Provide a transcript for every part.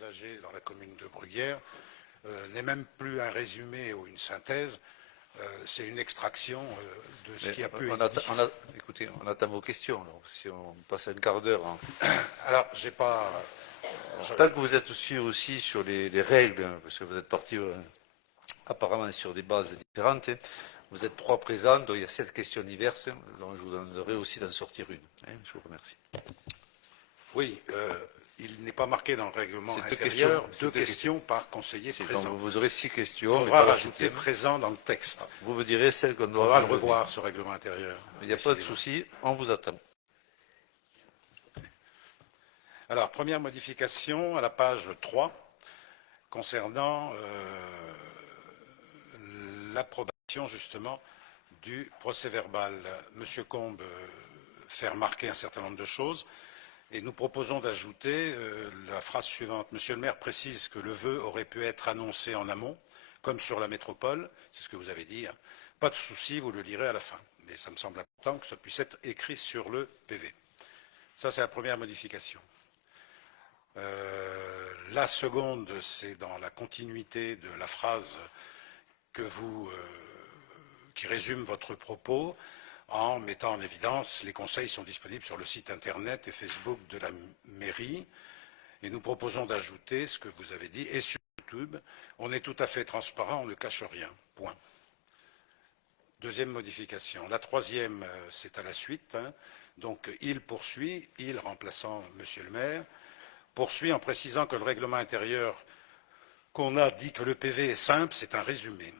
envisagé dans la commune de Bruguière n'est même plus un résumé ou une synthèse, c'est une extraction de ce qui a pu être dit. Écoutez, on attend vos questions. Alors, si on passe un quart d'heure. Alors, j'ai pas... Tant que vous êtes sûr aussi sur les règles, parce que vous êtes parti apparemment sur des bases différentes, vous êtes 3 présents, donc il y a 7 questions diverses, donc je vous demanderai aussi d'en sortir une. Je vous remercie. Oui, il n'est pas marqué dans le règlement intérieur 2 questions par conseiller présent. Vous aurez 6 questions. Il faudra rajouter présent dans le texte. Vous me direz celle qu'on doit... Il faudra le revoir, ce règlement intérieur. Il n'y a pas de souci, on vous attend. Alors, première modification à la page 3, concernant l'approbation, justement, du procès-verbal. Monsieur Combes fait remarquer un certain nombre de choses. Et nous proposons d'ajouter la phrase suivante. Monsieur le maire précise que le vœu aurait pu être annoncé en amont, comme sur la métropole, c'est ce que vous avez dit. Hein. Pas de souci, vous le lirez à la fin. Mais ça me semble important que ça puisse être écrit sur le PV. Ça, c'est la première modification. La seconde, c'est dans la continuité de la phrase qui résume votre propos, en mettant en évidence les conseils sont disponibles sur le site internet et Facebook de la mairie. Et nous proposons d'ajouter ce que vous avez dit, et sur YouTube, on est tout à fait transparent, on ne cache rien. Point. Deuxième modification. La troisième, c'est à la suite. Hein. Donc, il poursuit, il remplaçant monsieur le maire, poursuit en précisant que le règlement intérieur qu'on a dit que le PV est simple, c'est un résumé.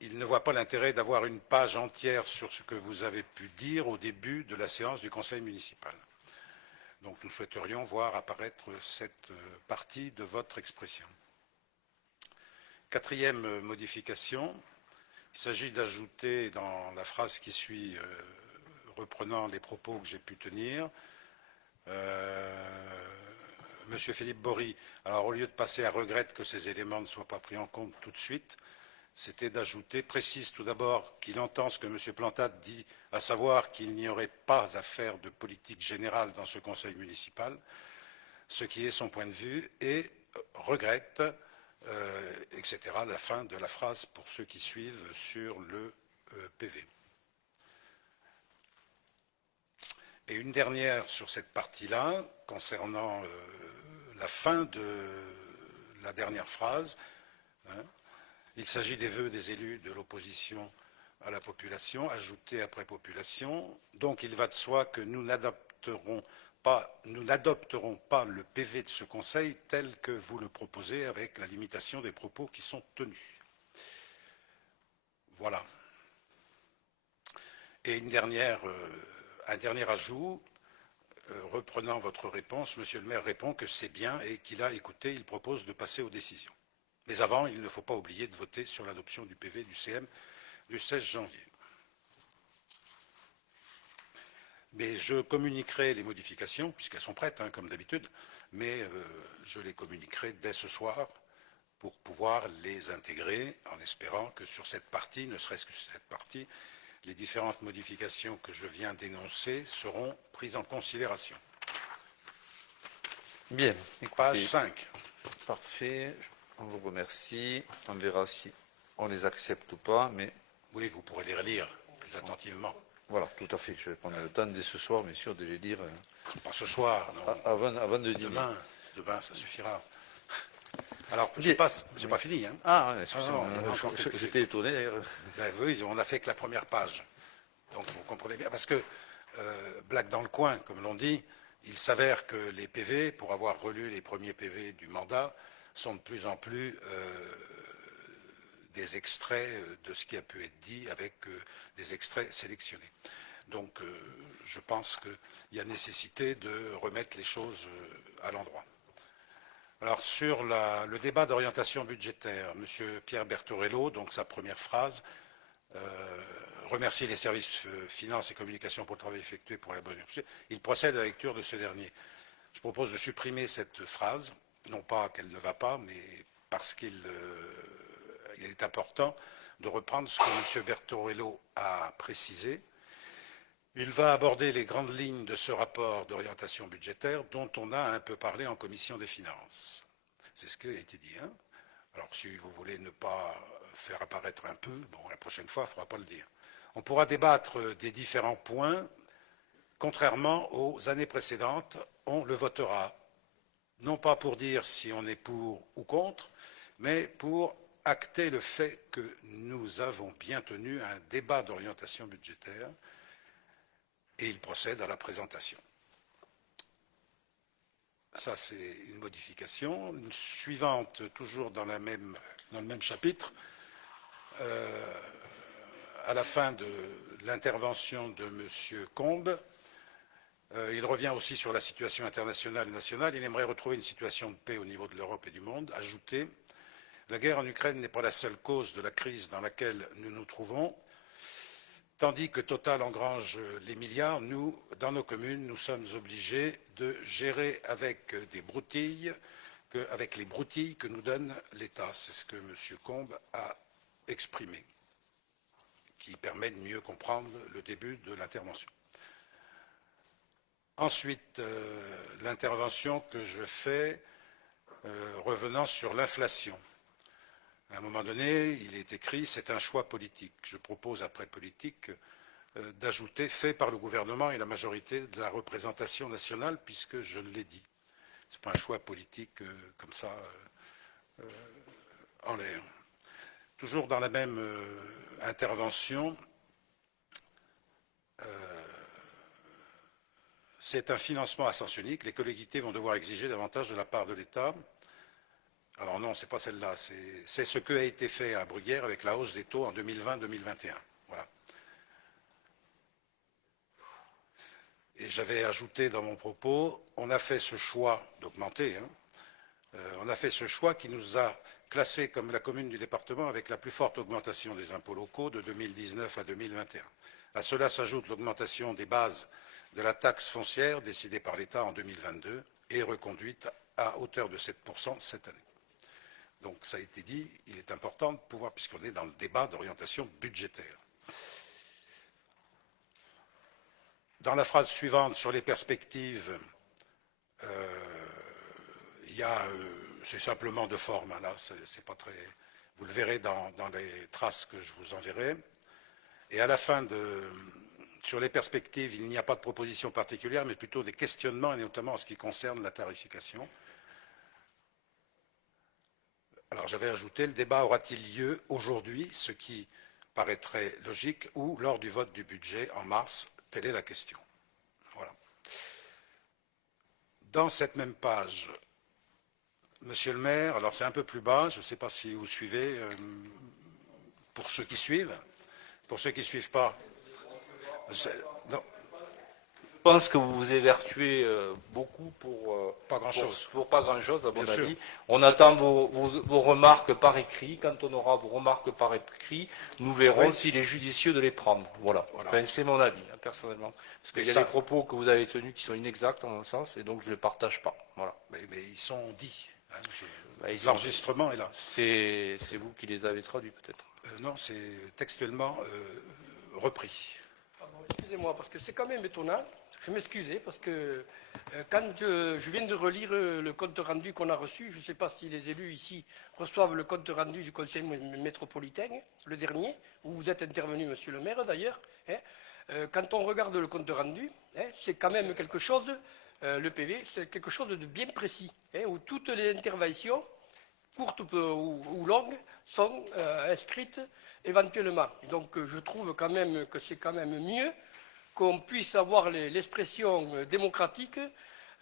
Il ne voit pas l'intérêt d'avoir une page entière sur ce que vous avez pu dire au début de la séance du conseil municipal. Donc nous souhaiterions voir apparaître cette partie de votre expression. Quatrième modification, il s'agit d'ajouter dans la phrase qui suit, reprenant les propos que j'ai pu tenir, Monsieur Philippe Bory, alors au lieu de passer à regrette que ces éléments ne soient pas pris en compte tout de suite, c'était d'ajouter, précise tout d'abord qu'il entend ce que M. Plantat dit, à savoir qu'il n'y aurait pas à faire de politique générale dans ce conseil municipal, ce qui est son point de vue, et regrette, etc., la fin de la phrase pour ceux qui suivent sur le PV. Et une dernière sur cette partie-là, concernant la fin de la dernière phrase, hein, il s'agit des vœux des élus de l'opposition à la population, ajoutés après population. Donc il va de soi que nous n'adopterons pas le PV de ce conseil tel que vous le proposez avec la limitation des propos qui sont tenus. Voilà. Et un dernier ajout, reprenant votre réponse, Monsieur le maire répond que c'est bien et qu'il a écouté, il propose de passer aux décisions. Mais avant, il ne faut pas oublier de voter sur l'adoption du PV du CM du 16 janvier. Mais je communiquerai les modifications, puisqu'elles sont prêtes, hein, comme d'habitude, mais je les communiquerai dès ce soir pour pouvoir les intégrer, en espérant que sur cette partie, ne serait-ce que sur cette partie, les différentes modifications que je viens d'énoncer seront prises en considération. Bien. Écoutez, page 5. Parfait. On vous remercie. On verra si on les accepte ou pas, mais... Oui, vous pourrez les relire plus attentivement. Voilà, tout à fait. Je vais prendre le temps dès ce soir, bien sûr, de les lire. Pas ce soir, non. Avant de dîner. Demain, ça suffira. Alors, j'ai pas fini. Hein. Ah, ouais, j'étais étonné d'ailleurs. Ben, oui, on n'a fait que la première page. Donc, vous comprenez bien. Parce que, blague dans le coin, comme l'on dit, il s'avère que les PV, pour avoir relu les premiers PV du mandat, sont de plus en plus des extraits de ce qui a pu être dit avec des extraits sélectionnés. Donc, je pense qu'il y a nécessité de remettre les choses à l'endroit. Alors, sur le débat d'orientation budgétaire, M. Pierre Bertorello, donc sa première phrase, remercie les services finances et communications pour le travail effectué pour la bonne budget. Il procède à la lecture de ce dernier. Je propose de supprimer cette phrase, non pas qu'elle ne va pas, mais parce qu'il est important de reprendre ce que M. Bertorello a précisé. Il va aborder les grandes lignes de ce rapport d'orientation budgétaire dont on a un peu parlé en commission des finances. C'est ce qui a été dit. Hein. Alors, si vous voulez ne pas faire apparaître un peu, bon, la prochaine fois, il ne faudra pas le dire. On pourra débattre des différents points. Contrairement aux années précédentes, on le votera. Non pas pour dire si on est pour ou contre, mais pour acter le fait que nous avons bien tenu un débat d'orientation budgétaire et il procède à la présentation. Ça, c'est une modification. Une suivante, toujours dans le même chapitre, à la fin de l'intervention de M. Combes, il revient aussi sur la situation internationale et nationale. Il aimerait retrouver une situation de paix au niveau de l'Europe et du monde. Ajouter, la guerre en Ukraine n'est pas la seule cause de la crise dans laquelle nous nous trouvons. Tandis que Total engrange les milliards, nous, dans nos communes, nous sommes obligés de gérer avec les broutilles que nous donne l'État. C'est ce que M. Combes a exprimé, qui permet de mieux comprendre le début de l'intervention. Ensuite, l'intervention que je fais revenant sur l'inflation. À un moment donné, il est écrit « c'est un choix politique ». Je propose, après politique, d'ajouter « fait par le gouvernement et la majorité de la représentation nationale », puisque je l'ai dit. Ce n'est pas un choix politique comme ça, en l'air. Toujours dans la même intervention, c'est un financement à sens unique. Les collectivités vont devoir exiger davantage de la part de l'État. Alors non, ce n'est pas celle-là. C'est ce qui a été fait à Bruguière avec la hausse des taux en 2020-2021. Voilà. Et j'avais ajouté dans mon propos, on a fait ce choix d'augmenter. On a fait ce choix qui nous a classés comme la commune du département avec la plus forte augmentation des impôts locaux de 2019 à 2021. À cela s'ajoute l'augmentation des bases de la taxe foncière décidée par l'État en 2022 et reconduite à hauteur de 7% cette année. Donc ça a été dit, il est important de pouvoir, puisqu'on est dans le débat d'orientation budgétaire. Dans la phrase suivante, sur les perspectives, c'est simplement de forme, hein, là, c'est pas très... Vous le verrez dans les traces que je vous enverrai. Et à la fin sur les perspectives, il n'y a pas de proposition particulière, mais plutôt des questionnements, et notamment en ce qui concerne la tarification. Alors j'avais ajouté, le débat aura-t-il lieu aujourd'hui, ce qui paraîtrait logique, ou lors du vote du budget en mars? Telle est la question. Voilà. Dans cette même page, Monsieur le maire, alors c'est un peu plus bas, je ne sais pas si vous suivez, pour ceux qui suivent, pour ceux qui ne suivent pas. Non. Je pense que vous vous évertuez beaucoup pour pas grand-chose. Pour pas grand-chose, à mon Bien avis. sûr. On attend vos remarques par écrit. Quand on aura vos remarques par écrit, nous verrons Oui. s'il est judicieux de les prendre. Voilà. Enfin, c'est mon avis, hein, personnellement. Parce qu'il y a des propos que vous avez tenus qui sont inexacts, en mon sens, et donc je ne les partage pas. Voilà. Mais ils sont dits. Hein, l'enregistrement est là. C'est vous qui les avez traduits, peut-être. Non, c'est textuellement repris. Pardon, excusez-moi, parce que c'est quand même étonnant. Je m'excusais parce que quand je viens de relire le compte rendu qu'on a reçu, je ne sais pas si les élus ici reçoivent le compte rendu du conseil métropolitain, le dernier, où vous êtes intervenu, monsieur le maire d'ailleurs. Quand on regarde le compte rendu, c'est quand même quelque chose, le PV, c'est quelque chose de bien précis, où toutes les interventions, courtes ou longues, sont inscrites éventuellement. Donc je trouve quand même que c'est quand même mieux qu'on puisse avoir l'expression démocratique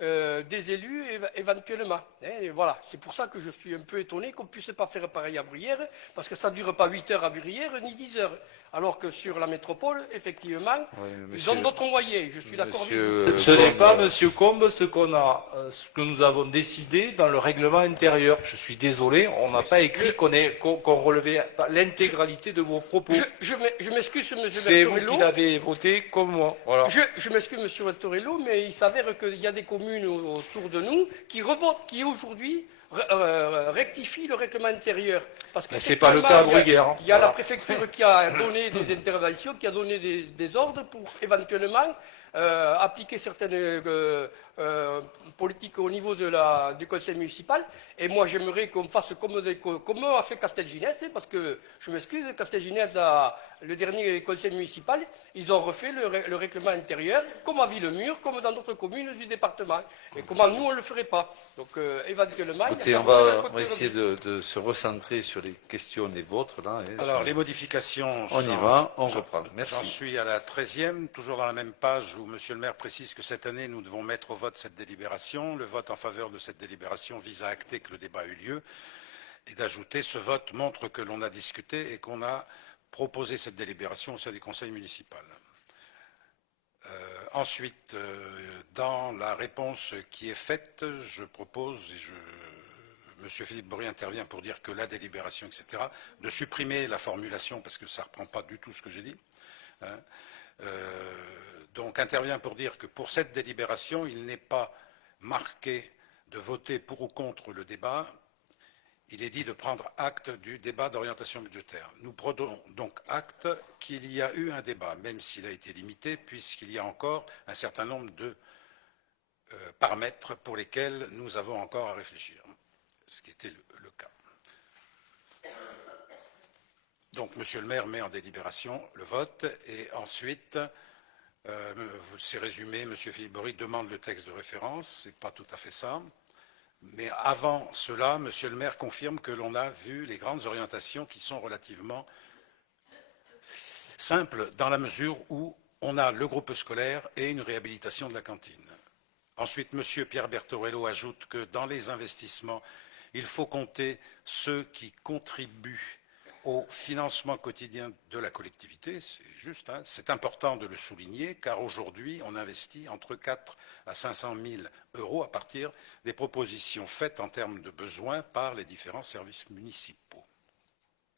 des élus éventuellement. Et voilà, c'est pour ça que je suis un peu étonné qu'on ne puisse pas faire pareil à Bruyères, parce que ça ne dure pas 8 heures à Bruyères, ni 10 heures. Alors que sur la métropole, effectivement, ils ont d'autres moyens. Je suis d'accord avec vous. Ce n'est pas, monsieur Combes, ce que nous avons décidé dans le règlement intérieur. Je suis désolé, on n'a pas écrit qu'on relevait l'intégralité de vos propos. Je m'excuse, monsieur C'est vous Bertorello. qui l'avez voté comme moi. Voilà. Je m'excuse, monsieur Bertorello, mais il s'avère qu'il y a des communes autour de nous qui revotent, qui aujourd'hui rectifient le règlement intérieur. Parce que c'est pas le cas à Bruyères. Il y a la préfecture qui a donné des interventions, qui a donné des ordres pour éventuellement appliquer certaines politiques au niveau du conseil municipal. Et moi, j'aimerais qu'on fasse comme a fait Castelginès, parce que, je m'excuse, Castelginès, le dernier conseil municipal, ils ont refait le règlement intérieur, comme à Villemur, comme dans d'autres communes du département. Et comment nous, on ne le ferait pas. Donc, éventuellement... Écoutez, on va essayer de se recentrer sur les questions des vôtres. Là, Alors, les modifications, on y va, on reprend. Merci. J'en suis à la 13e, toujours dans la même page où Monsieur le maire précise que cette année, nous devons mettre au vote cette délibération. Le vote en faveur de cette délibération vise à acter que le débat a eu lieu et d'ajouter ce vote montre que l'on a discuté et qu'on a proposé cette délibération au sein du conseil municipal. Ensuite, dans la réponse qui est faite, je propose, et Monsieur Philippe Bory intervient pour dire que la délibération, etc., de supprimer la formulation parce que ça ne reprend pas du tout ce que j'ai dit. Hein. Donc intervient pour dire que pour cette délibération, il n'est pas marqué de voter pour ou contre le débat. Il est dit de prendre acte du débat d'orientation budgétaire. Nous prenons donc acte qu'il y a eu un débat, même s'il a été limité, puisqu'il y a encore un certain nombre de paramètres pour lesquels nous avons encore à réfléchir, ce qui était le cas. Donc, Monsieur le maire met en délibération le vote et ensuite, c'est résumé, Monsieur Philippe Bory demande le texte de référence, ce n'est pas tout à fait ça. Mais avant cela, Monsieur le maire confirme que l'on a vu les grandes orientations qui sont relativement simples dans la mesure où on a le groupe scolaire et une réhabilitation de la cantine. Ensuite, Monsieur Pierre Bertorello ajoute que dans les investissements, il faut compter ceux qui contribuent au financement quotidien de la collectivité, c'est juste, hein, c'est important de le souligner, car aujourd'hui, on investit entre 4 à 500 000 euros à partir des propositions faites en termes de besoins par les différents services municipaux.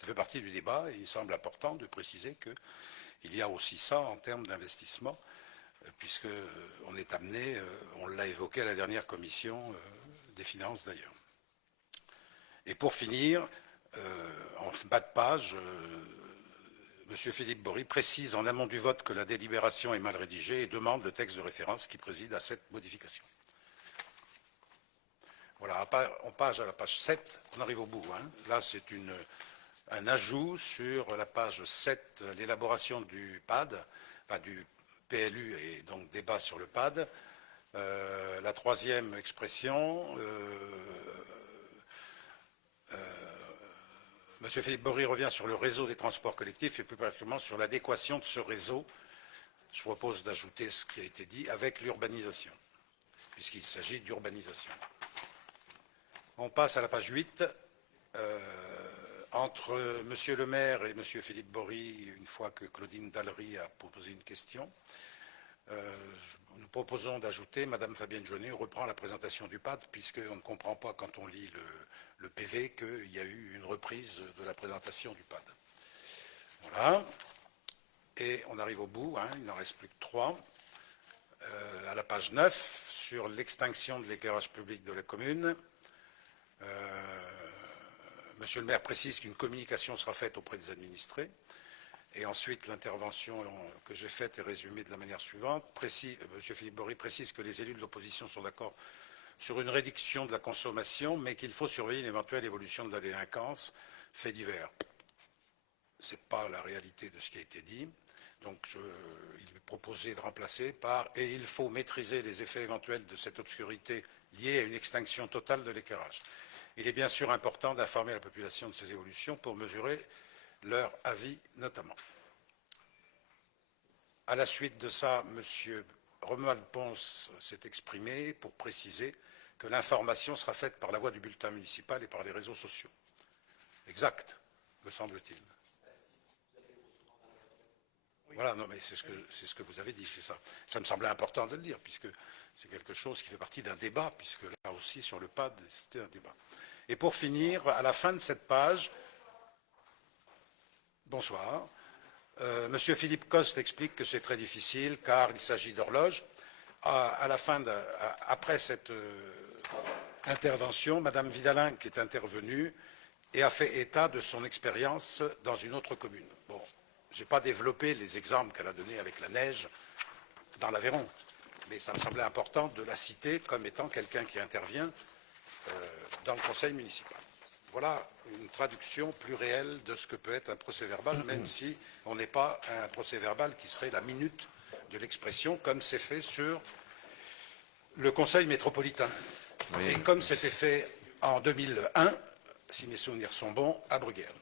Ça fait partie du débat et il semble important de préciser qu'il y a aussi ça en termes d'investissement, puisqu'on est amené, on l'a évoqué à la dernière commission des finances d'ailleurs. Et pour finir, en bas de page, M. Philippe Bory précise en amont du vote que la délibération est mal rédigée et demande le texte de référence qui préside à cette modification. Voilà, on passe à la page 7, on arrive au bout. Hein. Là, c'est un ajout sur la page 7, l'élaboration du PAD, enfin du PLU et donc débat sur le PAD. La troisième expression... Monsieur Philippe Bory revient sur le réseau des transports collectifs et plus particulièrement sur l'adéquation de ce réseau. Je propose d'ajouter ce qui a été dit avec l'urbanisation, puisqu'il s'agit d'urbanisation. On passe à la page 8. Entre Monsieur le maire et Monsieur Philippe Bory, une fois que Claudine Dallery a posé une question, nous proposons d'ajouter, Madame Fabienne Jaunet reprend la présentation du PAD, puisqu'on ne comprend pas quand on lit le PV qu'il y a eu une reprise de la présentation du PAD. Voilà. Et on arrive au bout, hein, il n'en reste plus que 3. À la page 9, sur l'extinction de l'éclairage public de la commune, Monsieur le maire précise qu'une communication sera faite auprès des administrés. Et ensuite, l'intervention que j'ai faite est résumée de la manière suivante. Monsieur Philippe Bory précise que les élus de l'opposition sont d'accord sur une réduction de la consommation, mais qu'il faut surveiller une éventuelle évolution de la délinquance, fait divers. Ce n'est pas la réalité de ce qui a été dit. Donc, il est proposé de remplacer par « et il faut maîtriser les effets éventuels de cette obscurité liée à une extinction totale de l'éclairage ». Il est bien sûr important d'informer la population de ces évolutions pour mesurer leur avis notamment. À la suite de ça, M. Romuald Ponce s'est exprimé pour préciser que l'information sera faite par la voie du bulletin municipal et par les réseaux sociaux. Exact, me semble-t-il. Oui. Voilà, non, mais c'est ce que vous avez dit, c'est ça. Ça me semblait important de le dire, puisque c'est quelque chose qui fait partie d'un débat, puisque là aussi, sur le PAD, c'était un débat. Et pour finir, à la fin de cette page, bonsoir, Monsieur Philippe Coste explique que c'est très difficile, car il s'agit d'horloge. Après cette intervention, Madame Vidalin, qui est intervenue, et a fait état de son expérience dans une autre commune. Bon, je n'ai pas développé les exemples qu'elle a donnés avec la neige, dans l'Aveyron. Mais ça me semblait important de la citer comme étant quelqu'un qui intervient dans le conseil municipal. Voilà une traduction plus réelle de ce que peut être un procès-verbal, même si on n'est pas un procès-verbal qui serait la minute de l'expression, comme c'est fait sur le conseil métropolitain. Oui. Et comme c'était fait en 2001, si mes souvenirs sont bons, à Bruxelles.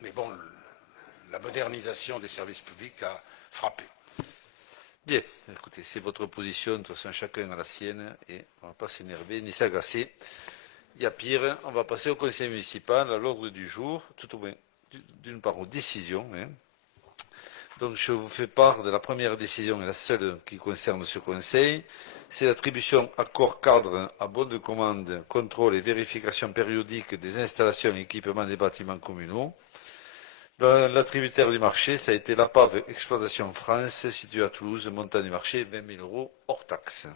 Mais bon, la modernisation des services publics a frappé. Bien, écoutez, c'est votre position, de toute façon chacun a la sienne et on ne va pas s'énerver ni s'agacer. Il y a pire, on va passer au conseil municipal, à l'ordre du jour, tout au moins d'une part aux décisions. Donc je vous fais part de la première décision et la seule qui concerne ce conseil. C'est l'attribution accord cadre à bon de commande, contrôle et vérification périodique des installations et équipements des bâtiments communaux. Dans l'attributaire du marché, ça a été la PAV Exploitation France, située à Toulouse, montant du marché 20 000 € hors taxe.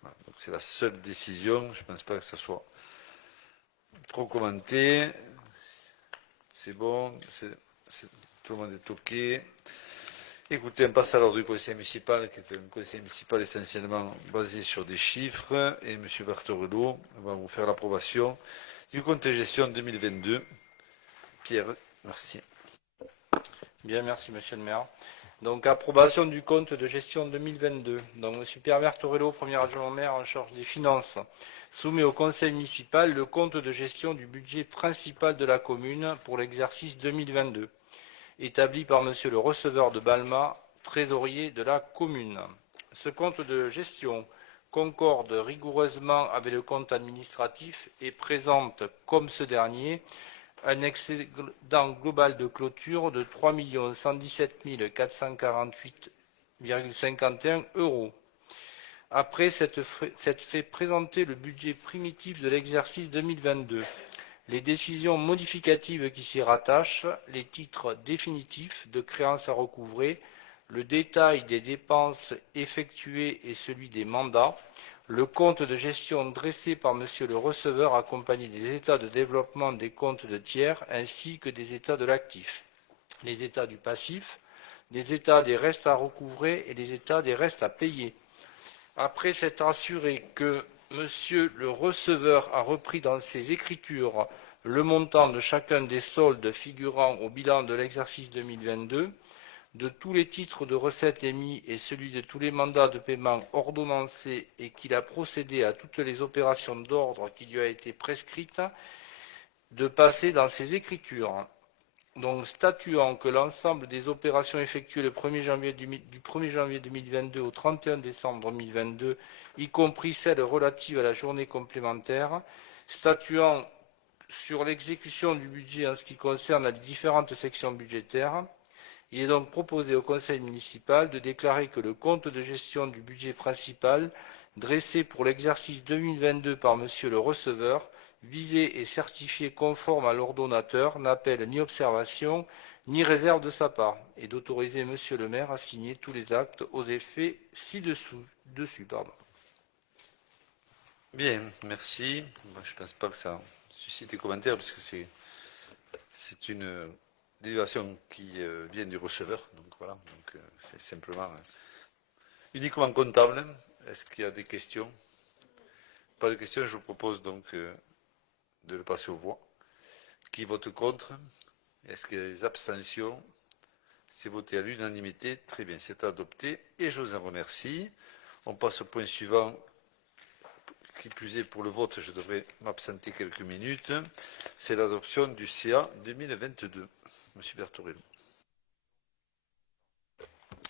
Voilà, donc c'est la seule décision, je ne pense pas que ce soit trop commenté. C'est bon, tout le monde est OK. Écoutez, on passe à l'ordre du conseil municipal, qui est un conseil municipal essentiellement basé sur des chiffres. Et M. Bertorello va vous faire l'approbation du compte de gestion 2022. Pierre, merci. Bien, merci Monsieur le maire. Donc, approbation du compte de gestion 2022. Donc, M. Pierre Torello, premier adjoint au maire en charge des finances, soumet au conseil municipal le compte de gestion du budget principal de la commune pour l'exercice 2022, établi par Monsieur le receveur de Balma, trésorier de la commune. Ce compte de gestion concorde rigoureusement avec le compte administratif et présente, comme ce dernier, un excédent global de clôture de 3 117 448,51 €. Après s'être fait présenter le budget primitif de l'exercice 2022, les décisions modificatives qui s'y rattachent, les titres définitifs de créances à recouvrer, le détail des dépenses effectuées et celui des mandats, le compte de gestion dressé par Monsieur le receveur accompagné des états de développement des comptes de tiers ainsi que des états de l'actif, les états du passif, les états des restes à recouvrer et les états des restes à payer. Après s'être assuré que Monsieur le receveur a repris dans ses écritures le montant de chacun des soldes figurant au bilan de l'exercice 2022, de tous les titres de recettes émis et celui de tous les mandats de paiement ordonnancés et qu'il a procédé à toutes les opérations d'ordre qui lui a été prescrites, de passer dans ses écritures. Donc, statuant que l'ensemble des opérations effectuées du 1er janvier 2022 au 31 décembre 2022, y compris celles relatives à la journée complémentaire, statuant sur l'exécution du budget en ce qui concerne les différentes sections budgétaires, il est donc proposé au conseil municipal de déclarer que le compte de gestion du budget principal dressé pour l'exercice 2022 par Monsieur le receveur, visé et certifié conforme à l'ordonnateur, n'appelle ni observation ni réserve de sa part, et d'autoriser Monsieur le maire à signer tous les actes aux effets ci-dessus. Bien, merci. Moi, je ne pense pas que ça suscite des commentaires, puisque c'est une délibération qui vient du receveur. Donc voilà, c'est simplement uniquement comptable. Est-ce qu'il y a des questions? Pas de questions, je vous propose donc de le passer aux voix. Qui vote contre? Est-ce qu'il y a des abstentions? C'est voté à l'unanimité. Très bien, c'est adopté et je vous en remercie. On passe au point suivant. Qui plus est, pour le vote, je devrais m'absenter quelques minutes. C'est l'adoption du CA 2022. Monsieur Bertorello.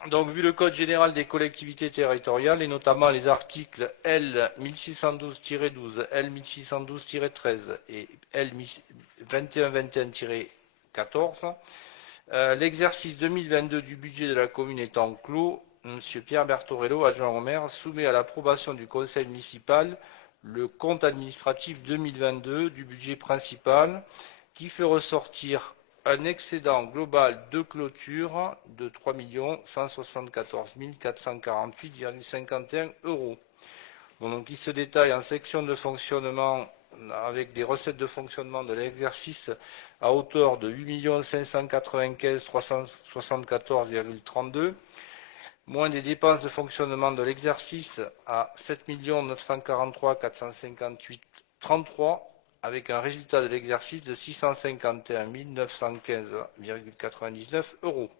Donc, vu le Code général des collectivités territoriales, et notamment les articles L 1612-12, L 1612-13 et L 2121-14, l'exercice 2022 du budget de la commune étant clos, M. Pierre Bertorello, adjoint au maire, soumet à l'approbation du conseil municipal le compte administratif 2022 du budget principal qui fait ressortir un excédent global de clôture de 3 174 448,51 €. Donc, il se détaille en section de fonctionnement avec des recettes de fonctionnement de l'exercice à hauteur de 8 595 374,32 €. moins des dépenses de fonctionnement de l'exercice à 7 943 458,33 avec un résultat de l'exercice de 651 915,99 euros.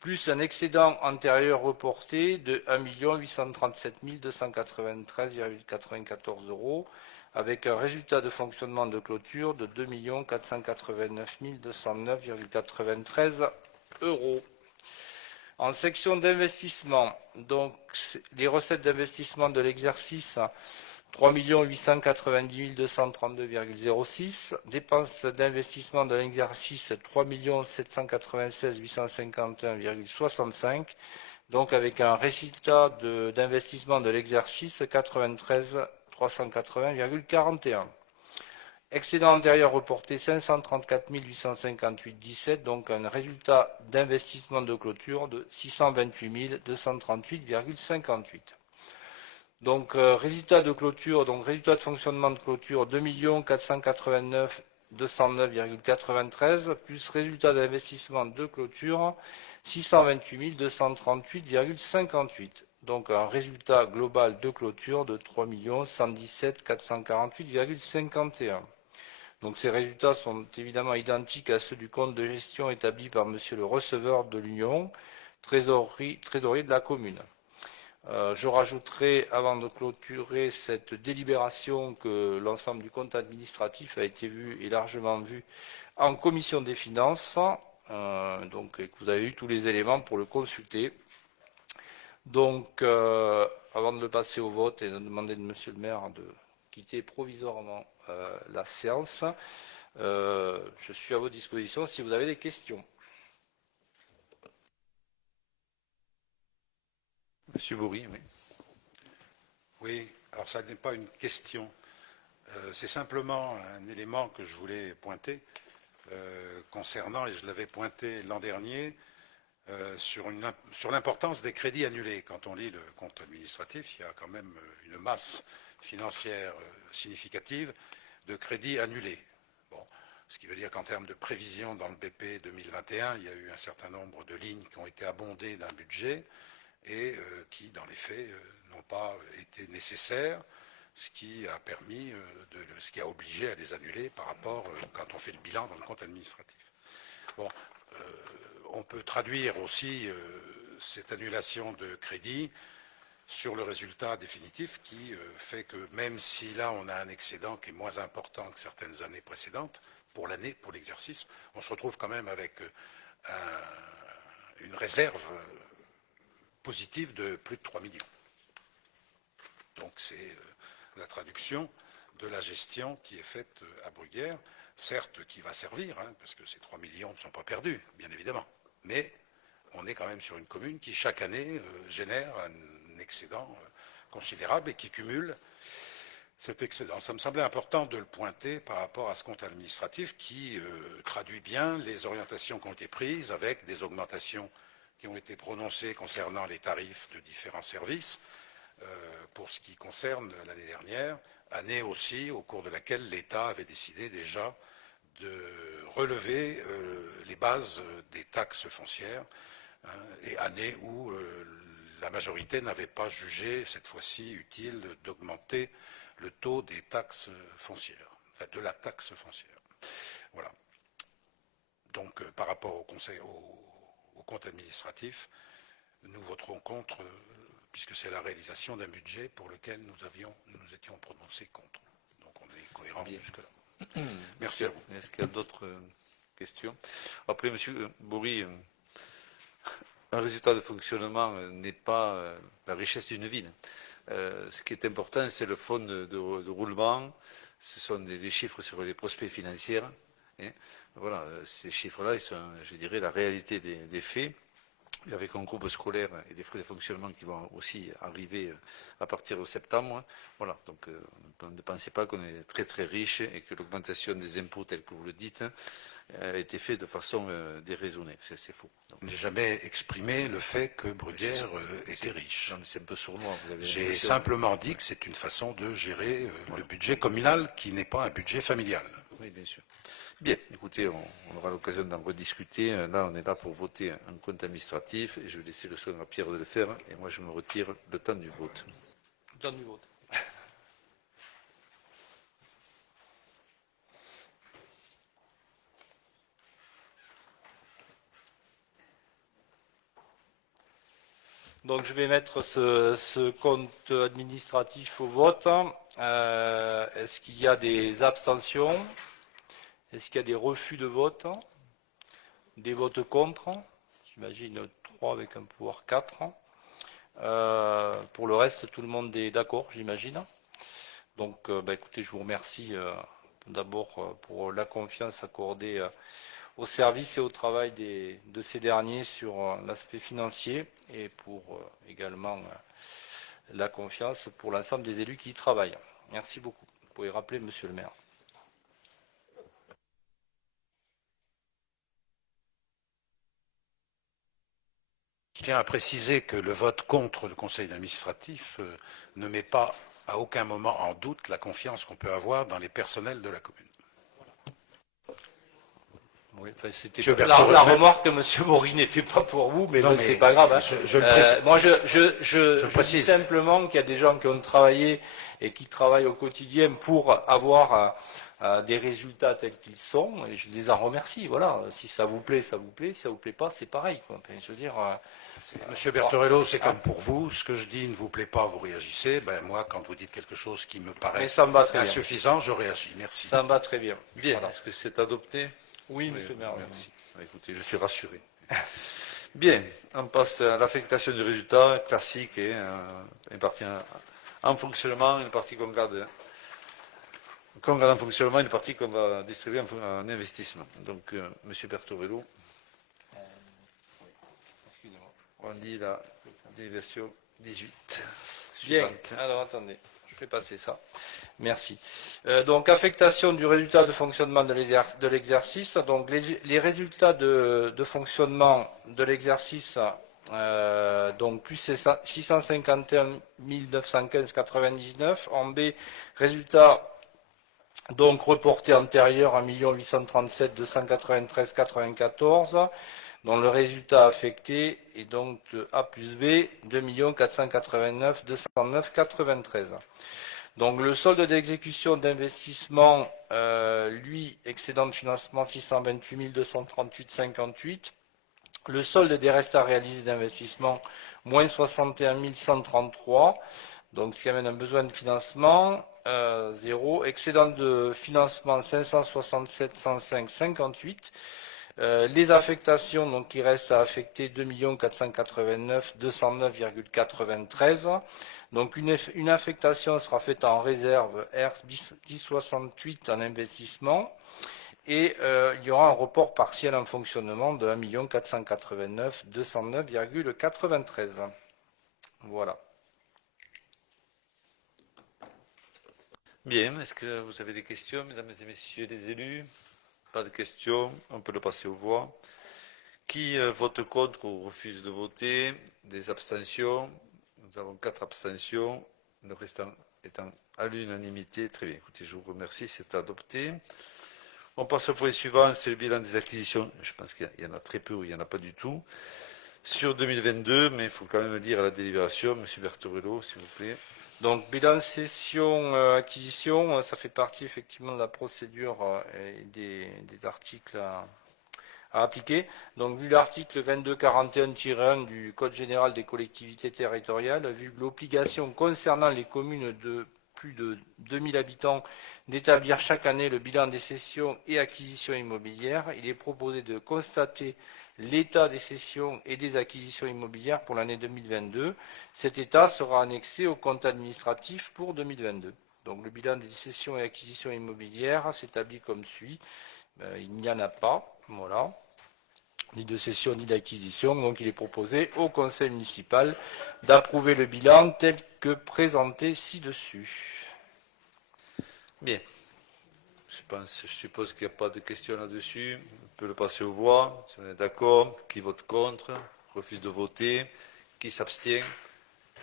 Plus un excédent antérieur reporté de 1 837 293,94 euros avec un résultat de fonctionnement de clôture de 2 489 209,93 euros. En section d'investissement, donc les recettes d'investissement de l'exercice 3 890 232,06, dépenses d'investissement de l'exercice 3 796 851,65, donc avec un résultat d'investissement de l'exercice 93 380,41. Excédent antérieur reporté 534 858,17, donc un résultat d'investissement de clôture de 628 238,58. Donc résultat de clôture, donc résultat de fonctionnement de clôture 2 489 209,93 plus résultat d'investissement de clôture 628 238,58. Donc un résultat global de clôture de 3 117 448,51. Donc ces résultats sont évidemment identiques à ceux du compte de gestion établi par monsieur le receveur de l'Union, trésorier de la commune. Je rajouterai, avant de clôturer cette délibération, que l'ensemble du compte administratif a été vu et largement vu en commission des finances, donc que vous avez eu tous les éléments pour le consulter. Donc, avant de le passer au vote et de demander de monsieur le maire de quitter provisoirement la séance, je suis à votre disposition si vous avez des questions. Monsieur Bourri, oui. Oui, alors ça n'est pas une question. C'est simplement un élément que je voulais pointer concernant, et je l'avais pointé l'an dernier, sur l'importance des crédits annulés. Quand on lit le compte administratif, il y a quand même une masse financière significative de crédits annulés. Bon, ce qui veut dire qu'en termes de prévision dans le BP 2021, il y a eu un certain nombre de lignes qui ont été abondées d'un budget et qui, dans les faits, n'ont pas été nécessaires, ce qui a permis, ce qui a obligé à les annuler par rapport, quand on fait le bilan dans le compte administratif. Bon, on peut traduire aussi cette annulation de crédit sur le résultat définitif qui fait que même si là on a un excédent qui est moins important que certaines années précédentes, pour l'année, pour l'exercice, on se retrouve quand même avec une réserve positive de plus de 3 millions. Donc c'est la traduction de la gestion qui est faite à Bruguière, certes qui va servir, parce que ces 3 millions ne sont pas perdus, bien évidemment, mais on est quand même sur une commune qui chaque année génère un excédent considérable et qui cumule cet excédent. Ça me semblait important de le pointer par rapport à ce compte administratif qui traduit bien les orientations qui ont été prises avec des augmentations qui ont été prononcées concernant les tarifs de différents services pour ce qui concerne l'année dernière, année aussi au cours de laquelle l'État avait décidé déjà de relever les bases des taxes foncières, et année où la majorité n'avait pas jugé cette fois-ci utile d'augmenter le taux des taxes foncières, enfin de la taxe foncière. Voilà. Donc par rapport au compte administratif, nous voterons contre, puisque c'est la réalisation d'un budget pour lequel nous étions prononcés contre. Donc on est cohérent jusque-là. Merci à vous. Est-ce qu'il y a d'autres questions? Après, monsieur Bourri, un résultat de fonctionnement n'est pas la richesse d'une ville. Ce qui est important, c'est le fonds de roulement, ce sont des chiffres sur les prospects financiers. Voilà, ces chiffres-là, ils sont, je dirais, la réalité des faits. Et avec un groupe scolaire et des frais de fonctionnement qui vont aussi arriver à partir de septembre. Voilà, donc ne pensez pas qu'on est très très riche et que l'augmentation des impôts, telle que vous le dites, a été faite de façon déraisonnée. C'est faux. Je n'ai jamais exprimé le fait que Bruguière était riche. C'est un peu sournois. J'ai simplement dit que c'est une façon de gérer le budget communal qui n'est pas un budget familial. Oui, bien sûr. Bien, écoutez, on aura l'occasion d'en rediscuter. Là, on est là pour voter un compte administratif et je vais laisser le soin à Pierre de le faire. Et moi, je me retire le temps du vote. Donne du vote. Donc je vais mettre ce compte administratif au vote. Est-ce qu'il y a des abstentions? Est-ce qu'il y a des refus de vote? Des votes contre? J'imagine 3 avec un pouvoir 4. Pour le reste, tout le monde est d'accord, j'imagine. Donc écoutez, je vous remercie d'abord pour la confiance accordée au service et au travail de ces derniers sur l'aspect financier et pour également la confiance pour l'ensemble des élus qui y travaillent. Merci beaucoup. Vous pouvez rappeler, monsieur le maire. Je tiens à préciser que le vote contre le conseil administratif ne met pas à aucun moment en doute la confiance qu'on peut avoir dans les personnels de la commune. Oui, enfin, c'était Monsieur la Berthold, remarque, monsieur Maury, n'était pas pour vous, mais, non, c'est pas grave. Hein. Je le précise. Moi, je dis précise. simplement qu'il y a des gens qui ont travaillé et qui travaillent au quotidien pour avoir des résultats tels qu'ils sont, et je les en remercie. Voilà, si ça vous plaît, ça vous plaît. Si ça vous plaît pas, c'est pareil. Quoi. Enfin, je veux dire. Monsieur Bertorello, c'est comme pour vous. Ce que je dis ne vous plaît pas, vous réagissez. Ben moi, quand vous dites quelque chose qui me paraît ça me va très insuffisant, je réagis. Merci. Ça me va très bien. Bien, Voilà. est-ce que c'est adopté? Oui, monsieur le maire. Merci. Écoutez, je suis rassuré. Bien, on passe à l'affectation du résultat classique, une partie en fonctionnement, une partie qu'on garde en fonctionnement, une partie qu'on va distribuer en investissement. Donc, monsieur Bertorello, Excusez-moi. on dit la version 18. Bien, Suivante. alors attendez, je vais passer ça. Merci. Donc, affectation du résultat de fonctionnement de l'exercice. Donc, les résultats de fonctionnement de l'exercice, donc plus 651 915,99. En B, résultat donc reporté antérieur à 1 837 293,94. dont le résultat affecté est donc de A plus B, 2 489 209,93. Donc le solde d'exécution d'investissement, lui, excédent de financement 628 238,58. Le solde des restes à réaliser d'investissement, moins 61 133. Donc ce qui amène un besoin de financement, 0. Excédent de financement 567 105,58. Les affectations, donc qui restent à affecter 2 489 209,93. Donc une affectation sera faite en réserve R 1068 en investissement et il y aura un report partiel en fonctionnement de 1 489 209,93. Voilà. Bien, est-ce que vous avez des questions, mesdames et messieurs les élus? Pas de questions, on peut le passer aux voix. Qui vote contre ou refuse de voter? Des abstentions? Nous avons 4 abstentions, le restant étant à l'unanimité. Très bien, écoutez, je vous remercie, c'est adopté. On passe au point suivant, c'est le bilan des acquisitions. Je pense qu'il y en a très peu ou il n'y en a pas du tout. Sur 2022, mais il faut quand même lire à la délibération. Monsieur Bertorello, s'il vous plaît. Donc, bilan session acquisition, ça fait partie effectivement de la procédure et des articles à appliquer. Donc, vu l'article 2241-1 du Code général des collectivités territoriales, vu l'obligation concernant les communes de plus de 2000 habitants d'établir chaque année le bilan des cessions et acquisitions immobilières, il est proposé de constater l'état des cessions et des acquisitions immobilières pour l'année 2022. Cet état sera annexé au compte administratif pour 2022. Donc le bilan des cessions et acquisitions immobilières s'établit comme suit. Il n'y en a pas, voilà, ni de cession ni d'acquisition. Donc il est proposé au conseil municipal d'approuver le bilan tel que présenté ci-dessus. Bien. Je suppose qu'il n'y a pas de questions là-dessus. On peut le passer aux voix. Si on est d'accord, qui vote contre, refuse de voter, qui s'abstient,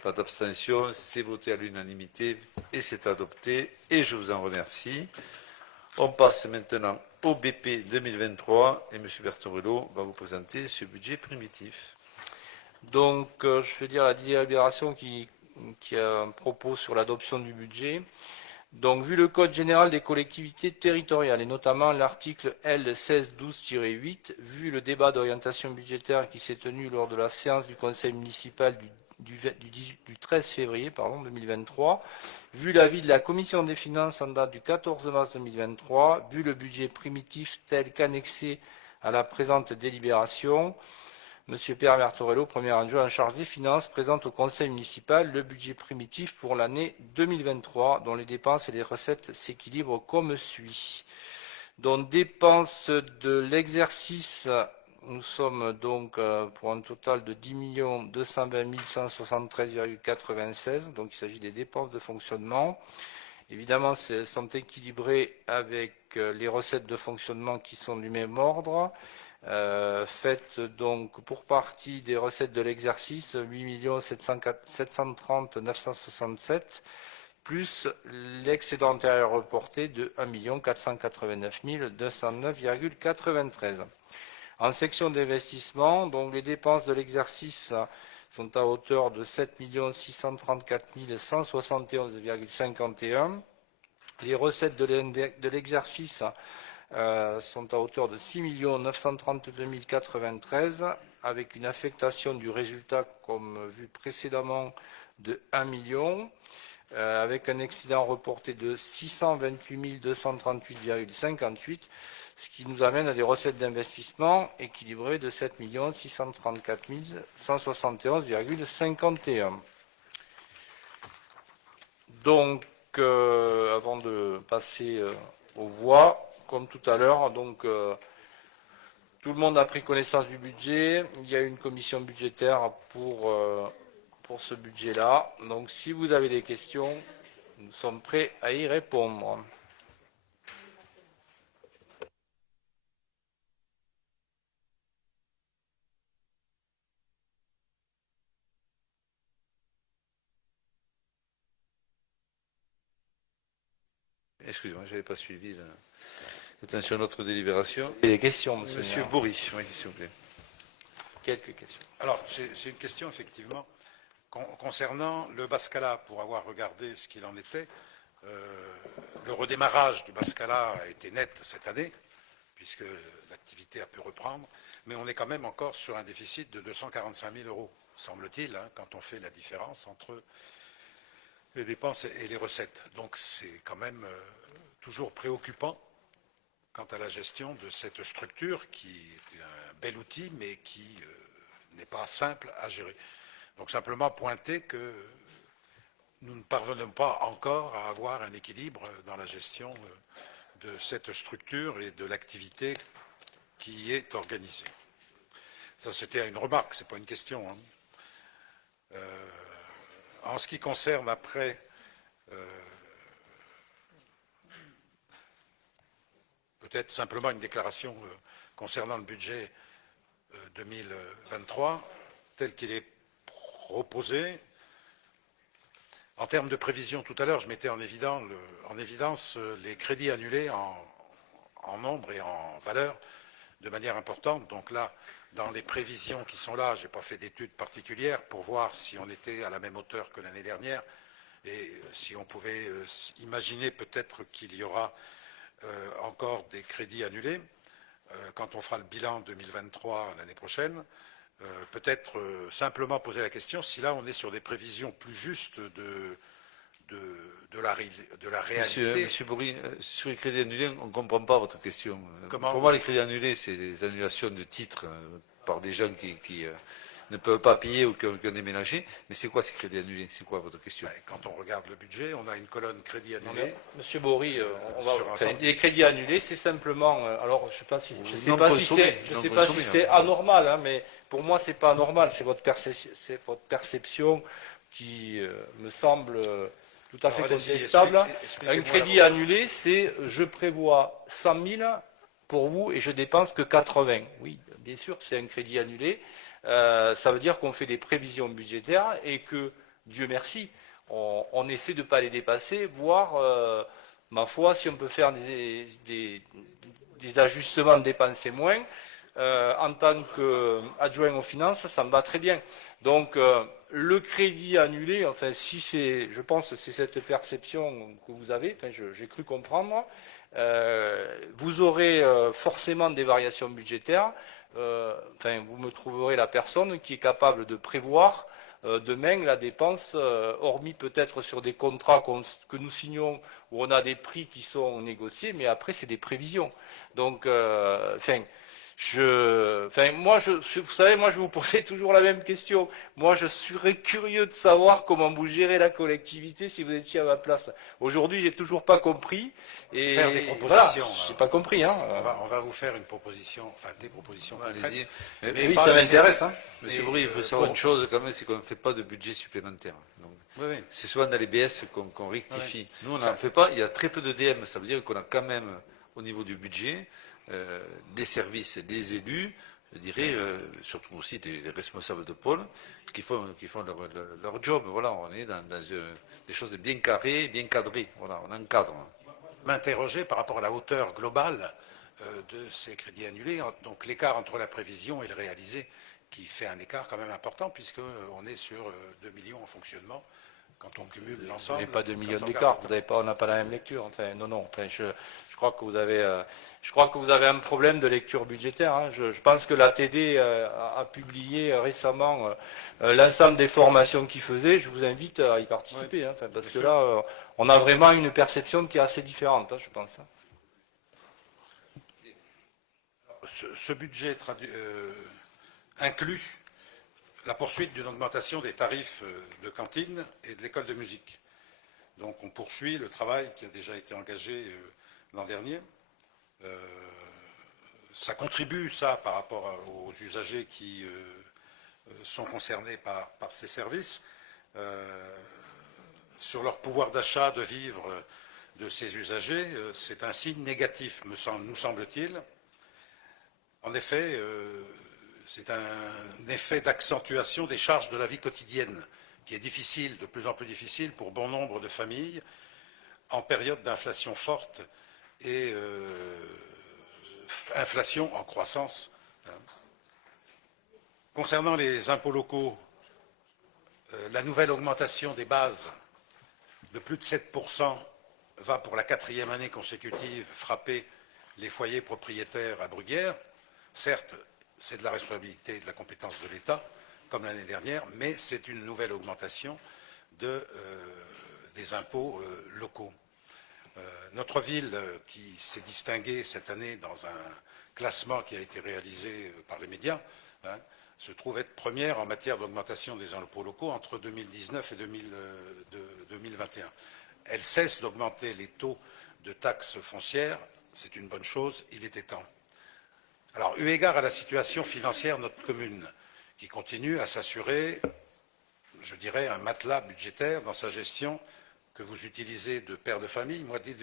pas d'abstention, c'est voté à l'unanimité et c'est adopté. Et je vous en remercie. On passe maintenant au BP 2023 et M. Bertorello va vous présenter ce budget primitif. Donc, je vais dire la délibération qui a un propos sur l'adoption du budget. Donc, vu le Code général des collectivités territoriales, et notamment l'article L 1612-8, vu le débat d'orientation budgétaire qui s'est tenu lors de la séance du Conseil municipal du 13 février 2023, vu l'avis de la Commission des finances en date du 14 mars 2023, vu le budget primitif tel qu'annexé à la présente délibération, Monsieur Pierre Bertorello, premier adjoint en charge des finances, présente au Conseil municipal le budget primitif pour l'année 2023, dont les dépenses et les recettes s'équilibrent comme suit. Donc, dépenses de l'exercice, nous sommes donc pour un total de 10 220 173,96. Donc, il s'agit des dépenses de fonctionnement. Évidemment, elles sont équilibrées avec les recettes de fonctionnement qui sont du même ordre. Faites donc pour partie des recettes de l'exercice 8 730 967 plus l'excédent antérieur reporté de 1 489 209,93. En section d'investissement, donc les dépenses de l'exercice sont à hauteur de 7 634 171,51. Les recettes de l'exercice sont à hauteur de 6 932 093, avec une affectation du résultat, comme vu précédemment, de 1 million, avec un excédent reporté de 628 238,58, ce qui nous amène à des recettes d'investissement équilibrées de 7 634 171,51. Donc, avant de passer aux voix, comme tout à l'heure, donc tout le monde a pris connaissance du budget. Il y a une commission budgétaire pour ce budget-là. Donc, si vous avez des questions, nous sommes prêts à y répondre. Excusez-moi, je n'avais pas suivi. Attention à notre délibération. Des questions, monsieur. Monsieur Bourri, oui, s'il vous plaît. Quelques questions. Alors, c'est une question, effectivement, concernant le Bascala, pour avoir regardé ce qu'il en était. Le redémarrage du Bascala a été net cette année, puisque l'activité a pu reprendre, mais on est quand même encore sur un déficit de 245 000 euros, semble-t-il, hein, quand on fait la différence entre les dépenses et les recettes. Donc c'est quand même toujours préoccupant quant à la gestion de cette structure qui est un bel outil, mais qui n'est pas simple à gérer. Donc simplement pointer que nous ne parvenons pas encore à avoir un équilibre dans la gestion de cette structure et de l'activité qui y est organisée. Ça, c'était une remarque, ce n'est pas une question. Hein. En ce qui concerne après peut-être simplement une déclaration concernant le budget 2023 tel qu'il est proposé. En termes de prévision, tout à l'heure, je mettais en évidence les crédits annulés en nombre et en valeur de manière importante. Donc là, dans les prévisions qui sont là, je n'ai pas fait d'études particulières pour voir si on était à la même hauteur que l'année dernière et si on pouvait imaginer peut-être qu'il y aura encore des crédits annulés. Quand on fera le bilan 2023 l'année prochaine, peut-être simplement poser la question si là on est sur des prévisions plus justes de la réalité. Monsieur Bourri, sur les crédits annulés, on ne comprend pas votre question. Comment? Pour moi, les crédits annulés, c'est les annulations de titres par des gens qui ne peuvent pas payer ou qui ont déménagé. Mais c'est quoi ces crédits annulés? C'est quoi votre question? Quand on regarde le budget, on a une colonne crédit annulé. Monsieur Bourri, les crédits annulés, c'est simplement. Alors, je ne sais pas si c'est anormal, hein, mais pour moi, c'est pas anormal. C'est votre perception qui me semble tout à fait contestable. Un crédit annulé, c'est je prévois 100 000 pour vous et je dépense que 80. Oui, bien sûr, c'est un crédit annulé. Ça veut dire qu'on fait des prévisions budgétaires et que, Dieu merci, on essaie de ne pas les dépasser, voire ma foi, si on peut faire des ajustements de dépenses et moins, en tant qu'adjoint aux finances, ça me va très bien. Donc, le crédit annulé, enfin, si c'est, je pense que c'est cette perception que vous avez, enfin, j'ai cru comprendre, vous aurez forcément des variations budgétaires. Enfin, vous me trouverez la personne qui est capable de prévoir demain la dépense, hormis peut-être sur des contrats que nous signons où on a des prix qui sont négociés, mais après c'est des prévisions. Donc, enfin, moi, vous savez, moi, je vous posais toujours la même question. Moi, je serais curieux de savoir comment vous gérez la collectivité si vous étiez à ma place. Aujourd'hui, j'ai toujours pas compris. Et faire des propositions. Voilà, j'ai pas compris, hein. On va vous faire une proposition, enfin des propositions concrètes. Allez-y. Mais oui, ça m'intéresse, hein. Monsieur Brie, il faut savoir une chose quand même, c'est qu'on ne fait pas de budget supplémentaire. Donc, Oui. c'est souvent dans les BS qu'on rectifie. Oui. Nous, on n'en fait pas. Il y a très peu de DM. Ça veut dire qu'on a quand même, au niveau du budget, des services, des élus, je dirais, surtout aussi des responsables de pôle, qui font leur job. Voilà, on est dans des choses bien carrées, bien cadrées. Voilà, on encadre. M'interroger par rapport à la hauteur globale de ces crédits annulés, donc l'écart entre la prévision et le réalisé, qui fait un écart quand même important, puisqu'on est sur 2 millions en fonctionnement, quand on cumule l'ensemble. Vous n'avez pas 2 millions d'écart, on n'a pas la même lecture. Enfin, non. Enfin, je crois que vous avez un problème de lecture budgétaire, hein. Je pense que l'ATD a publié récemment l'ensemble des formations qu'il faisait. Je vous invite à y participer, hein. Enfin, parce que là, on a vraiment une perception qui est assez différente, hein, je pense. Ce budget inclut la poursuite d'une augmentation des tarifs de cantine et de l'école de musique. Donc on poursuit le travail qui a déjà été engagé l'an dernier. Ça contribue, ça, par rapport aux usagers qui sont concernés par ces services, sur leur pouvoir d'achat, de vivre de ces usagers. C'est un signe négatif, nous semble-t-il. En effet, c'est un effet d'accentuation des charges de la vie quotidienne qui est difficile, de plus en plus difficile pour bon nombre de familles en période d'inflation forte et inflation en croissance. Concernant les impôts locaux, la nouvelle augmentation des bases de plus de 7% va pour la 4e année consécutive frapper les foyers propriétaires à Bruguière. Certes, c'est de la responsabilité et de la compétence de l'État, comme l'année dernière, mais c'est une nouvelle augmentation des impôts locaux. Notre ville, qui s'est distinguée cette année dans un classement qui a été réalisé par les médias, se trouve être première en matière d'augmentation des impôts locaux entre 2019 et 2021. Elle cesse d'augmenter les taux de taxes foncières, c'est une bonne chose, il était temps. Alors, eu égard à la situation financière de notre commune, qui continue à s'assurer, je dirais, un matelas budgétaire dans sa gestion, que vous utilisez de père de famille, moi dit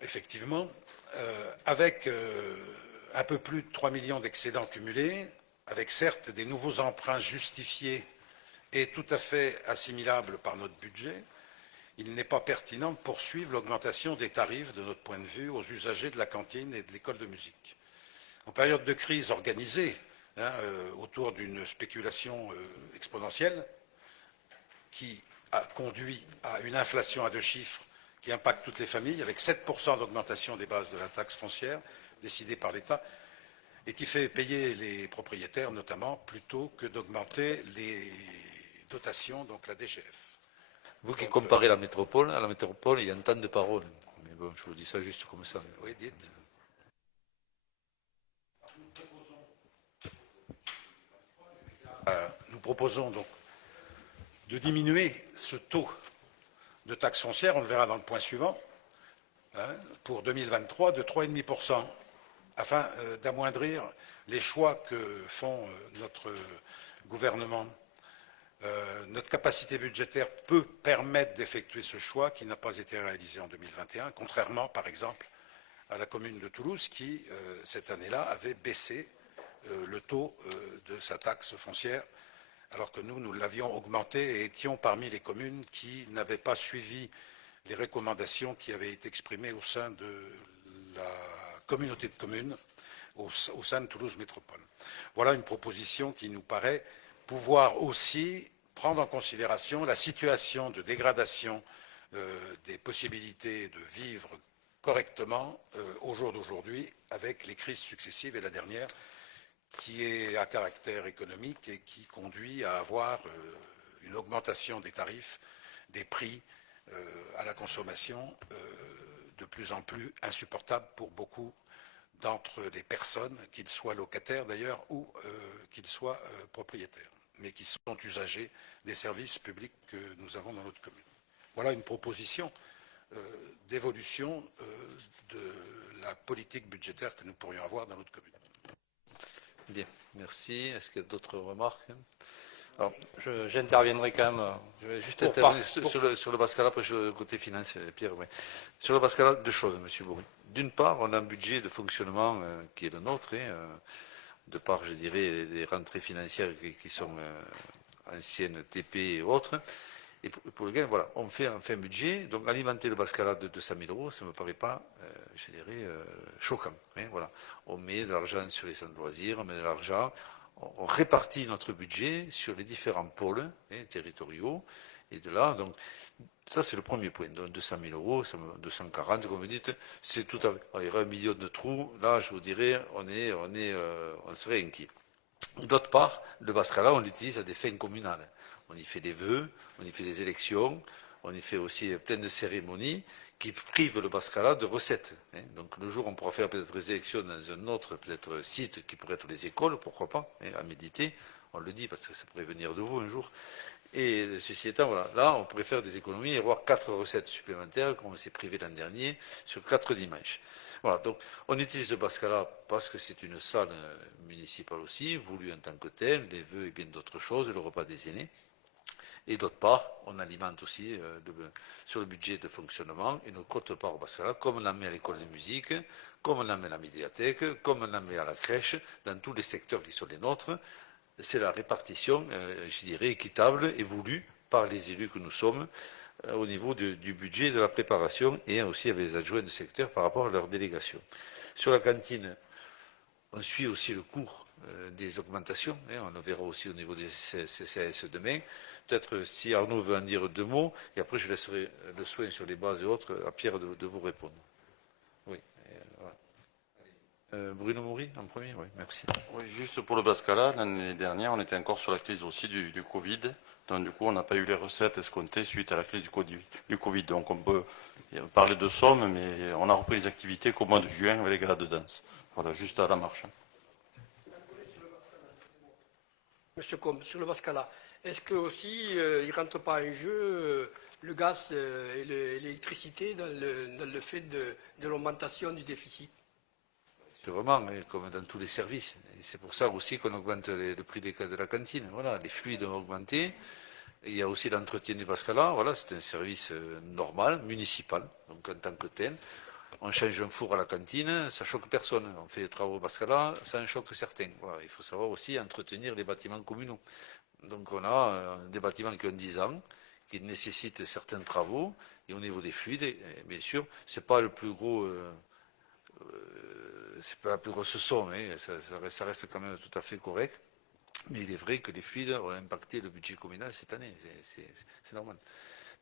effectivement, avec un peu plus de 3 millions d'excédents cumulés, avec certes des nouveaux emprunts justifiés et tout à fait assimilables par notre budget, il n'est pas pertinent de poursuivre l'augmentation des tarifs, de notre point de vue, aux usagers de la cantine et de l'école de musique. En période de crise organisée, autour d'une spéculation exponentielle, qui a conduit à une inflation à 2 chiffres qui impacte toutes les familles, avec 7% d'augmentation des bases de la taxe foncière décidée par l'État, et qui fait payer les propriétaires notamment, plutôt que d'augmenter les dotations, donc la DGF. Vous qui comparez à la métropole, il y a un temps de parole. Mais bon, je vous dis ça juste comme ça. Oui, dites. Nous proposons donc de diminuer ce taux de taxe foncière, on le verra dans le point suivant, pour 2023 de 3,5%, afin d'amoindrir les choix que font notre gouvernement. Notre capacité budgétaire peut permettre d'effectuer ce choix qui n'a pas été réalisé en 2021, contrairement par exemple à la commune de Toulouse qui, cette année-là, avait baissé le taux de sa taxe foncière, alors que nous l'avions augmenté et étions parmi les communes qui n'avaient pas suivi les recommandations qui avaient été exprimées au sein de la communauté de communes, au sein de Toulouse Métropole. Voilà une proposition qui nous paraît pouvoir aussi prendre en considération la situation de dégradation des possibilités de vivre correctement au jour d'aujourd'hui avec les crises successives et la dernière qui est à caractère économique et qui conduit à avoir une augmentation des tarifs, des prix à la consommation de plus en plus insupportable pour beaucoup d'entre les personnes, qu'ils soient locataires d'ailleurs ou qu'ils soient propriétaires, mais qui sont usagers des services publics que nous avons dans notre commune. Voilà une proposition d'évolution de la politique budgétaire que nous pourrions avoir dans notre commune. Bien, merci. Est-ce qu'il y a d'autres remarques? Alors, j'interviendrai quand même. Je vais juste intervenir sur le Bascala, après le côté finance, Pierre. Oui. Sur le Bascala, deux choses, M. Bourri. D'une part, on a un budget de fonctionnement qui est le nôtre, de par, je dirais, les rentrées financières qui sont anciennes TP et autres, et pour lequel, voilà, on fait un budget. Donc, alimenter le Bascala de 200 000 euros, ça ne me paraît pas, je dirais, choquant. Voilà. On met de l'argent sur les centres de loisirs, on met de l'argent. On répartit notre budget sur les différents pôles territoriaux. Et de là, donc, ça c'est le premier point. Donc 200 000 euros, 240, comme vous dites, c'est tout à fait. Il y aurait 1 million de trous. Là, je vous dirais, on serait inquiet. D'autre part, le Bascala, on l'utilise à des fins communales. On y fait des vœux, on y fait des élections, on y fait aussi plein de cérémonies qui privent le Bascala de recettes. Donc le jour où on pourra faire peut-être des élections dans un autre peut-être site qui pourrait être les écoles, pourquoi pas, à méditer, on le dit parce que ça pourrait venir de vous un jour. Et ceci étant, voilà, là on pourrait faire des économies et avoir 4 recettes supplémentaires comme on s'est privé l'an dernier sur 4 dimanches. Voilà, donc on utilise le Bascala parce que c'est une salle municipale aussi, voulue en tant que telle, les vœux et bien d'autres choses, le repas des aînés. Et d'autre part, on alimente aussi sur le budget de fonctionnement une quote-part au Bascala, comme on la met à l'école de musique, comme on la met à la médiathèque, comme on la met à la crèche, dans tous les secteurs qui sont les nôtres. C'est la répartition, je dirais, équitable et voulue par les élus que nous sommes au niveau du budget, de la préparation et aussi avec les adjoints de secteur par rapport à leur délégation. Sur la cantine, on suit aussi le cours des augmentations. On le verra aussi au niveau des CCAS demain. Peut-être si Arnaud veut en dire 2 mots, et après je laisserai le soin sur les bases et autres à Pierre de vous répondre. Oui. Voilà. Bruno Maury en premier, oui, merci. Oui, juste pour le Bascala, l'année dernière, on était encore sur la crise aussi du Covid. Donc du coup, on n'a pas eu les recettes escomptées suite à la crise du Covid. Donc on peut parler de sommes, mais on a repris les activités qu'au mois de juin avec les galas de danse. Voilà, juste à la marche. Monsieur Combe, sur le Bascala, est-ce que aussi il ne rentre pas en jeu le gaz et l'électricité dans le fait de l'augmentation du déficit? Sûrement, comme dans tous les services. Et c'est pour ça aussi qu'on augmente le prix de la cantine. Voilà, les fluides ont augmenté. Il y a aussi l'entretien du Bascala. Voilà, c'est un service normal, municipal, donc en tant que tel. On change un four à la cantine, ça choque personne. On fait des travaux au Bascala, ça en choque certains. Voilà, il faut savoir aussi entretenir les bâtiments communaux. Donc on a des bâtiments qui ont 10 ans, qui nécessitent certains travaux. Et au niveau des fluides, bien sûr, c'est pas le plus gros, c'est pas la plus grosse somme. Ça reste quand même tout à fait correct. Mais il est vrai que les fluides ont impacté le budget communal cette année. C'est normal.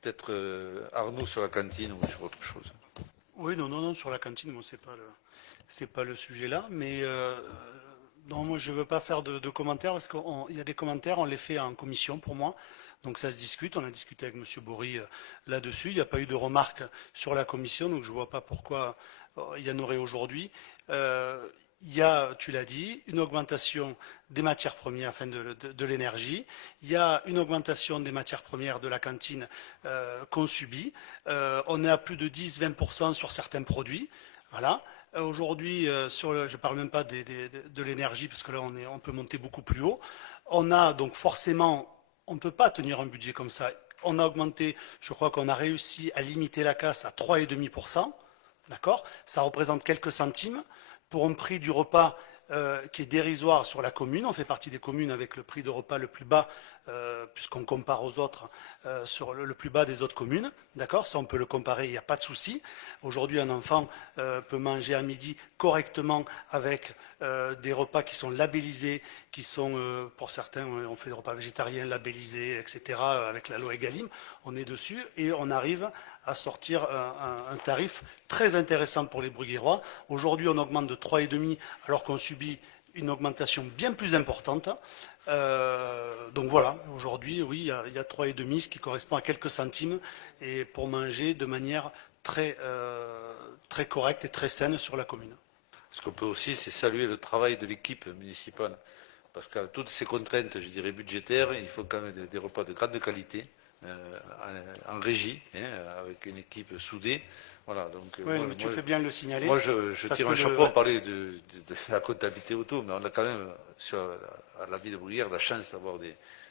Peut-être Arnaud sur la cantine ou sur autre chose. Oui, non, sur la cantine, bon, c'est pas le sujet là, mais non, moi je veux pas faire de commentaires parce qu'il y a des commentaires, on les fait en commission pour moi, donc ça se discute. On a discuté avec M. Bory là-dessus. Il n'y a pas eu de remarques sur la commission, donc je vois pas pourquoi il y en aurait aujourd'hui. Il y a, tu l'as dit, une augmentation des matières premières, enfin de l'énergie. Il y a une augmentation des matières premières de la cantine qu'on subit. On est à plus de 10-20% sur certains produits. Voilà. Aujourd'hui, je ne parle même pas de l'énergie, parce que là, on peut monter beaucoup plus haut. On a donc forcément, on ne peut pas tenir un budget comme ça. On a augmenté, je crois qu'on a réussi à limiter la casse à 3,5%. D'accord ? Ça représente quelques centimes. Pour un prix du repas qui est dérisoire sur la commune. On fait partie des communes avec le prix de repas le plus bas, puisqu'on compare aux autres, sur le plus bas des autres communes. D'accord, ça on peut le comparer, il n'y a pas de souci. Aujourd'hui, un enfant peut manger à midi correctement avec des repas qui sont labellisés, qui sont, pour certains, on fait des repas végétariens labellisés, etc., avec la loi Egalim. On est dessus et on arrive à sortir un tarif très intéressant pour les Bruguérois. Aujourd'hui, on augmente de 3,5 alors qu'on subit une augmentation bien plus importante. Donc voilà, aujourd'hui, oui, il y a 3,5, ce qui correspond à quelques centimes, et pour manger de manière très correcte et très saine sur la commune. Ce qu'on peut aussi, c'est saluer le travail de l'équipe municipale. Parce qu'à toutes ces contraintes, je dirais, budgétaires, il faut quand même des repas de grande qualité, en régie, avec une équipe soudée. Voilà, donc, Oui, mais tu fais bien de le signaler. Moi, je tire un chapeau, on parlait de la comptabilité auto, mais on a quand même, à la ville de Bruguière, la chance d'avoir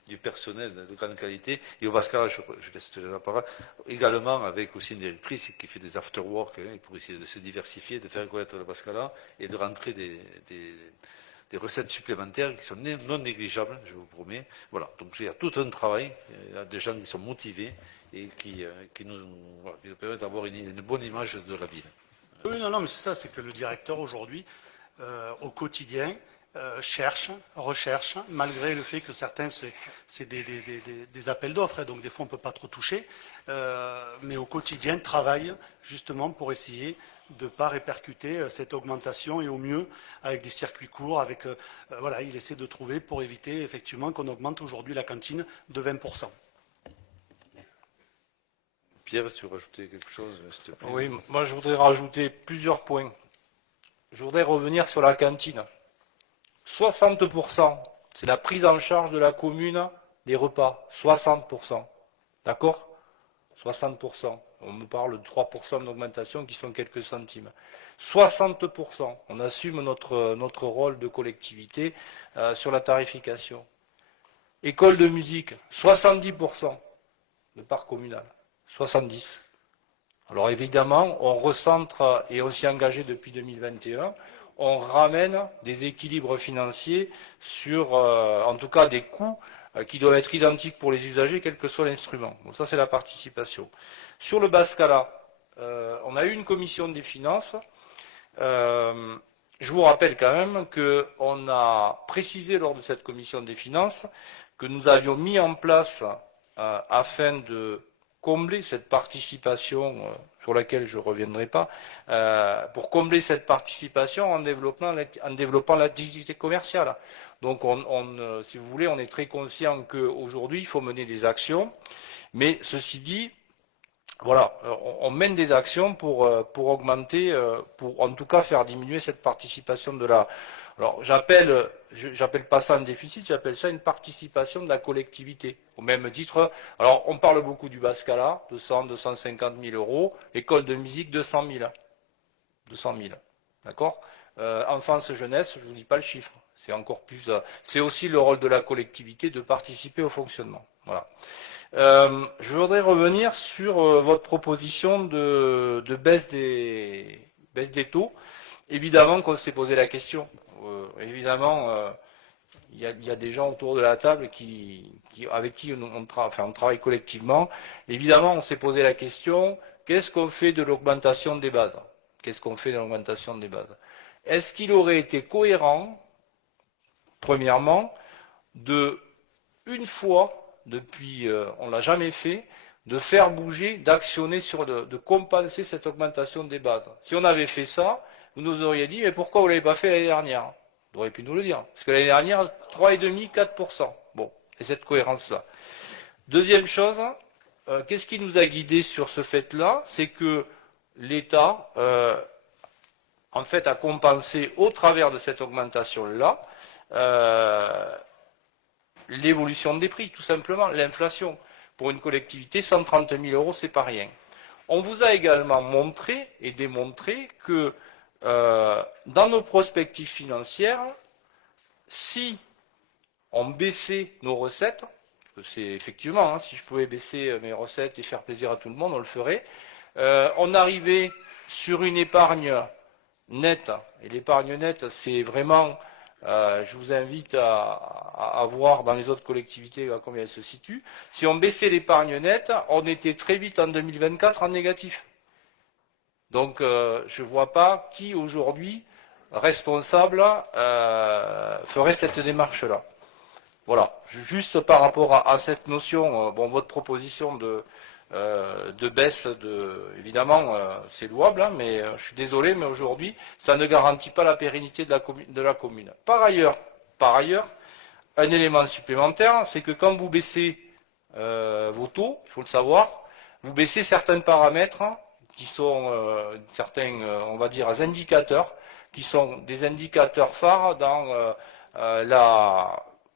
du personnel de grande qualité. Et au Bascara, je laisse la parole, également avec aussi une directrice qui fait des after-work pour essayer de se diversifier, de faire connaître le Bascara et de rentrer des recettes supplémentaires qui sont non négligeables, je vous promets. Voilà, donc il y a tout un travail, il y a des gens qui sont motivés et qui nous permettent d'avoir une bonne image de la ville. Oui, non, mais c'est ça, c'est que le directeur aujourd'hui, au quotidien, recherche, malgré le fait que certains, c'est des appels d'offres, donc des fois on ne peut pas trop toucher, mais au quotidien travaille justement pour essayer de ne pas répercuter cette augmentation et au mieux avec des circuits courts, voilà, il essaie de trouver pour éviter effectivement qu'on augmente aujourd'hui la cantine de 20%. Pierre, si tu veux rajouter quelque chose, s'il te plaît. Oui, moi je voudrais rajouter plusieurs points. Je voudrais revenir sur la cantine. 60%, c'est la prise en charge de la commune des repas. 60%. D'accord ? 60%. On me parle de 3% d'augmentation qui sont quelques centimes. 60%. On assume notre rôle de collectivité sur la tarification. École de musique, 70%. Le parc communal. 70. Alors évidemment, on recentre, et on s'y est engagé depuis 2021, on ramène des équilibres financiers sur, en tout cas, des coûts qui doivent être identiques pour les usagers, quel que soit l'instrument. Bon, ça, c'est la participation. Sur le Bascala, on a eu une commission des finances. Je vous rappelle quand même qu'on a précisé lors de cette commission des finances que nous avions mis en place, afin de combler cette participation, sur laquelle je ne reviendrai pas, pour combler cette participation en développant l'activité commerciale. Donc, si vous voulez, on est très conscient qu'aujourd'hui, il faut mener des actions, mais ceci dit, voilà, on mène des actions pour augmenter, pour en tout cas faire diminuer cette participation de la... Alors, j'appelle pas ça un déficit, j'appelle ça une participation de la collectivité. Au même titre, alors on parle beaucoup du Bascala, 250 000 euros, école de musique 200 000. 200 000, d'accord ? Enfance jeunesse, je ne vous dis pas le chiffre, c'est encore plus... c'est aussi le rôle de la collectivité de participer au fonctionnement. Voilà. Je voudrais revenir sur votre proposition de baisse des taux. Évidemment qu'on s'est posé la question. Évidemment, il y a des gens autour de la table avec qui on travaille collectivement. Évidemment, on s'est posé la question, qu'est-ce qu'on fait de l'augmentation des bases ? Qu'est-ce qu'on fait de l'augmentation des bases ? Est-ce qu'il aurait été cohérent, premièrement, une fois, depuis, on ne l'a jamais fait, de faire bouger, d'actionner de compenser cette augmentation des bases. Si on avait fait ça, vous nous auriez dit, mais pourquoi vous ne l'avez pas fait l'année dernière ? Vous auriez pu nous le dire. Parce que l'année dernière, 3,5, 4%. Bon, et cette cohérence-là. Deuxième chose, qu'est-ce qui nous a guidés sur ce fait-là ? C'est que l'État, en fait, a compensé au travers de cette augmentation-là, l'évolution des prix, tout simplement, l'inflation. Pour une collectivité, 130 000 euros, c'est pas rien. On vous a également montré et démontré que dans nos prospectives financières, si on baissait nos recettes, c'est effectivement, si je pouvais baisser mes recettes et faire plaisir à tout le monde, on le ferait, on arrivait sur une épargne nette, et l'épargne nette, c'est vraiment, je vous invite à voir dans les autres collectivités à combien elle se situe. Si on baissait l'épargne nette, on était très vite en 2024 en négatif. Donc je ne vois pas qui aujourd'hui, responsable, ferait cette démarche-là. Voilà, juste par rapport à cette notion, bon, votre proposition de baisse, évidemment, c'est louable, hein, mais je suis désolé, mais aujourd'hui, ça ne garantit pas la pérennité de la commune. Par ailleurs, un élément supplémentaire, c'est que quand vous baissez vos taux, il faut le savoir, vous baissez certains paramètres qui sont certains, on va dire, indicateurs, qui sont des indicateurs phares dans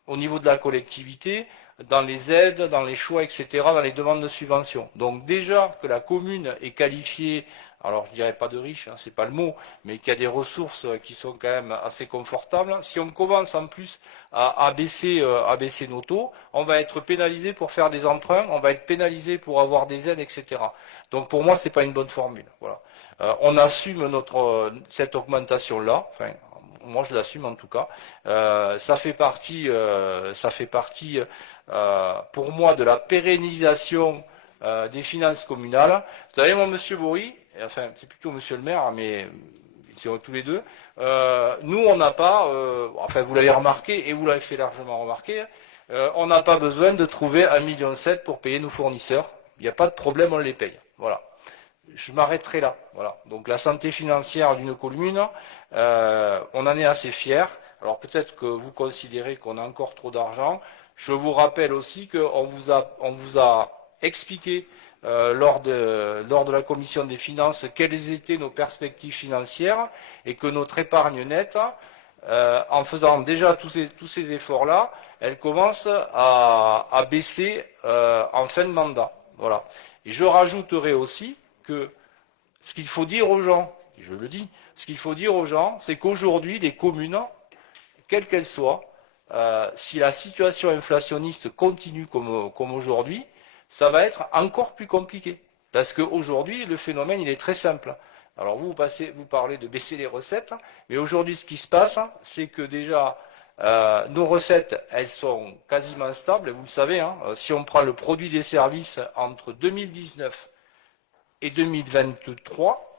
au niveau de la collectivité, dans les aides, dans les choix, etc., dans les demandes de subventions. Donc déjà que la commune est qualifiée, alors je dirais pas de riche, hein, c'est pas le mot, mais qu'il y a des ressources qui sont quand même assez confortables. Si on commence en plus à baisser nos taux, on va être pénalisé pour faire des emprunts, on va être pénalisé pour avoir des aides, etc. Donc pour moi, c'est pas une bonne formule. Voilà. On assume cette augmentation-là. Enfin, moi, je l'assume en tout cas. Ça fait partie pour moi de la pérennisation des finances communales. Vous savez, moi, Monsieur Bory, enfin, c'est plutôt Monsieur le maire, mais ils sont tous les deux. Nous, on n'a pas, enfin, vous l'avez remarqué et vous l'avez fait largement remarquer, on n'a pas besoin de trouver 1,7 million pour payer nos fournisseurs. Il n'y a pas de problème, on les paye. Voilà. Je m'arrêterai là. Voilà. Donc la santé financière d'une commune, on en est assez fiers. Alors peut-être que vous considérez qu'on a encore trop d'argent. Je vous rappelle aussi qu'on vous a expliqué lors de la commission des finances quelles étaient nos perspectives financières et que notre épargne nette, en faisant déjà tous ces efforts-là, elle commence à baisser en fin de mandat. Voilà. Et je rajouterai aussi que ce qu'il faut dire aux gens, je le dis, ce qu'il faut dire aux gens, c'est qu'aujourd'hui, les communes, quelles qu'elles soient, si la situation inflationniste continue comme aujourd'hui, ça va être encore plus compliqué. Parce qu'aujourd'hui, le phénomène, il est très simple. Alors vous parlez de baisser les recettes, mais aujourd'hui, ce qui se passe, c'est que déjà, nos recettes, elles sont quasiment stables, vous le savez, hein, si on prend le produit des services entre 2019 et 2023,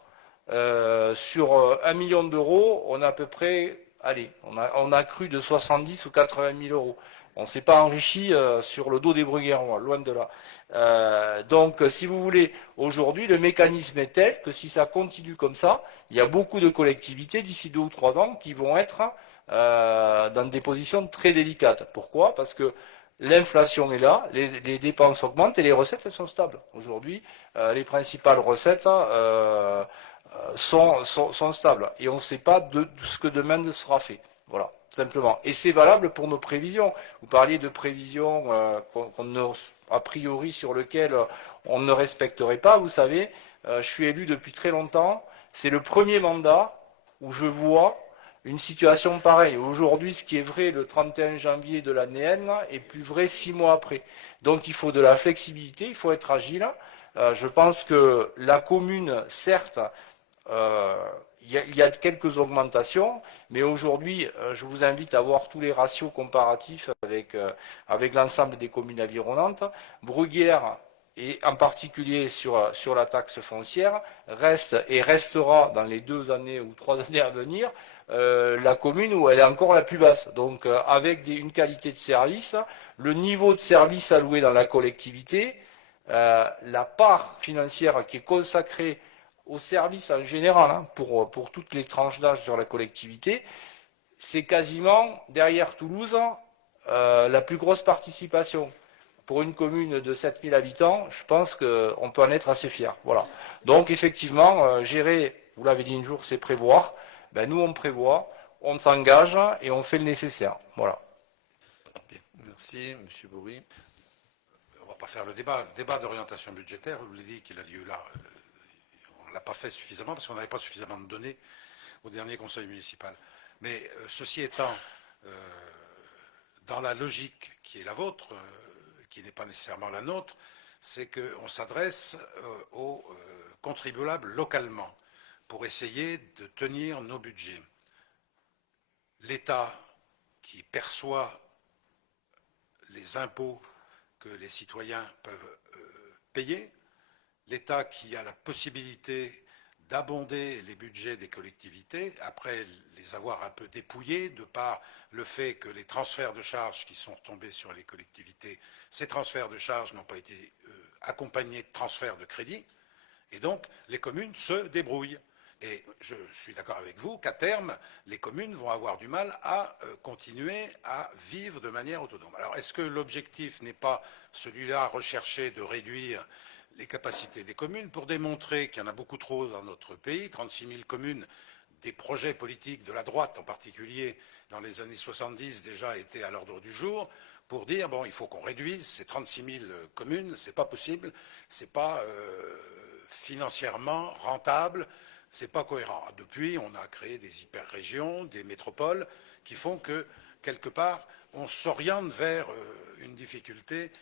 sur 1 million d'euros, on a à peu près, allez, on a cru de 70 ou 80 000 euros. On ne s'est pas enrichi sur le dos des Bruguérois, loin de là. Donc, si vous voulez, aujourd'hui, le mécanisme est tel que si ça continue comme ça, il y a beaucoup de collectivités d'ici 2 ou 3 ans qui vont être dans des positions très délicates. Pourquoi? Parce que l'inflation est là, les dépenses augmentent et les recettes elles sont stables. Aujourd'hui, les principales recettes sont stables et on ne sait pas de ce que demain sera fait. Voilà, tout simplement. Et c'est valable pour nos prévisions. Vous parliez de prévisions a priori sur lesquelles on ne respecterait pas. Vous savez, je suis élu depuis très longtemps. C'est le premier mandat où je vois une situation pareille. Aujourd'hui, ce qui est vrai le 31 janvier de l'année N est plus vrai 6 mois après. Donc il faut de la flexibilité, il faut être agile. Je pense que la commune, certes, il y a quelques augmentations, mais aujourd'hui, je vous invite à voir tous les ratios comparatifs avec l'ensemble des communes environnantes. Bruguière, et en particulier sur la taxe foncière, reste et restera dans les 2 années ou 3 années à venir la commune où elle est encore la plus basse. Donc avec une qualité de service, le niveau de service alloué dans la collectivité, la part financière qui est consacrée au service en général, hein, pour toutes les tranches d'âge sur la collectivité, c'est quasiment, derrière Toulouse, la plus grosse participation. Pour une commune de 7000 habitants, je pense qu'on peut en être assez fier. Voilà. Donc effectivement, gérer, vous l'avez dit un jour, c'est prévoir. Ben, nous, on prévoit, on s'engage et on fait le nécessaire. Voilà. Bien. Merci, M. Bory. On ne va pas faire le débat. Le débat d'orientation budgétaire, je vous l'ai dit qu'il a lieu là. On ne l'a pas fait suffisamment parce qu'on n'avait pas suffisamment de données au dernier conseil municipal. Mais ceci étant, dans la logique qui est la vôtre, qui n'est pas nécessairement la nôtre, c'est qu'on s'adresse aux contribuables localement. pour essayer de tenir nos budgets. L'État qui perçoit les impôts que les citoyens peuvent payer, l'État qui a la possibilité d'abonder les budgets des collectivités, après les avoir un peu dépouillés, de par le fait que les transferts de charges qui sont tombés sur les collectivités, ces transferts de charges n'ont pas été accompagnés de transferts de crédits, et donc les communes se débrouillent. Et je suis d'accord avec vous qu'à terme, les communes vont avoir du mal à continuer à vivre de manière autonome. Alors, est-ce que l'objectif n'est pas celui-là recherché de réduire les capacités des communes pour démontrer qu'il y en a beaucoup trop dans notre pays, 36 000 communes, des projets politiques de la droite en particulier, dans les années 70 déjà étaient à l'ordre du jour, pour dire, bon, il faut qu'on réduise ces 36 000 communes, c'est pas possible, c'est pas financièrement rentable, c'est pas cohérent. Depuis, on a créé des hyper-régions, des métropoles, qui font que, quelque part, on s'oriente vers une difficulté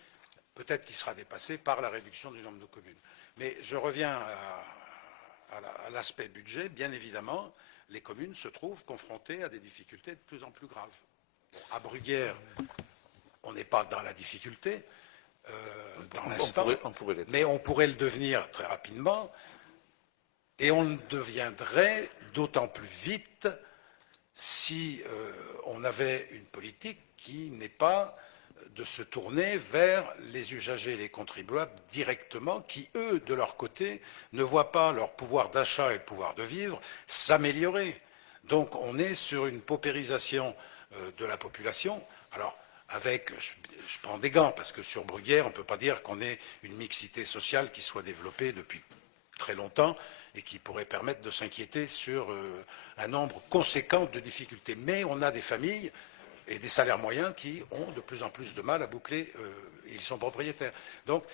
peut-être qui sera dépassée par la réduction du nombre de communes. Mais je reviens à l'aspect budget. Bien évidemment, les communes se trouvent confrontées à des difficultés de plus en plus graves. Bon, à Bruguière, on n'est pas dans la difficulté dans l'instant, mais on pourrait le devenir très rapidement. Et on le deviendrait d'autant plus vite si on avait une politique qui n'est pas de se tourner vers les usagers et les contribuables directement, qui, eux, de leur côté, ne voient pas leur pouvoir d'achat et le pouvoir de vivre s'améliorer. Donc on est sur une paupérisation de la population. Alors, je prends des gants, parce que sur Bruguière, on ne peut pas dire qu'on ait une mixité sociale qui soit développée depuis très longtemps et qui pourrait permettre de s'inquiéter sur un nombre conséquent de difficultés. Mais on a des familles et des salaires moyens qui ont de plus en plus de mal à boucler, et ils sont propriétaires. Donc,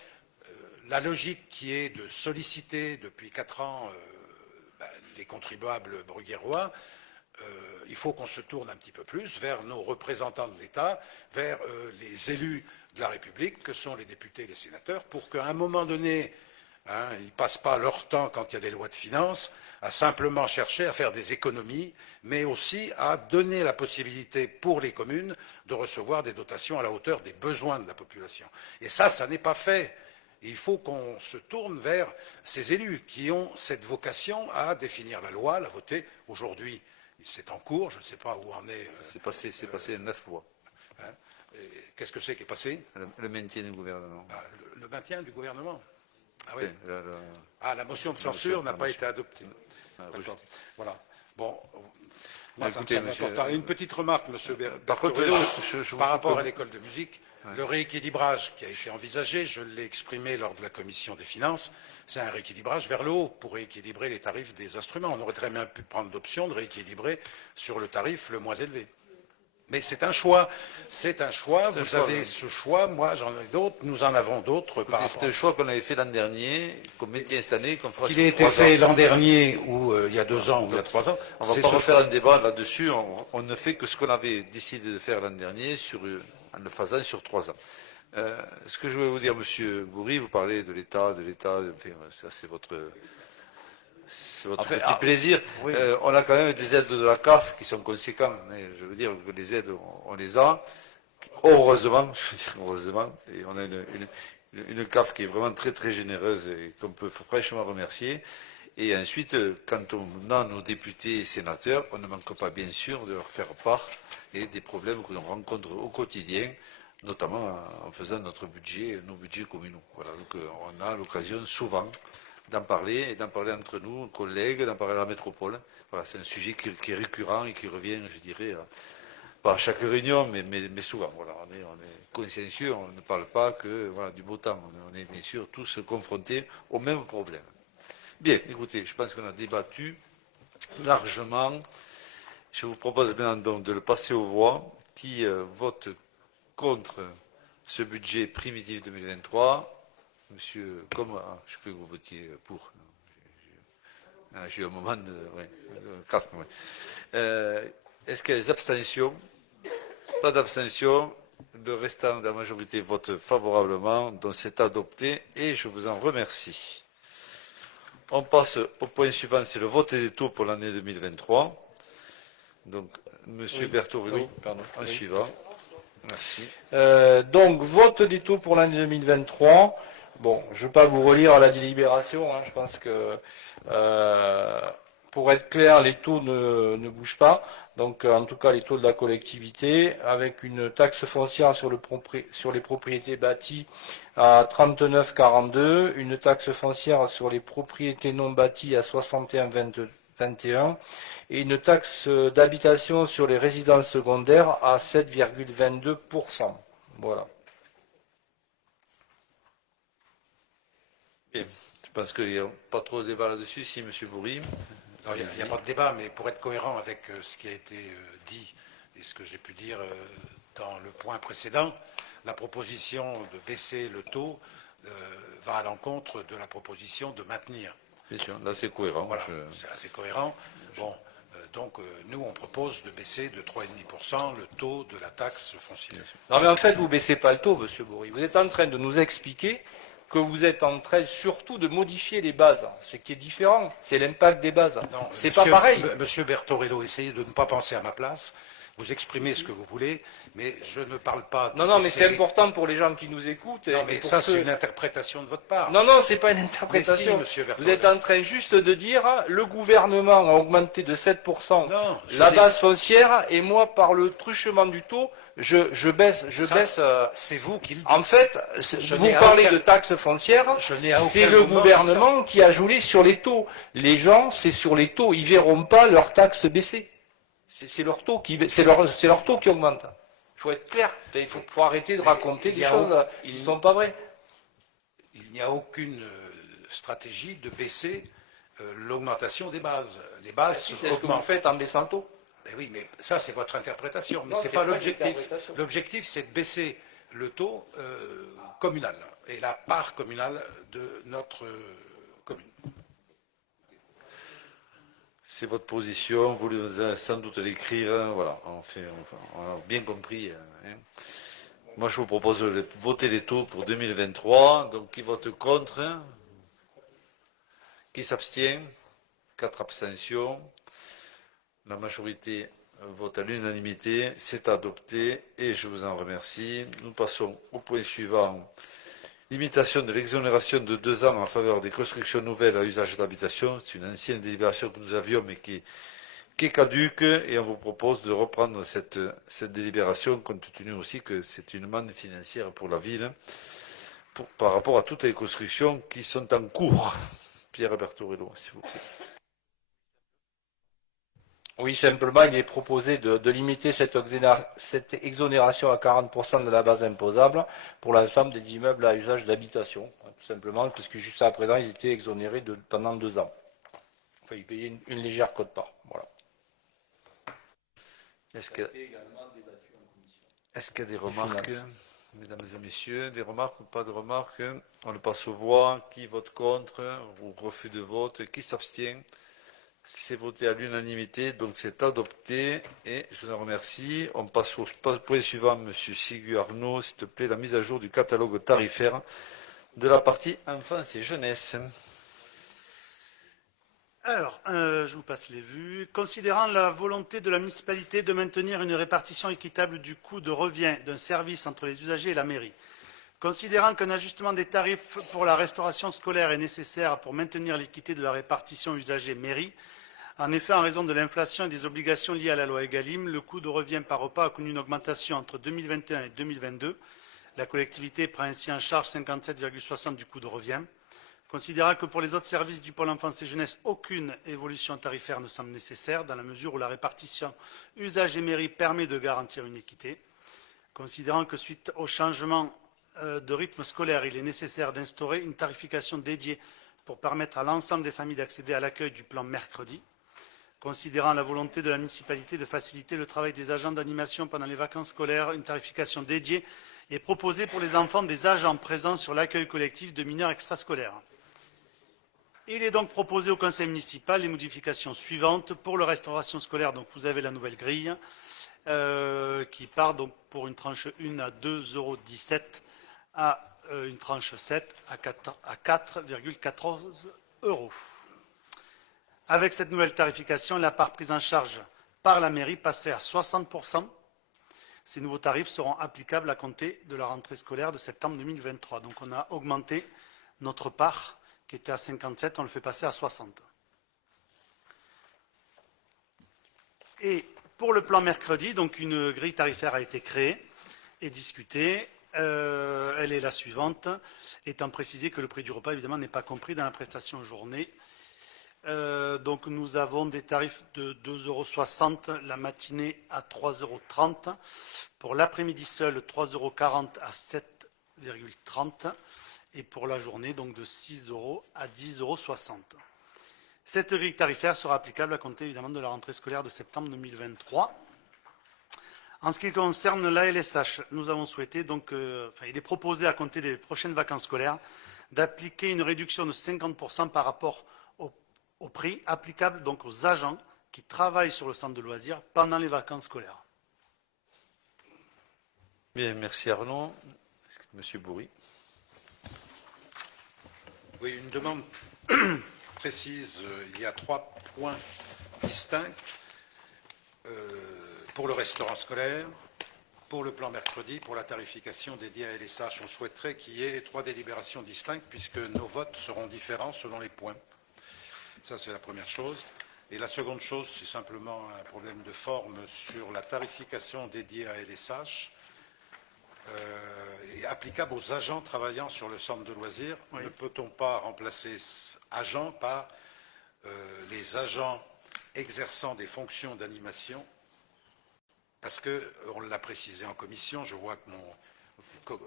la logique qui est de solliciter depuis 4 ans les contribuables bruguérois, il faut qu'on se tourne un petit peu plus vers nos représentants de l'État, vers les élus de la République, que sont les députés et les sénateurs, pour qu'à un moment donné, ils ne passent pas leur temps, quand il y a des lois de finances, à simplement chercher à faire des économies, mais aussi à donner la possibilité pour les communes de recevoir des dotations à la hauteur des besoins de la population. Et ça n'est pas fait. Il faut qu'on se tourne vers ces élus qui ont cette vocation à définir la loi, la voter. Aujourd'hui, c'est en cours, je ne sais pas où en est. C'est passé 9 fois. Qu'est-ce que c'est qui est passé? Le maintien du gouvernement. Le maintien du gouvernement. Ah oui. La motion de la censure n'a pas motion. été adoptée. Voilà. Bon. Moi, ça me Écoutez, semble monsieur- important. Une petite remarque, monsieur Par contre, Bertolello, je vous par rapport coupe. à l'école de musique. Le rééquilibrage qui a été envisagé, je l'ai exprimé lors de la commission des finances, c'est un rééquilibrage vers le haut pour rééquilibrer les tarifs des instruments. On aurait très bien pu prendre l'option de rééquilibrer sur le tarif le moins élevé. Mais c'est un choix. C'est un choix. Vous avez ce choix. Moi, j'en ai d'autres. Nous en avons d'autres par rapport C'est un choix qu'on avait fait l'an dernier, qu'on maintient cette année, qu'on fera qu'il sur ait été 3 fait ans. l'an dernier ou il y a 2 ans ou il y a 3 ans. On ne va c'est pas ce refaire choix. un débat là-dessus. On ne fait que ce qu'on avait décidé de faire l'an dernier en le faisant sur 3 ans. Ce que je voulais vous dire, Monsieur Goury, vous parlez de l'État, enfin, ça c'est votre petit plaisir. oui. On a quand même des aides de la CAF qui sont conséquentes. Je veux dire que les aides, on les a. Heureusement, je veux dire heureusement, et on a une CAF qui est vraiment très très généreuse et qu'on peut fraîchement remercier. Et ensuite, quand on a nos députés et sénateurs, on ne manque pas bien sûr de leur faire part et des problèmes que l'on rencontre au quotidien, notamment en faisant nos budgets communaux. Voilà, donc on a l'occasion souvent d'en parler, et d'en parler entre nous, collègues, d'en parler à la métropole. Voilà, c'est un sujet qui est récurrent et qui revient, je dirais, pas à chaque réunion, mais souvent. Voilà, on est consciencieux, on ne parle pas que du beau temps. On est bien sûr tous confrontés au même problème. Bien, écoutez, je pense qu'on a débattu largement. Je vous propose maintenant donc de le passer aux voix. Qui vote contre ce budget primitif 2023 ? Monsieur, je crois que vous votiez pour. J'ai eu un moment de. Quatre, oui. Est-ce qu'il y a des abstentions? Pas d'abstention. Le restant de la majorité vote favorablement, donc c'est adopté et je vous en remercie. On passe au point suivant, c'est le vote des taux pour l'année 2023. Donc, Monsieur Bertorello, oui, pardon. en Oui. suivant. Merci. Donc, vote des taux pour l'année 2023. Bon, je ne vais pas vous relire la délibération. Je pense que, pour être clair, les taux ne bougent pas. Donc, en tout cas, les taux de la collectivité, avec une taxe foncière sur les propriétés bâties à 39,42, une taxe foncière sur les propriétés non bâties à 61,21 et une taxe d'habitation sur les résidences secondaires à 7,22%. Voilà. Bien. Je pense qu'il n'y a pas trop de débat là-dessus. Si, Monsieur Bourri. Non, il n'y a pas de débat, mais pour être cohérent avec ce qui a été dit et ce que j'ai pu dire dans le point précédent, la proposition de baisser le taux va à l'encontre de la proposition de maintenir. Bien sûr, là c'est cohérent. Voilà, c'est assez cohérent. Bon, donc nous, on propose de baisser de 3,5% le taux de la taxe foncière. Non, mais en fait, vous ne baissez pas le taux, Monsieur Bourri. Vous êtes en train de nous expliquer que vous êtes en train surtout de modifier les bases. Ce qui est différent, c'est l'impact des bases. C'est pas pareil. Monsieur Bertorello, essayez de ne pas penser à ma place. Vous exprimez ce que vous voulez, mais je ne parle pas de... Non, mais c'est important pour les gens qui nous écoutent. Non, mais ça, c'est une interprétation de votre part. Non, c'est pas une interprétation. Mais si, monsieur Bertorello. Vous êtes en train juste de dire le gouvernement a augmenté de 7% Non, la base foncière et moi, par le truchement du taux, je baisse. C'est vous qui le dites. En fait, Je vous n'ai à parlez aucun- de taxes foncières, Je n'ai à c'est aucun le moment gouvernement qui a joué sur les taux. Les gens, c'est sur les taux. Ils verront pas leurs taxes baisser. C'est leur taux c'est leur taux qui augmente. Il faut être clair. Il faut arrêter de raconter des choses qui ne sont pas vraies. Il n'y a aucune stratégie de baisser l'augmentation des bases. Les bases C'est ce que vous augmentent. faites en baissant le taux. Mais oui, mais ça, c'est votre interprétation. Mais Non, ce n'est c'est pas pas l'objectif. l'interprétation. L'objectif, c'est de baisser le taux communal et la part communale de notre commune. C'est votre position, vous allez sans doute l'écrire, voilà, on a bien compris. Moi, je vous propose de voter les taux pour 2023, donc qui vote contre, qui s'abstient, 4 abstentions, la majorité vote à l'unanimité, c'est adopté et je vous en remercie. Nous passons au point suivant. Limitation de l'exonération de 2 ans en faveur des constructions nouvelles à usage d'habitation. C'est une ancienne délibération que nous avions, mais qui est caduque, et on vous propose de reprendre cette délibération, compte tenu aussi que c'est une manne financière pour la ville, par rapport à toutes les constructions qui sont en cours. Pierre Bertorello, s'il vous plaît. Oui, simplement, il est proposé de limiter cette exonération à 40% de la base imposable pour l'ensemble des immeubles à usage d'habitation. Tout simplement, parce que jusqu'à présent, ils étaient exonérés pendant 2 ans. Enfin, ils payaient une légère quote-part. Voilà. Est-ce qu'il y a des remarques, mesdames et messieurs, des remarques ou pas de remarques? On le passe aux voix. Qui vote contre ou refus de vote? Qui s'abstient? C'est voté à l'unanimité, donc c'est adopté et je vous remercie. On passe au point suivant, Monsieur Sigu Arnaud, s'il te plaît, la mise à jour du catalogue tarifaire de la partie enfance et jeunesse. Alors, je vous passe les vues. Considérant la volonté de la municipalité de maintenir une répartition équitable du coût de revient d'un service entre les usagers et la mairie, considérant qu'un ajustement des tarifs pour la restauration scolaire est nécessaire pour maintenir l'équité de la répartition usagers-mairie, en effet, en raison de l'inflation et des obligations liées à la loi Egalim, le coût de revient par repas a connu une augmentation entre 2021 et 2022. La collectivité prend ainsi en charge 57,60 du coût de revient. Considérant que pour les autres services du pôle enfance et jeunesse, aucune évolution tarifaire ne semble nécessaire, dans la mesure où la répartition usagers-mairie permet de garantir une équité. Considérant que suite au changement de rythme scolaire, il est nécessaire d'instaurer une tarification dédiée pour permettre à l'ensemble des familles d'accéder à l'accueil du plan mercredi. Considérant la volonté de la municipalité de faciliter le travail des agents d'animation pendant les vacances scolaires, une tarification dédiée est proposée pour les enfants des agents présents sur l'accueil collectif de mineurs extrascolaires. Il est donc proposé au conseil municipal les modifications suivantes. Pour la restauration scolaire, donc vous avez la nouvelle grille qui part donc pour une tranche 1 à 2,17 € à une tranche 7 à 4,14 €. Avec cette nouvelle tarification, la part prise en charge par la mairie passerait à 60%. Ces nouveaux tarifs seront applicables à compter de la rentrée scolaire de septembre 2023. Donc on a augmenté notre part qui était à 57, on le fait passer à 60. Et pour le plan mercredi, donc une grille tarifaire a été créée et discutée. Elle est la suivante, étant précisé que le prix du repas, évidemment, n'est pas compris dans la prestation journée. Donc nous avons des tarifs de 2,60 € la matinée à 3,30 €. Pour l'après-midi seul, 3,40 € à 7,30 €. Et pour la journée, donc de 6 € à 10,60 €. Cette grille tarifaire sera applicable à compter évidemment de la rentrée scolaire de septembre 2023. En ce qui concerne l'ALSH, nous avons souhaité, donc, il est proposé à compter des prochaines vacances scolaires d'appliquer une réduction de 50% par rapport au prix applicable donc aux agents qui travaillent sur le centre de loisirs pendant les vacances scolaires. Bien, merci Arnaud. Monsieur Bourri. Oui, une demande précise. Il y a 3 points distincts pour le restaurant scolaire, pour le plan mercredi, pour la tarification dédiée à LSH. On souhaiterait qu'il y ait 3 délibérations distinctes puisque nos votes seront différents selon les points. Ça, c'est la première chose. Et la seconde chose, c'est simplement un problème de forme sur la tarification dédiée à LSH, applicable aux agents travaillant sur le centre de loisirs. Oui. Ne peut-on pas remplacer agents par les agents exerçant des fonctions d'animation? Parce qu'on l'a précisé en commission, je vois que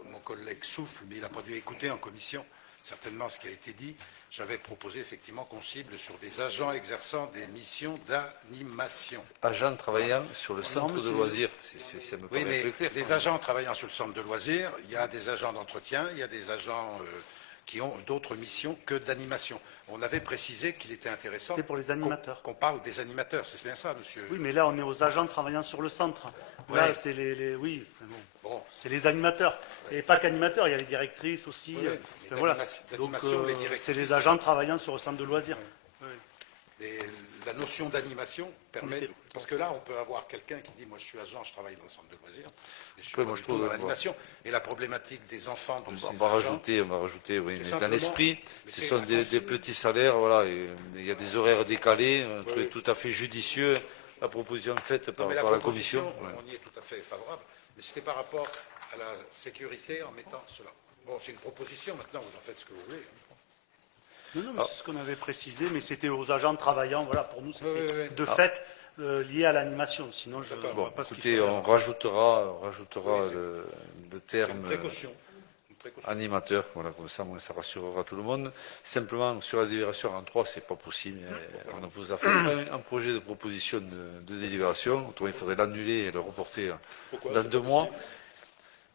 mon collègue souffle, mais il n'a pas dû écouter en commission certainement ce qui a été dit. J'avais proposé effectivement qu'on cible sur des agents exerçant des missions d'animation. Agents travaillant sur le centre de loisirs, ça me paraît plus clair. Les agents travaillant sur le centre de loisirs, il y a des agents d'entretien, il y a des agents qui ont d'autres missions que d'animation. On avait précisé qu'il était intéressant pour les animateurs. Qu'on parle des animateurs, c'est bien ça, monsieur? Oui, mais là, on est aux agents travaillant sur le centre. Là, ouais. C'est oui, bon. C'est les animateurs. Et pas qu'animateurs, il y a les directrices aussi. Oui, voilà. Donc, c'est les agents travaillant sur le centre de loisirs. Oui. Et la notion d'animation permet... Parce que là, on peut avoir quelqu'un qui dit « Moi, je suis agent, je travaille dans le centre de loisirs. Et je suis pas du tout dans l'animation. » Et la problématique des enfants de ces agents... On va rajouter, oui. Mais dans l'esprit, ce sont des petits salaires, voilà. Et il y a des horaires décalés, un truc tout à fait judicieux, la proposition faite par la commission. On y est tout à fait favorable. Mais c'était par rapport à la sécurité en mettant cela. Bon, c'est une proposition, maintenant, vous en faites ce que vous voulez. Non, mais c'est ce qu'on avait précisé, mais c'était aux agents travaillant, voilà, pour nous, c'était de fait lié à l'animation. Sinon, je ne vois pas ce qu'il faut. On rajoutera le terme animateur, voilà, comme ça rassurera tout le monde. Simplement, sur la délibération en 3, c'est pas possible. On vous a fait un projet de proposition de délibération. Autrement, il faudrait l'annuler et le reporter dans 2 mois.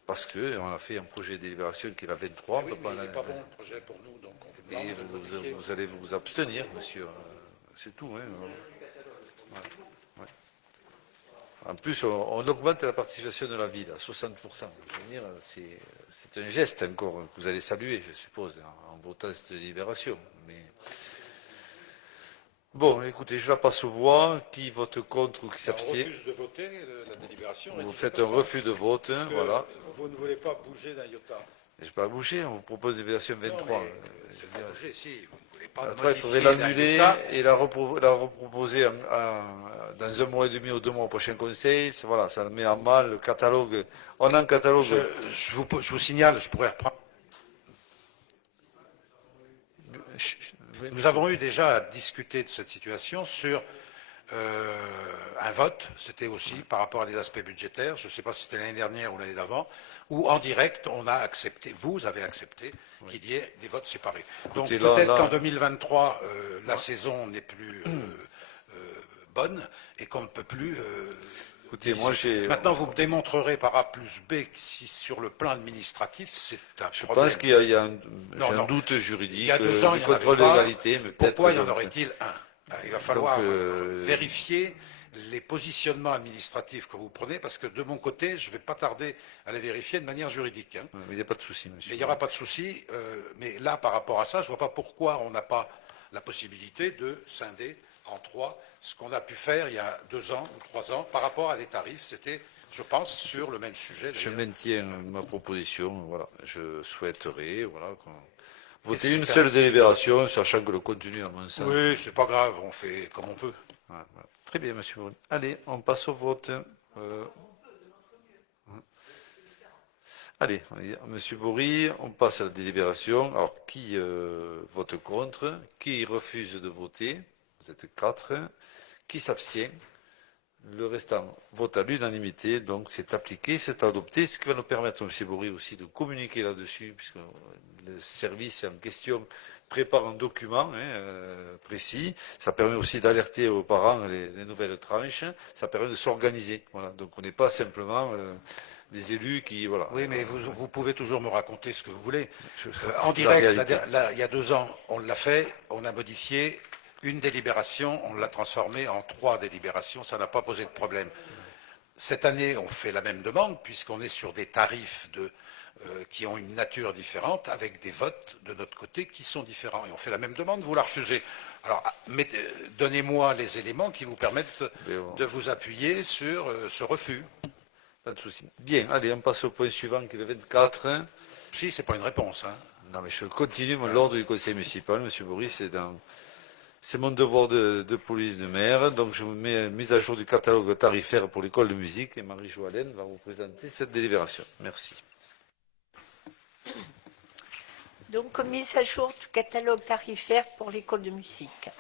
Parce qu'on a fait un projet de délibération qui est la 23. Oui, mais il n'est pas bon le projet pour nous, donc on mais vous allez vous abstenir, monsieur. C'est tout. Hein. Ouais. En plus, on augmente la participation de la ville à 60%. Je veux dire, c'est un geste encore que vous allez saluer, je suppose, en votant cette délibération. Mais... Bon, écoutez, je la passe aux voix. Qui vote contre ou qui s'abstient? On refuse de voter la délibération. Vous faites un refus de vote, voilà. Vous ne voulez pas bouger d'un iota. Je ne vais pas bouger, on vous propose une délibération 23. C'est pas bouger, si. Vous ne voulez pas après, il faudrait l'annuler et la reproposer dans 1 mois et demi ou 2 mois au prochain conseil. Voilà, ça met en mal le catalogue. On a un catalogue. Je vous signale, je pourrais reprendre. Nous avons eu déjà à discuter de cette situation sur un vote, c'était aussi par rapport à des aspects budgétaires, je ne sais pas si c'était l'année dernière ou l'année d'avant, où en direct, on a accepté, vous avez accepté qu'il y ait des votes séparés. Donc peut-être qu'en 2023, la saison n'est plus bonne et qu'on ne peut plus... Écoutez, moi maintenant, vous me démontrerez par A plus B que si sur le plan administratif, c'est un problème. Je pense qu'il y a un doute juridique, il y a 2 ans, du contrôle de légalité. Mais pourquoi y en aurait-il un? Il va falloir vérifier les positionnements administratifs que vous prenez, parce que de mon côté, je ne vais pas tarder à les vérifier de manière juridique. Hein. Mais il n'y a pas de souci, monsieur. Mais il n'y aura pas de souci. Mais là, par rapport à ça, je ne vois pas pourquoi on n'a pas la possibilité de scinder en 3 ce qu'on a pu faire il y a 2 ans ou 3 ans par rapport à des tarifs. C'était, je pense, sur le même sujet. Je maintiens ma proposition. Voilà. Je souhaiterais voter Et une c'est seule délibération, sachant que le contenu, à mon sens. Oui, c'est pas grave, on fait comme on peut. Voilà. Très bien, monsieur Bourri. Allez, on passe au vote. Allez, monsieur Bourri, on passe à la délibération. Alors, qui vote contre? Qui refuse de voter? Vous êtes 4. Qui s'abstient? Le restant vote à l'unanimité, donc c'est appliqué, c'est adopté, ce qui va nous permettre, monsieur Bourri, aussi de communiquer là-dessus, puisque le service en question prépare un document précis. Ça permet aussi d'alerter aux parents les nouvelles tranches. Ça permet de s'organiser. Voilà. Donc on n'est pas simplement des élus qui... Voilà. Oui, mais vous pouvez toujours me raconter ce que vous voulez. En La direct, réalité. il y a 2 ans, on l'a fait, on a modifié une délibération, on l'a transformée en 3 délibérations, ça n'a pas posé de problème. Cette année, on fait la même demande, puisqu'on est sur des tarifs qui ont une nature différente, avec des votes de notre côté qui sont différents. Et on fait la même demande, vous la refusez. Alors, donnez-moi les éléments qui vous permettent de vous appuyer sur ce refus. Pas de souci. Bien, allez, on passe au point suivant qui est le 24. Si, c'est pas une réponse. Hein. Non, mais je continue l'ordre du conseil municipal, monsieur Bourri, c'est mon devoir de police de maire. Donc, je vous mets mise à jour du catalogue tarifaire pour l'école de musique et Marie-Jo Allen va vous présenter cette délibération. Merci. Donc, mise à jour du catalogue tarifaire pour l'école de musique.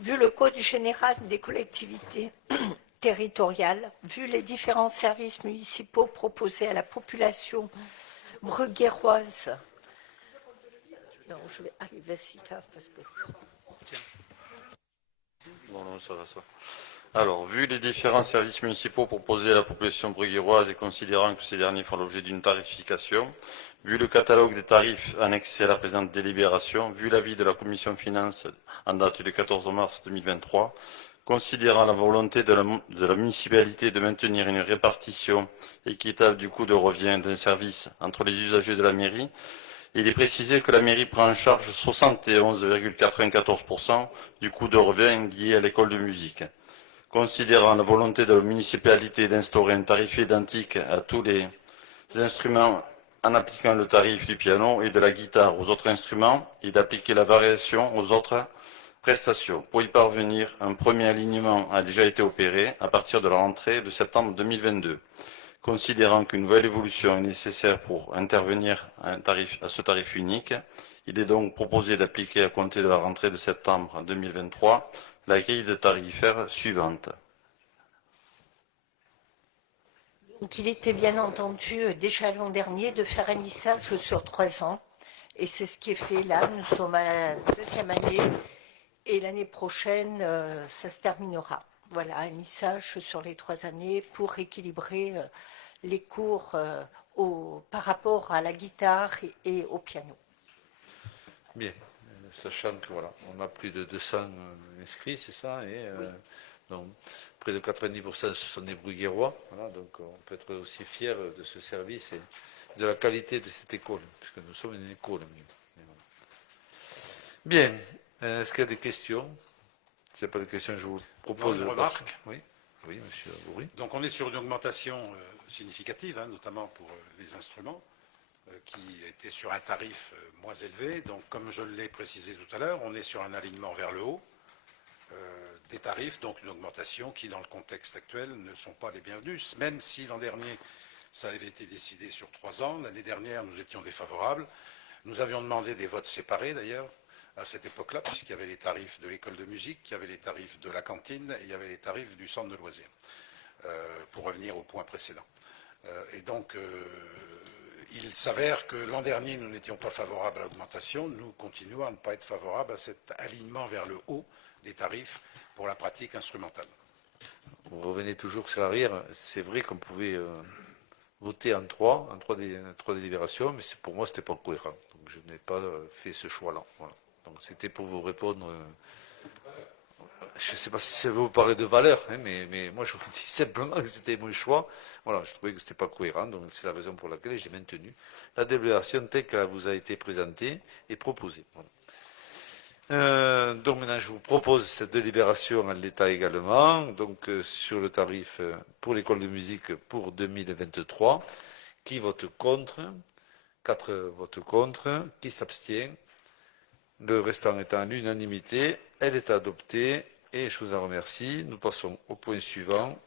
Vu le Code général des collectivités territoriales, vu les différents services municipaux proposés à la population bruguéroise. Non, je vais... Allez, vas-y, parce que... Non, ça va, ça. Alors, vu les différents services municipaux proposés à la population bruguéroise et considérant que ces derniers font l'objet d'une tarification, vu le catalogue des tarifs annexé à la présente délibération, vu l'avis de la commission finances en date du 14 mars 2023, considérant la volonté de la municipalité de maintenir une répartition équitable du coût de revient d'un service entre les usagers de la mairie, il est précisé que la mairie prend en charge 71,94% du coût de revient lié à l'école de musique. Considérant la volonté de la municipalité d'instaurer un tarif identique à tous les instruments en appliquant le tarif du piano et de la guitare aux autres instruments et d'appliquer la variation aux autres prestations. Pour y parvenir, un premier alignement a déjà été opéré à partir de la rentrée de septembre 2022. Considérant qu'une nouvelle évolution est nécessaire pour intervenir à ce tarif unique, il est donc proposé d'appliquer à compter de la rentrée de septembre 2023 la grille de tarifaire suivante. Donc, il était bien entendu déjà l'an dernier de faire un lissage sur 3 ans. Et c'est ce qui est fait là. Nous sommes à la 2e année. Et l'année prochaine, ça se terminera. Voilà, un lissage sur les 3 années pour équilibrer les cours par rapport à la guitare et au piano. Bien, sachant que voilà, on a plus de 200 inscrits, c'est ça, et donc près de 90% ce sont des bruguérois, voilà, donc on peut être aussi fier de ce service et de la qualité de cette école, puisque nous sommes une école. Bien, est-ce qu'il y a des questions? S'il n'y a pas de questions, je vous propose Non, une de remarque. passer. Oui, oui, monsieur Bourri. Donc on est sur une augmentation significative, hein, notamment pour les instruments, qui étaient sur un tarif moins élevé. Donc comme je l'ai précisé tout à l'heure, on est sur un alignement vers le haut des tarifs, donc une augmentation qui, dans le contexte actuel, ne sont pas les bienvenus, même si l'an dernier, ça avait été décidé sur 3 ans. L'année dernière, nous étions défavorables. Nous avions demandé des votes séparés, d'ailleurs, à cette époque-là, puisqu'il y avait les tarifs de l'école de musique, il y avait les tarifs de la cantine et il y avait les tarifs du centre de loisirs, pour revenir au point précédent. Et donc, il s'avère que l'an dernier, nous n'étions pas favorables à l'augmentation. Nous continuons à ne pas être favorables à cet alignement vers le haut des tarifs pour la pratique instrumentale. Vous revenez toujours sur l'arrière. C'est vrai qu'on pouvait voter en trois délibérations, mais pour moi, ce n'était pas cohérent. Donc, je n'ai pas fait ce choix-là. Voilà. Donc, c'était pour vous répondre. Je ne sais pas si ça vous parler de valeur, hein, mais moi, je vous dis simplement que c'était mon choix. Voilà, je trouvais que ce n'était pas cohérent, donc c'est la raison pour laquelle j'ai maintenu la délibération telle qu'elle vous a été présentée et proposée. Voilà. Donc maintenant, je vous propose cette délibération en l'état également, donc sur le tarif pour l'école de musique pour 2023. Qui vote contre? 4 votes contre. Qui s'abstient? Le restant étant à l'unanimité. Elle est adoptée et je vous en remercie. Nous passons au point suivant.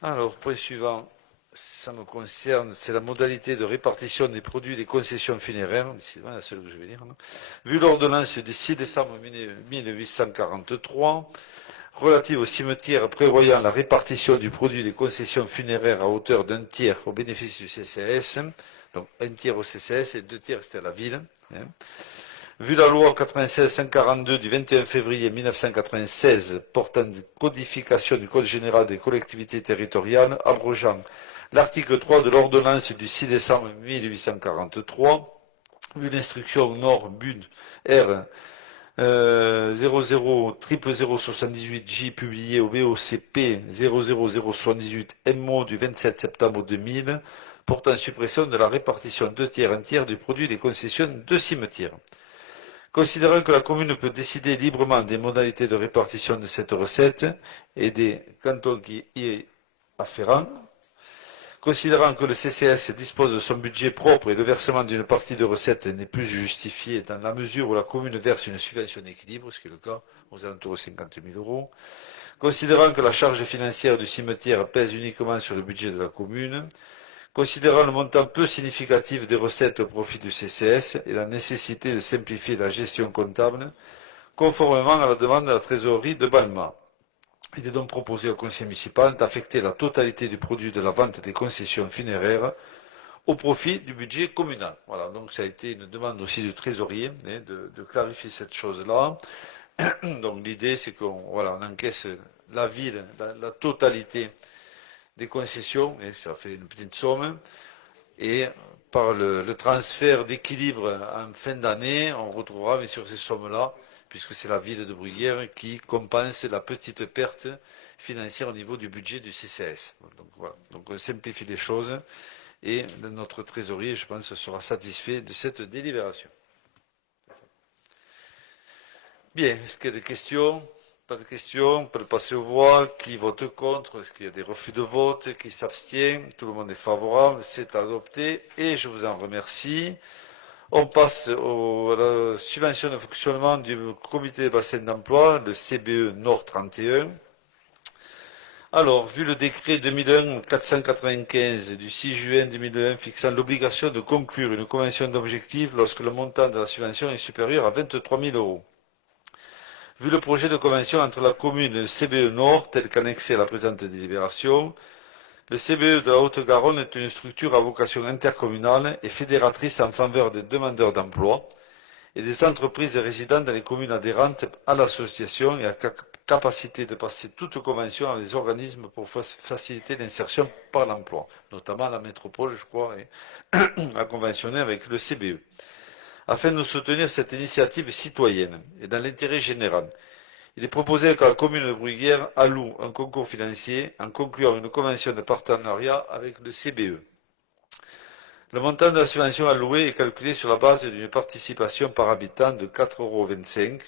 Alors, point suivant, ça me concerne, c'est la modalité de répartition des produits des concessions funéraires. C'est la seule que je vais lire. Vu l'ordonnance du 6 décembre 1843, relative au cimetière prévoyant la répartition du produit des concessions funéraires à hauteur d'un tiers au bénéfice du CCAS, donc un tiers au CCAS et 2 tiers c'était à la ville. Vu la loi 96-542 du 21 février 1996 portant codification du Code général des collectivités territoriales, abrogeant l'article 3 de l'ordonnance du 6 décembre 1843, vu l'instruction Nord Bud R 000078J publié au BOCP 00078 MO du 27 septembre 2000, portant suppression de la répartition 2 tiers 1 tiers du produit des concessions de cimetières. Considérant que la commune peut décider librement des modalités de répartition de cette recette et des cantons qui y afférents, considérant que le CCS dispose de son budget propre et le versement d'une partie de recette n'est plus justifié dans la mesure où la commune verse une subvention d'équilibre, ce qui est le cas aux alentours de 50 000 euros, considérant que la charge financière du cimetière pèse uniquement sur le budget de la commune, considérant le montant peu significatif des recettes au profit du CCS et la nécessité de simplifier la gestion comptable, conformément à la demande de la trésorerie de Balma. Il est donc proposé au conseil municipal d'affecter la totalité du produit de la vente des concessions funéraires au profit du budget communal. Voilà, donc ça a été une demande aussi du trésorier de clarifier cette chose-là. Donc l'idée c'est qu'on on encaisse la ville, la totalité des concessions, et ça fait une petite somme, et par le transfert d'équilibre en fin d'année, on retrouvera bien sûr ces sommes-là, puisque c'est la ville de Bruguière qui compense la petite perte financière au niveau du budget du CCS. Donc voilà, donc on simplifie les choses, et notre trésorier, je pense, sera satisfait de cette délibération. Bien, est-ce qu'il y a des questions? Pas de questions, on peut le passer aux voix. Qui vote contre? Est-ce qu'il y a des refus de vote? Qui s'abstient? Tout le monde est favorable, c'est adopté et je vous en remercie. On passe à la subvention de fonctionnement du comité des bassins d'emploi, le CBE Nord 31. Alors, vu le décret 2001-495 du 6 juin 2001 fixant l'obligation de conclure une convention d'objectifs lorsque le montant de la subvention est supérieur à 23 000 euros. Vu le projet de convention entre la commune et le CBE Nord, tel qu'annexé à la présente délibération, le CBE de la Haute-Garonne est une structure à vocation intercommunale et fédératrice en faveur des demandeurs d'emploi et des entreprises résidant dans les communes adhérentes à l'association et à capacité de passer toute convention avec des organismes pour faciliter l'insertion par l'emploi, notamment la métropole, je crois, a conventionné avec le CBE. Afin de soutenir cette initiative citoyenne et dans l'intérêt général, il est proposé que la commune de Bruguière alloue un concours financier en concluant une convention de partenariat avec le CBE. Le montant de la subvention allouée est calculé sur la base d'une participation par habitant de 4,25 €,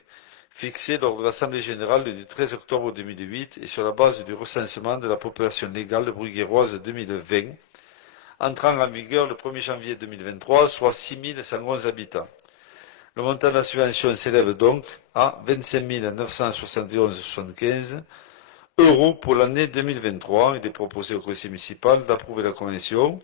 fixée lors de l'Assemblée générale du 13 octobre 2008 et sur la base du recensement de la population légale bruguiéroise 2020, entrant en vigueur le 1er janvier 2023, soit 6 111 habitants. Le montant de la subvention s'élève donc à 25 971,75 € pour l'année 2023. Il est proposé au conseil municipal d'approuver la convention,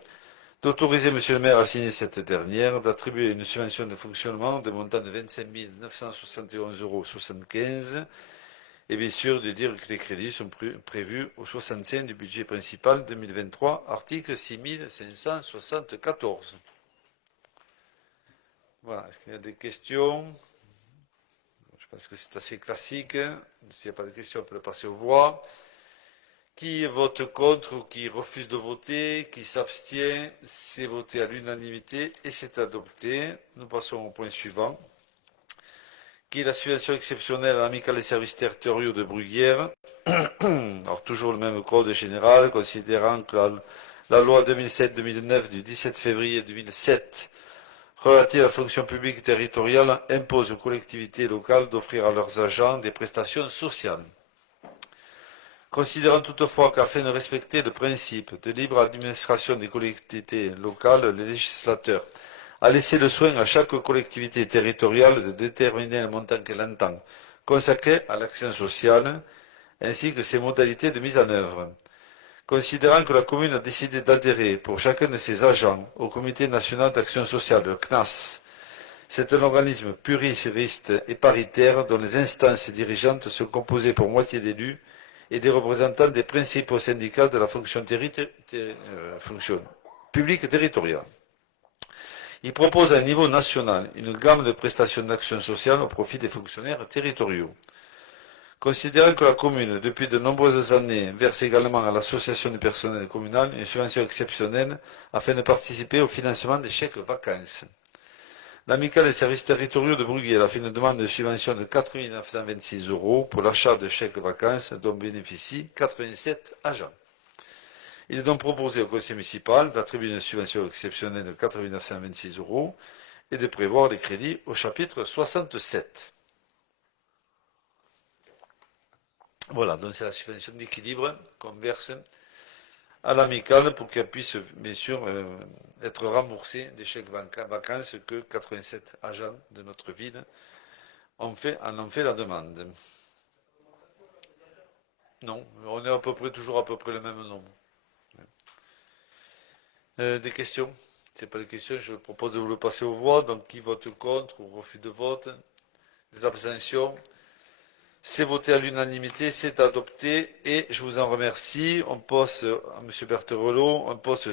d'autoriser M. le maire à signer cette dernière, d'attribuer une subvention de fonctionnement de montant de 25 971,75 € et bien sûr de dire que les crédits sont prévus au 65 du budget principal 2023, article 6574. Voilà, est-ce qu'il y a des questions? Je pense que c'est assez classique. S'il n'y a pas de questions, on peut le passer aux voix. Qui vote contre ou qui refuse de voter, qui s'abstient, c'est voté à l'unanimité et c'est adopté. Nous passons au point suivant, qui est la subvention exceptionnelle à l'amicale des services territoriaux de Bruguière. Alors toujours le même code général, considérant que la loi 2007-2009 du 17 février 2007 relative à la fonction publique territoriale impose aux collectivités locales d'offrir à leurs agents des prestations sociales. Considérant toutefois qu'afin de respecter le principe de libre administration des collectivités locales, le législateur a laissé le soin à chaque collectivité territoriale de déterminer le montant qu'elle entend consacré à l'action sociale, ainsi que ses modalités de mise en œuvre. Considérant que la commune a décidé d'adhérer pour chacun de ses agents au Comité national d'action sociale, le CNAS, c'est un organisme pluraliste et paritaire dont les instances dirigeantes sont composées pour moitié d'élus et des représentants des principaux syndicats de la fonction publique territoriale. Il propose à un niveau national une gamme de prestations d'action sociale au profit des fonctionnaires territoriaux. Considérant que la commune, depuis de nombreuses années, verse également à l'association du personnel communal une subvention exceptionnelle afin de participer au financement des chèques vacances. L'amicale des services territoriaux de Bruguière a fait une demande de subvention de 4 926 € pour l'achat de chèques vacances dont bénéficient 87 agents. Il est donc proposé au conseil municipal d'attribuer une subvention exceptionnelle de 4 926 € et de prévoir les crédits au chapitre 67. Voilà, donc c'est la subvention d'équilibre qu'on verse à l'amicale pour qu'elle puisse, bien sûr, être remboursée des chèques vacances que 87 agents de notre ville en ont fait la demande. Non, on est toujours à peu près le même nombre. Des questions? Ce n'est pas des questions, je propose de vous le passer aux voix. Donc, qui vote contre ou refus de vote? Des abstentions? C'est voté à l'unanimité, c'est adopté et je vous en remercie. On passe à M. Berthelot, un poste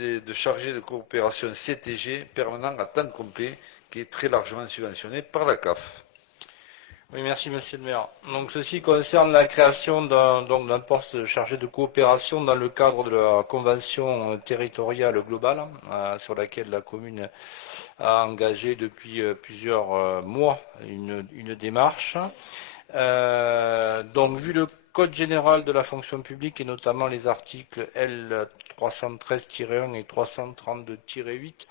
de chargé de coopération CTG permanent à temps complet qui est très largement subventionné par la CAF. Oui, merci Monsieur le maire. Donc ceci concerne la création d'un poste chargé de coopération dans le cadre de la convention territoriale globale sur laquelle la commune a engagé depuis plusieurs mois une démarche. Donc vu le Code général de la fonction publique et notamment les articles L313-1 et 332-8,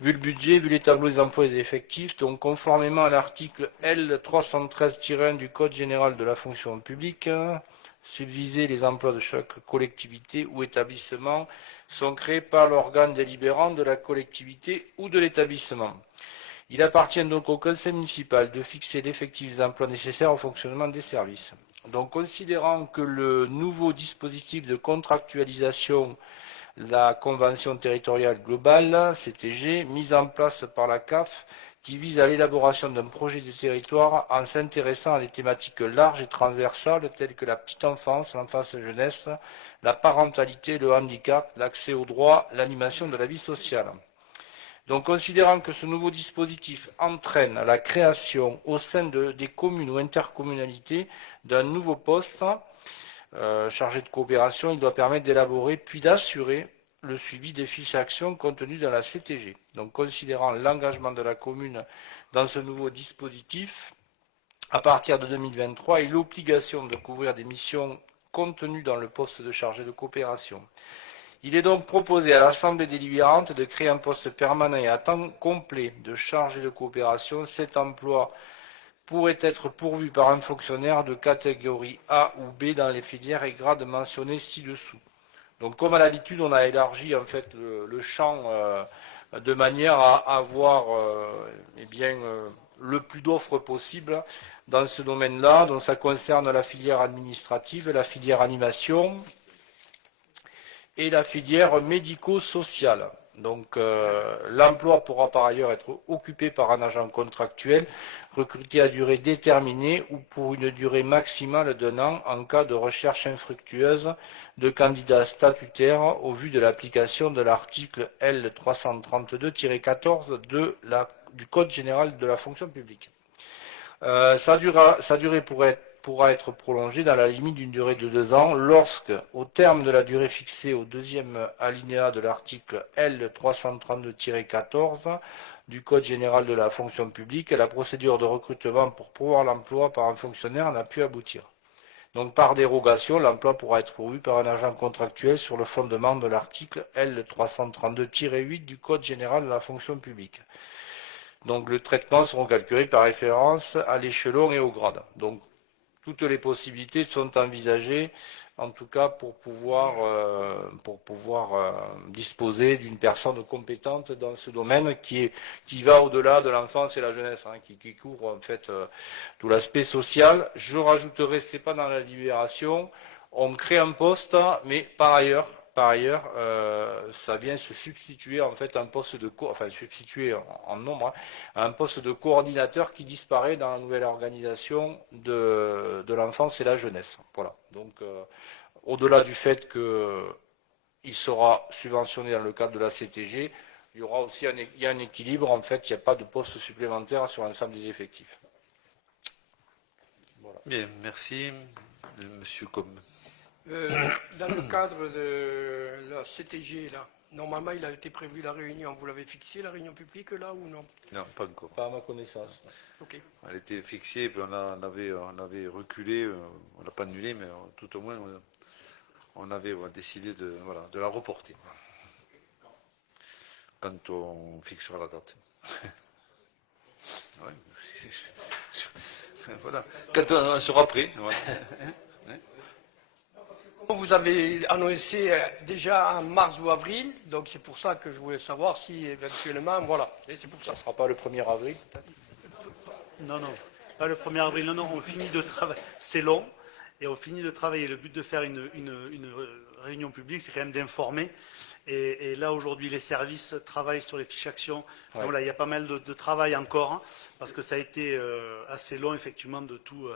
vu le budget, vu les tableaux des emplois et des effectifs, donc conformément à l'article L313-1 du Code général de la fonction publique, subviser les emplois de chaque collectivité ou établissement sont créés par l'organe délibérant de la collectivité ou de l'établissement. Il appartient donc au conseil municipal de fixer l'effectif des emplois nécessaires au fonctionnement des services. Donc, considérant que le nouveau dispositif de contractualisation de la convention territoriale globale, CTG, mise en place par la CAF, qui vise à l'élaboration d'un projet de territoire en s'intéressant à des thématiques larges et transversales telles que la petite enfance, l'enfance et jeunesse, la parentalité, le handicap, l'accès aux droits, l'animation de la vie sociale. Donc, considérant que ce nouveau dispositif entraîne la création au sein des communes ou intercommunalités d'un nouveau poste chargé de coopération, il doit permettre d'élaborer puis d'assurer le suivi des fiches actions contenues dans la CTG. Donc, considérant l'engagement de la commune dans ce nouveau dispositif, à partir de 2023, et l'obligation de couvrir des missions contenues dans le poste de chargé de coopération. Il est donc proposé à l'Assemblée délibérante de créer un poste permanent et à temps complet de chargé de coopération. Cet emploi pourrait être pourvu par un fonctionnaire de catégorie A ou B dans les filières et grades mentionnés ci-dessous. Donc, comme à l'habitude, on a élargi en fait le champ de manière à avoir le plus d'offres possible dans ce domaine-là. Donc, ça concerne la filière administrative, la filière animation et la filière médico-sociale. Donc l'emploi pourra par ailleurs être occupé par un agent contractuel recruté à durée déterminée ou pour une durée maximale d'1 an en cas de recherche infructueuse de candidats statutaires au vu de l'application de l'article L332-14 du Code général de la fonction publique. Sa durée pourra être prolongée dans la limite d'une durée de 2 ans lorsque, au terme de la durée fixée au deuxième alinéa de l'article L332-14 du Code général de la fonction publique, la procédure de recrutement pour pourvoir l'emploi par un fonctionnaire n'a pu aboutir. Donc par dérogation, l'emploi pourra être pourvu par un agent contractuel sur le fondement de l'article L332-8 du Code général de la fonction publique. Donc le traitement sera calculé par référence à l'échelon et au grade. Donc toutes les possibilités sont envisagées, en tout cas pour pouvoir disposer d'une personne compétente dans ce domaine qui va au-delà de l'enfance et la jeunesse, hein, qui couvre en fait tout l'aspect social. Je rajouterai, c'est pas dans la libération, on crée un poste, mais par ailleurs, ça vient se substituer en fait un poste de substituer en nombre, hein, un poste de coordinateur qui disparaît dans la nouvelle organisation de l'enfance et la jeunesse. Voilà. Donc au-delà du fait qu'il sera subventionné dans le cadre de la CTG, il y aura aussi un équilibre. En fait, il n'y a pas de poste supplémentaire sur l'ensemble des effectifs. Voilà. Bien, merci. Monsieur Com. Dans le cadre de la CTG, là, normalement, il a été prévu la réunion. Vous l'avez fixé, la réunion publique, là, ou non? Non, pas encore. Pas à ma connaissance. Ok. Elle était fixée, puis on avait reculé, on l'a pas annulé, mais tout au moins, on avait décidé de la reporter. Quand on fixera la date. Ouais. Voilà. Quand on sera prêt. Voilà. Vous avez annoncé déjà en mars ou avril, donc c'est pour ça que je voulais savoir si éventuellement, voilà, et c'est pour ça. Ça ne sera pas le 1er avril, peut-être? Non, pas le 1er avril, non, on finit de travailler, c'est long, et on finit de travailler. Le but de faire une réunion publique, c'est quand même d'informer. Et là, aujourd'hui, les services travaillent sur les fiches actions. Ouais. Voilà, il y a pas mal de travail encore, hein, parce que ça a été assez long, effectivement, de tout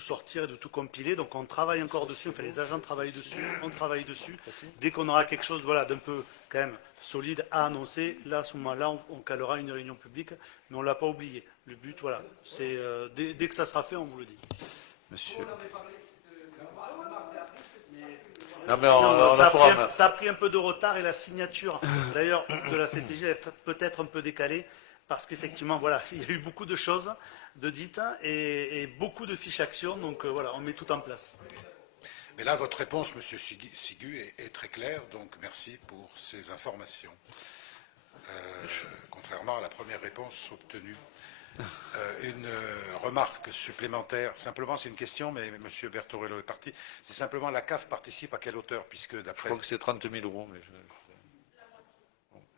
sortir et de tout compiler. Donc, on travaille encore dessus. Enfin, les agents travaillent dessus, on travaille dessus. Dès qu'on aura quelque chose, voilà, d'un peu, quand même, solide à annoncer, là, à ce moment-là, on calera une réunion publique. Mais on ne l'a pas oublié. Le but, voilà, c'est dès que ça sera fait, on vous le dit. Monsieur. Non, mais on la fera. Ça a pris un peu de retard et la signature, d'ailleurs, de la CTG est peut-être un peu décalée parce qu'effectivement, voilà, il y a eu beaucoup de choses de dites et beaucoup de fiches actions. Donc voilà, on met tout en place. Mais là, votre réponse, Monsieur Sigu, est très claire, donc merci pour ces informations. Contrairement à la première réponse obtenue. Une remarque supplémentaire, simplement c'est une question, mais M. Bertorello est parti, c'est simplement la CAF participe à quelle hauteur, puisque Je d'après... crois que c'est 30 000 euros. Mais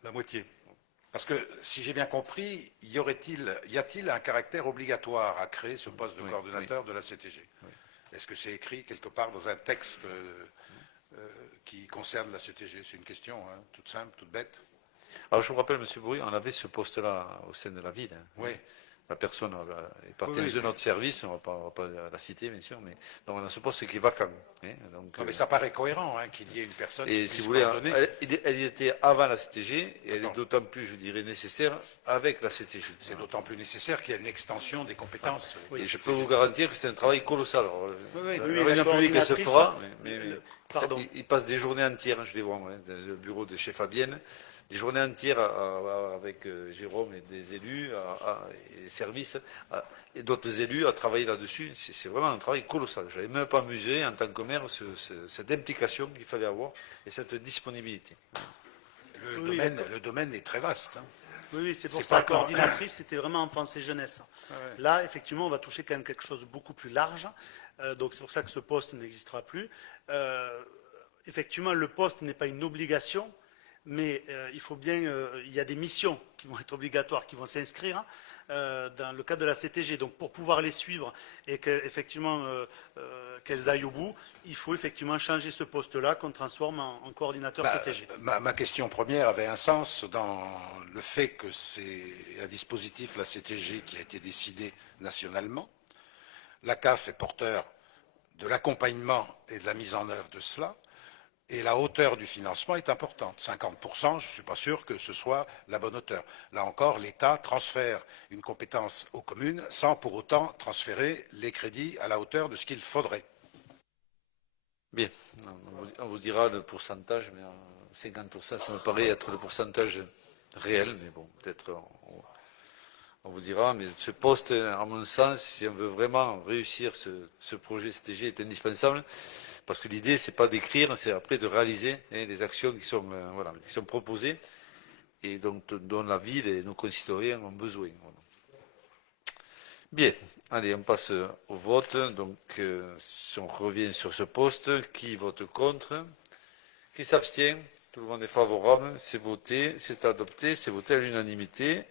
La moitié. Parce que, si j'ai bien compris, y a-t-il un caractère obligatoire à créer ce poste de coordonnateur de la CTG? Est-ce que c'est écrit quelque part dans un texte qui concerne la CTG? C'est une question toute simple, toute bête. Alors je vous rappelle, M. Bourri, on avait ce poste-là au sein de la ville. Hein. Oui. La personne est partie de notre service, on ne va pas la citer, bien sûr, mais donc on a ce poste qui est vacant. Hein, donc, Non, mais ça paraît cohérent qu'il y ait une personne et qui si puisse vous voulez, coordonner. elle était avant la CTG, et elle est d'autant plus, je dirais, nécessaire avec la CTG. C'est d'autant plus nécessaire qu'il y a une extension des compétences. Et je peux vous garantir que c'est un travail colossal. Alors, Oui, la la réunion publique, elle se coordinatrice, fera, mais pardon. ils passent des journées entières, je les vois, dans le bureau de chez Fabienne, des journées entières avec Jérôme et des élus, et les services, et d'autres élus à travailler là-dessus. C'est vraiment un travail colossal. Je n'avais même pas mesuré en tant que maire cette implication qu'il fallait avoir et cette disponibilité. Le domaine est très vaste. Oui, c'est pour C'est ça pas que la coordinatrice, c'était vraiment enfance et jeunesse. Là, effectivement, on va toucher quand même quelque chose de beaucoup plus large. Donc, c'est pour ça que ce poste n'existera plus. Effectivement, le poste n'est pas une obligation, mais il faut bien, il y a des missions qui vont être obligatoires, qui vont s'inscrire dans le cadre de la CTG. Donc, pour pouvoir les suivre et qu'effectivement qu'elles aillent au bout, il faut effectivement changer ce poste-là qu'on transforme en coordinateur CTG. Ma question première avait un sens dans le fait que c'est un dispositif, la CTG, qui a été décidé nationalement. La CAF est porteur de l'accompagnement et de la mise en œuvre de cela. Et la hauteur du financement est importante. 50%, je ne suis pas sûr que ce soit la bonne hauteur. Là encore, l'État transfère une compétence aux communes sans pour autant transférer les crédits à la hauteur de ce qu'il faudrait. Bien, on vous dira le pourcentage, mais 50%, ça me paraît être le pourcentage réel, mais bon, peut-être on vous dira, mais ce poste, à mon sens, si on veut vraiment réussir ce projet STG, est indispensable, parce que l'idée, c'est pas d'écrire, c'est après de réaliser les actions qui sont, qui sont proposées et dont la ville et nos concitoyens ont besoin. Voilà. Bien, allez, on passe au vote. Donc, si on revient sur ce poste, qui vote contre? Qui s'abstient? Tout le monde est favorable, c'est voté, c'est adopté, c'est voté à l'unanimité.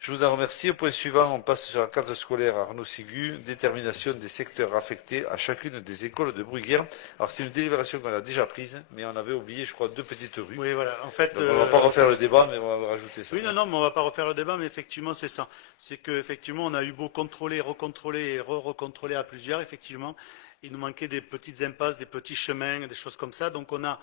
Je vous en remercie. Au point suivant, on passe sur la carte scolaire Arnaud Ségu, détermination des secteurs affectés à chacune des écoles de Bruguière. Alors c'est une délibération qu'on a déjà prise, mais on avait oublié, je crois, 2 petites rues. Oui, voilà. En fait, donc, on ne va pas refaire le débat, mais on va rajouter ça. Oui, non, mais on ne va pas refaire le débat, mais effectivement, c'est ça. C'est qu'effectivement, on a eu beau contrôler, recontrôler et recontrôler à plusieurs, effectivement. Il nous manquait des petites impasses, des petits chemins, des choses comme ça. Donc on a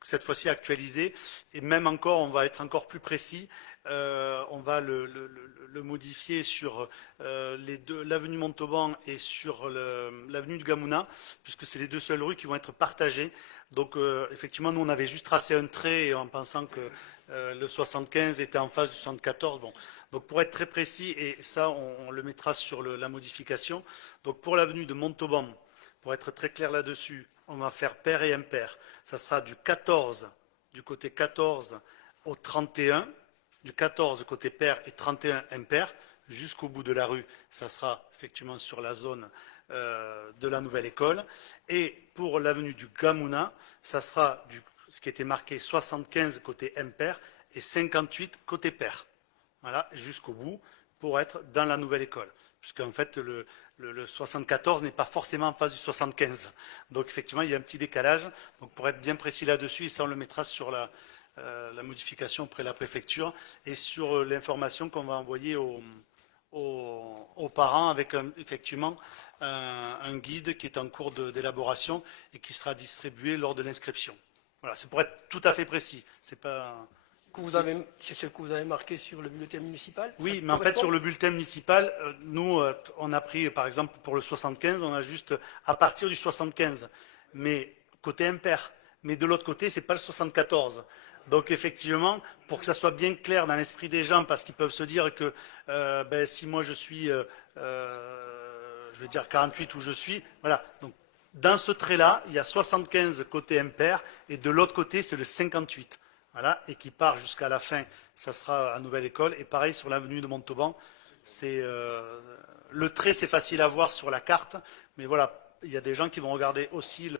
cette fois-ci actualisé. Et même encore, on va être encore plus précis. On va le modifier sur l'avenue Montauban et sur l'avenue du Gamouna, puisque c'est les 2 seules rues qui vont être partagées. Donc effectivement, nous on avait juste tracé un trait en pensant que le 75 était en face du 74. Bon. Donc pour être très précis, et ça on le mettra sur la modification, donc pour l'avenue de Montauban, pour être très clair là-dessus, on va faire pair et impair. Ça sera du 14, du côté 14 au 31, du 14 côté pair et 31 impair, jusqu'au bout de la rue. Ça sera effectivement sur la zone de la nouvelle école. Et pour l'avenue du Gamouna, ça sera ce qui était marqué 75 côté impair et 58 côté pair. Voilà, jusqu'au bout, pour être dans la nouvelle école. Puisqu'en fait, le 74 n'est pas forcément en face du 75. Donc effectivement, il y a un petit décalage. Donc pour être bien précis là-dessus, et ça on le mettra sur la modification auprès de la préfecture et sur l'information qu'on va envoyer aux parents avec effectivement un guide qui est en cours d'élaboration et qui sera distribué lors de l'inscription. Voilà, c'est pour être tout à fait précis. C'est pas... C'est ce que vous avez marqué sur le bulletin municipal? Oui, mais en fait, sur le bulletin municipal, nous, on a pris, par exemple, pour le 75, on a juste à partir du 75, mais côté impair. Mais de l'autre côté, c'est pas le 74. Donc, effectivement, pour que ça soit bien clair dans l'esprit des gens, parce qu'ils peuvent se dire que si moi je suis, je vais dire 48 où je suis, voilà. Donc, dans ce trait-là, il y a 75 côté impair, et de l'autre côté, c'est le 58. Voilà, et qui part jusqu'à la fin, ça sera à Nouvelle École. Et pareil sur l'avenue de Montauban, le trait c'est facile à voir sur la carte, mais voilà, il y a des gens qui vont regarder aussi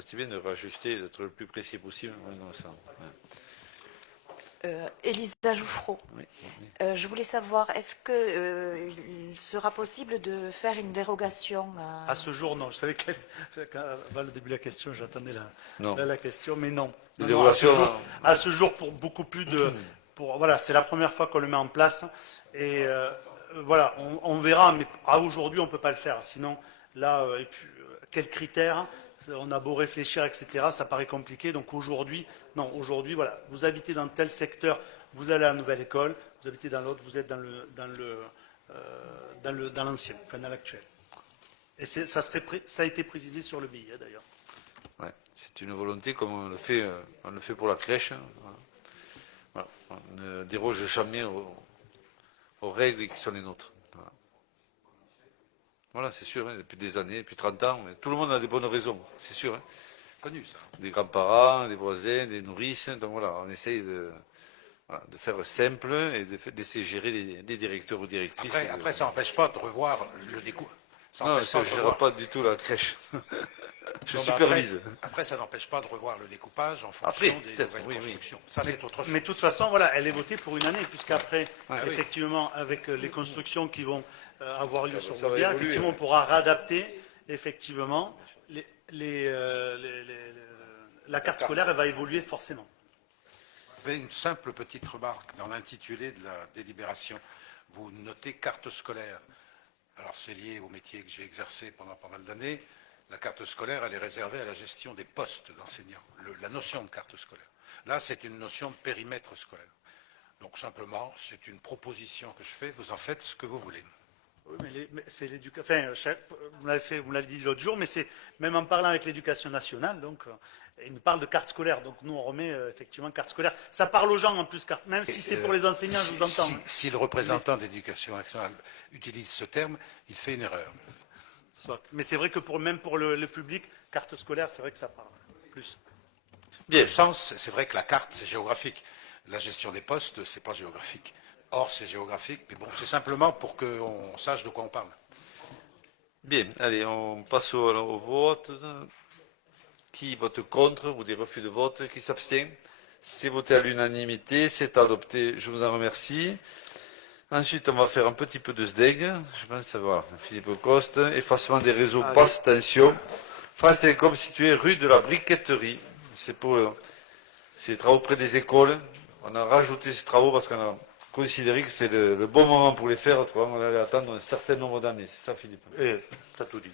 C'est bien de rajuster, d'être le plus précis possible. Elisa Jouffreau. Oui. Je voulais savoir, est-ce qu'il sera possible de faire une dérogation à ce jour, non. Je savais qu'avant le début de la question, j'attendais la question, mais non. Les dérogations, à ce jour, pour beaucoup plus de... voilà, c'est la première fois qu'on le met en place. Et voilà, on verra, mais à aujourd'hui, on ne peut pas le faire. Sinon, là, et puis, quels critères? On a beau réfléchir, etc., ça paraît compliqué. Donc aujourd'hui, non, aujourd'hui, voilà, vous habitez dans tel secteur, vous allez à la nouvelle école, vous habitez dans l'autre, vous êtes dans l'ancien, enfin dans l'actuel. Et ça a été précisé sur le billet d'ailleurs. Ouais, c'est une volonté comme on le fait pour la crèche. Voilà. On ne déroge jamais aux règles qui sont les nôtres. Voilà, c'est sûr, hein, depuis des années, depuis 30 ans, tout le monde a des bonnes raisons, c'est sûr. Hein. Connu ça. Des grands-parents, des voisins, des nourrices, donc voilà, on essaye de faire simple et de laisser gérer les directeurs ou directrices. Après ça n'empêche pas de revoir le découpage. Non, je ne gère pas du tout la crèche. Je supervise. Après, ça n'empêche pas de revoir le découpage en fonction des nouvelles constructions. Ça, c'est autre chose. Mais de toute façon, voilà, elle est votée pour une année, puisqu'après, effectivement, avec les constructions qui vont avoir lieu sur Bruguière, effectivement, on pourra réadapter, effectivement, la carte scolaire, elle va évoluer forcément. Une simple petite remarque dans l'intitulé de la délibération. Vous notez carte scolaire. Alors, c'est lié au métier que j'ai exercé pendant pas mal d'années. La carte scolaire, elle est réservée à la gestion des postes d'enseignants, la notion de carte scolaire. Là, c'est une notion de périmètre scolaire. Donc, simplement, c'est une proposition que je fais. Vous en faites ce que vous voulez. Oui, mais c'est l'éducation. Enfin, vous l'avez dit l'autre jour, mais c'est même en parlant avec l'éducation nationale. Donc, Il nous parle de carte scolaire, donc nous on remet effectivement carte scolaire. Ça parle aux gens en plus, même si c'est pour les enseignants, je vous entends. Si le représentant d'éducation nationale utilise ce terme, il fait une erreur. Soit. Mais c'est vrai que même pour le public, carte scolaire, c'est vrai que ça parle plus. Bien. Le sens, c'est vrai que la carte, c'est géographique. La gestion des postes, c'est pas géographique. Or, c'est géographique, mais bon, c'est simplement pour qu'on sache de quoi on parle. Bien, allez, on passe au vote. Qui vote contre ou des refus de vote? Qui s'abstient? C'est voté à l'unanimité, c'est adopté, je vous en remercie. Ensuite, on va faire un petit peu de SDEG. Je pense savoir, Philippe Coste, effacement des réseaux basse tension. France Télécom situé rue de la Briqueterie. C'est pour ces travaux près des écoles. On a rajouté ces travaux parce qu'on a considéré que c'est le bon moment pour les faire. Autrement, on allait attendre un certain nombre d'années. C'est ça, Philippe? T'as tout dit.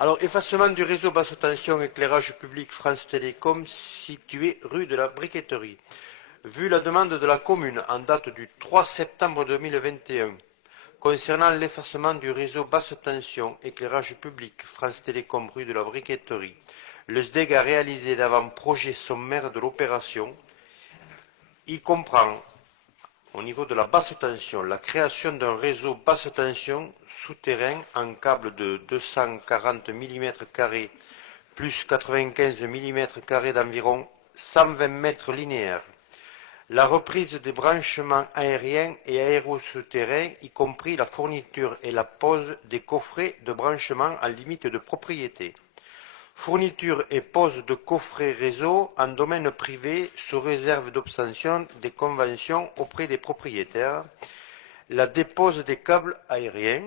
Alors, effacement du réseau basse tension éclairage public France Télécom situé rue de la Briqueterie. Vu la demande de la commune en date du 3 septembre 2021 concernant l'effacement du réseau basse tension éclairage public France Télécom rue de la Briqueterie, le SDEG a réalisé l'avant-projet sommaire de l'opération. Il comprend, au niveau de la basse tension, la création d'un réseau basse tension souterrain en câble de 240 mm² plus 95 mm² d'environ 120 mètres linéaires. La reprise des branchements aériens et aérosouterrains, y compris la fourniture et la pose des coffrets de branchement en limite de propriété. Fourniture et pose de coffrets réseau en domaine privé sous réserve d'obtention des conventions auprès des propriétaires, la dépose des câbles aériens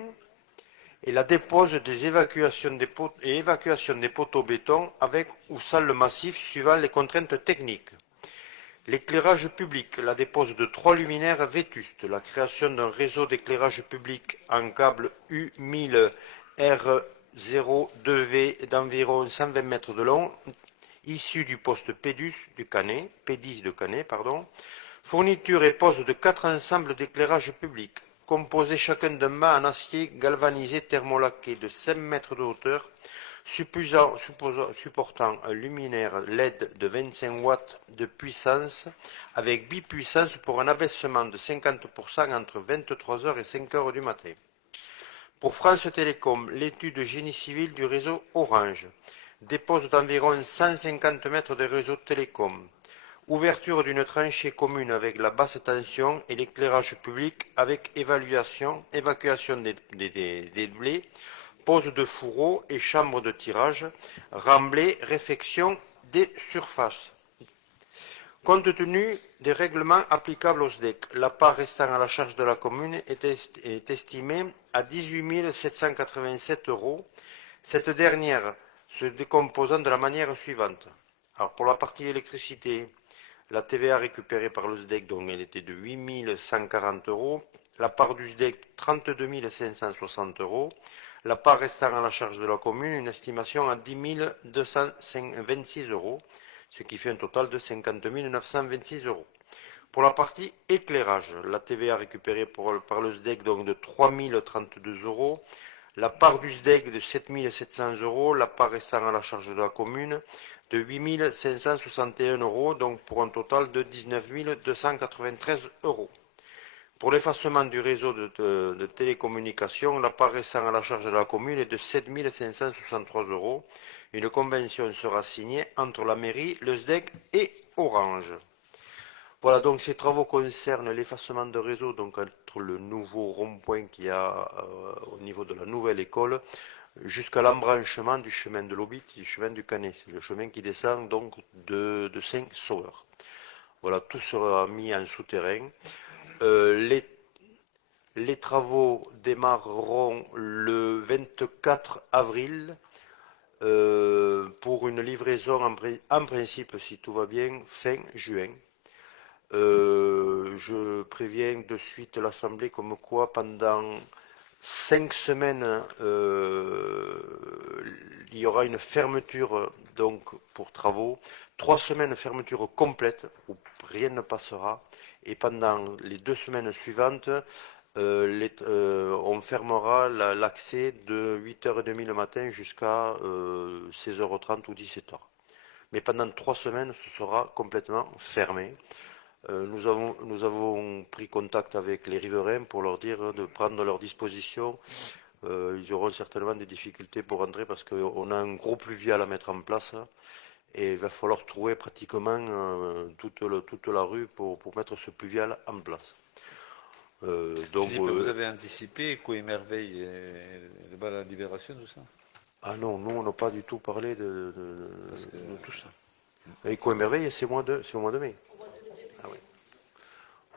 et la dépose des évacuations des poteaux béton avec ou sans le massif suivant les contraintes techniques. L'éclairage public, la dépose de 3 luminaires vétustes, la création d'un réseau d'éclairage public en câble U1000 R02V d'environ 120 mètres de long, issu du poste P10 de Canet, fourniture et pose de 4 ensembles d'éclairage public, composés chacun d'un mât en acier galvanisé thermolaqué de 5 mètres de hauteur, supportant un luminaire LED de 25 watts de puissance avec bipuissance pour un abaissement de 50% entre 23h et 5h du matin. Pour France Télécom, l'étude génie civil du réseau Orange, dépose d'environ 150 mètres de réseau télécom, ouverture d'une tranchée commune avec la basse tension et l'éclairage public avec évacuation des blés, pose de fourreaux et chambres de tirage, remblai, réfection des surfaces. Compte tenu des règlements applicables au SDEC, la part restant à la charge de la commune est estimée à 18 787 €, cette dernière se décomposant de la manière suivante. Alors pour la partie électricité, la TVA récupérée par le SDEC, donc elle était de 8 140 €, la part du SDEC 32 560 €, la part restant à la charge de la commune, une estimation à 10 226 €, ce qui fait un total de 50 926 €. Pour la partie éclairage, la TVA récupérée par le SDEC donc de 3 032 €, la part du SDEC de 7 700 €, la part restant à la charge de la commune de 8 561 €, donc pour un total de 19 293 €. Pour l'effacement du réseau de télécommunications, la part restant à la charge de la commune est de 7 563 €. Une convention sera signée entre la mairie, le SDEC et Orange. Voilà, donc ces travaux concernent l'effacement de réseau, donc entre le nouveau rond-point qu'il y a au niveau de la nouvelle école, jusqu'à l'embranchement du chemin de l'Aubit, du chemin du Canet. C'est le chemin qui descend donc de Saint-Sauveur. Voilà, tout sera mis en souterrain. Les travaux démarreront le 24 avril pour une livraison en principe, si tout va bien, fin juin. Je préviens de suite l'Assemblée comme quoi pendant 5 semaines il y aura une fermeture donc pour travaux, 3 semaines fermeture complète où rien ne passera, et pendant les 2 semaines suivantes on fermera l'accès de 8h30 le matin jusqu'à 16h30 ou 17h. Mais pendant 3 semaines, ce sera complètement fermé. Nous avons pris contact avec les riverains pour leur dire de prendre leurs dispositions. Ils auront certainement des difficultés pour rentrer parce qu'on a un gros pluvial à mettre en place et il va falloir trouver pratiquement toute la rue pour mettre ce pluvial en place. Donc, Philippe, vous avez anticipé Éco-Émerveille et la libération, tout ça? Ah non, nous on n'a pas du tout parlé de tout ça. Éco-Émerveille, c'est au mois de mai. Ah oui.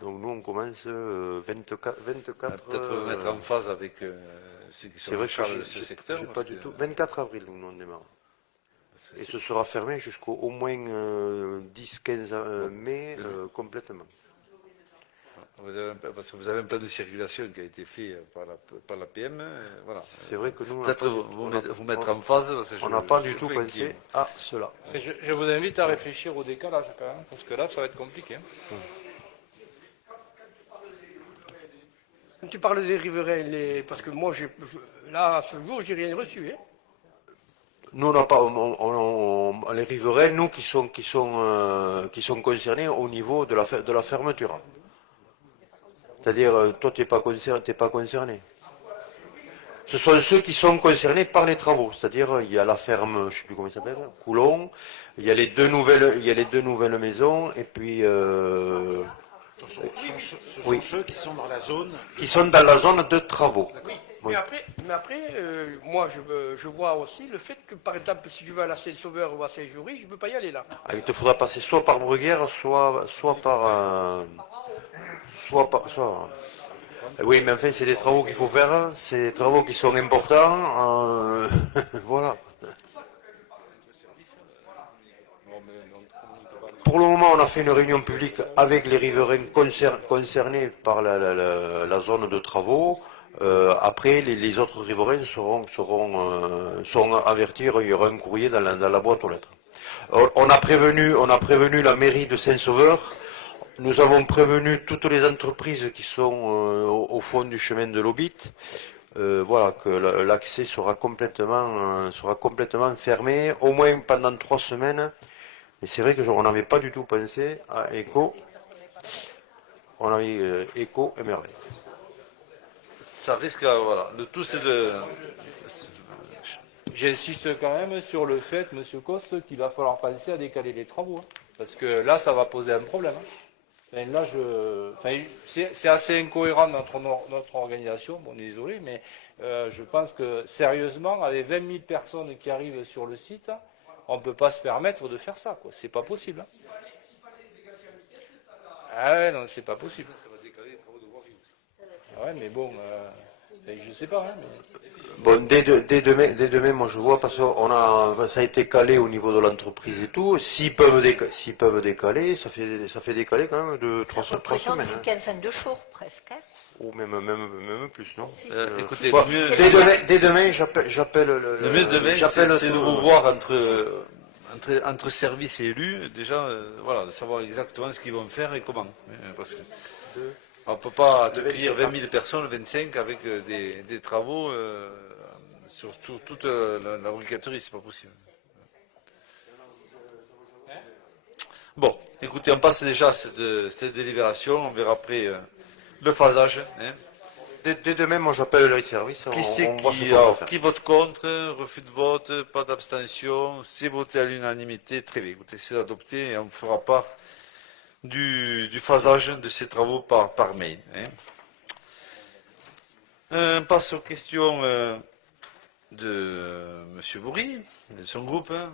Donc nous on commence 24. Peut-être mettre en phase avec ceux qui sont en charge de ce secteur. Pas du tout. 24 avril, nous on démarre. Et ce sera fermé jusqu'au au moins 10-15 mai complètement. Parce que vous avez un plan de circulation qui a été fait par la PM. Voilà. C'est vrai que nous... Peut-être vous mettre en phase. On n'a pas du tout pensé à cela. Je vous invite à réfléchir au décalage quand même, parce que là, ça va être compliqué. Quand tu parles des riverains, parce que moi, là, à ce jour, j'ai rien reçu. Hein. Nous, on n'a pas, les riverains, nous, qui sont concernés au niveau de la fermeture. C'est-à-dire, toi, tu n'es pas concerné. Ce sont ceux qui sont concernés par les travaux. C'est-à-dire, il y a la ferme, je ne sais plus comment il s'appelle, Coulon, il y a les deux nouvelles maisons, et puis... Ce sont ceux qui sont dans la zone... Qui sont dans la zone de travaux. Oui. Mais après, moi, je vois aussi le fait que, par exemple, si je vais à la Saint-Sauveur ou à Saint-Jory, je ne peux pas y aller là. Il te faudra passer soit par Bruguière, soit par... Oui, mais enfin, c'est des travaux qu'il faut faire, c'est des travaux qui sont importants, voilà. Pour le moment, on a fait une réunion publique avec les riverains concernés par la zone de travaux. Après, les autres riverains seront avertis, il y aura un courrier dans la boîte aux lettres. On a prévenu la mairie de Saint-Sauveur. Nous avons prévenu toutes les entreprises qui sont au fond du chemin de l'Obit. Voilà, que l'accès sera complètement fermé, au moins pendant 3 semaines. Et c'est vrai que on n'avait pas du tout pensé à Éco. On avait Éco-Émerveille. Ça risque, voilà. Le tout, c'est de... J'insiste quand même sur le fait, Monsieur Coste, qu'il va falloir penser à décaler les travaux. Hein, parce que là, ça va poser un problème. Hein. Enfin, là, c'est assez incohérent notre organisation. Bon, on est désolé, mais je pense que sérieusement, avec 20 000 personnes qui arrivent sur le site, on ne peut pas se permettre de faire ça. C'est pas possible. Hein. Ah ouais, non, c'est pas possible. Ça va décaler les travaux de voirie aussi. Ah ouais, mais bon, je sais pas. Hein, mais... Bon, dès demain, moi je vois, parce que ça a été calé au niveau de l'entreprise et tout. S'ils peuvent décaler, ça fait décaler quand même de 3 semaines. Une quinzaine de jours presque. Hein. Ou même plus, non? Écoutez, bon, mieux, dès demain, j'appelle le mieux demain, c'est de vous voir entre services et élus, déjà, voilà, de savoir exactement ce qu'ils vont faire et comment. Parce que on ne peut pas accueillir 20 000 personnes, 25, avec des travaux sur toute la briqueterie, c'est pas possible. Bon, écoutez, on passe déjà à cette délibération, on verra après le phasage. Hein. Dès demain, moi j'appelle le service. Qui vote contre, refus de vote, pas d'abstention, c'est voté à l'unanimité, très bien. Écoutez, c'est adopté et on fera part du phasage de ces travaux par mail. Hein. On passe aux questions de M. Bourri, de son groupe. Hein.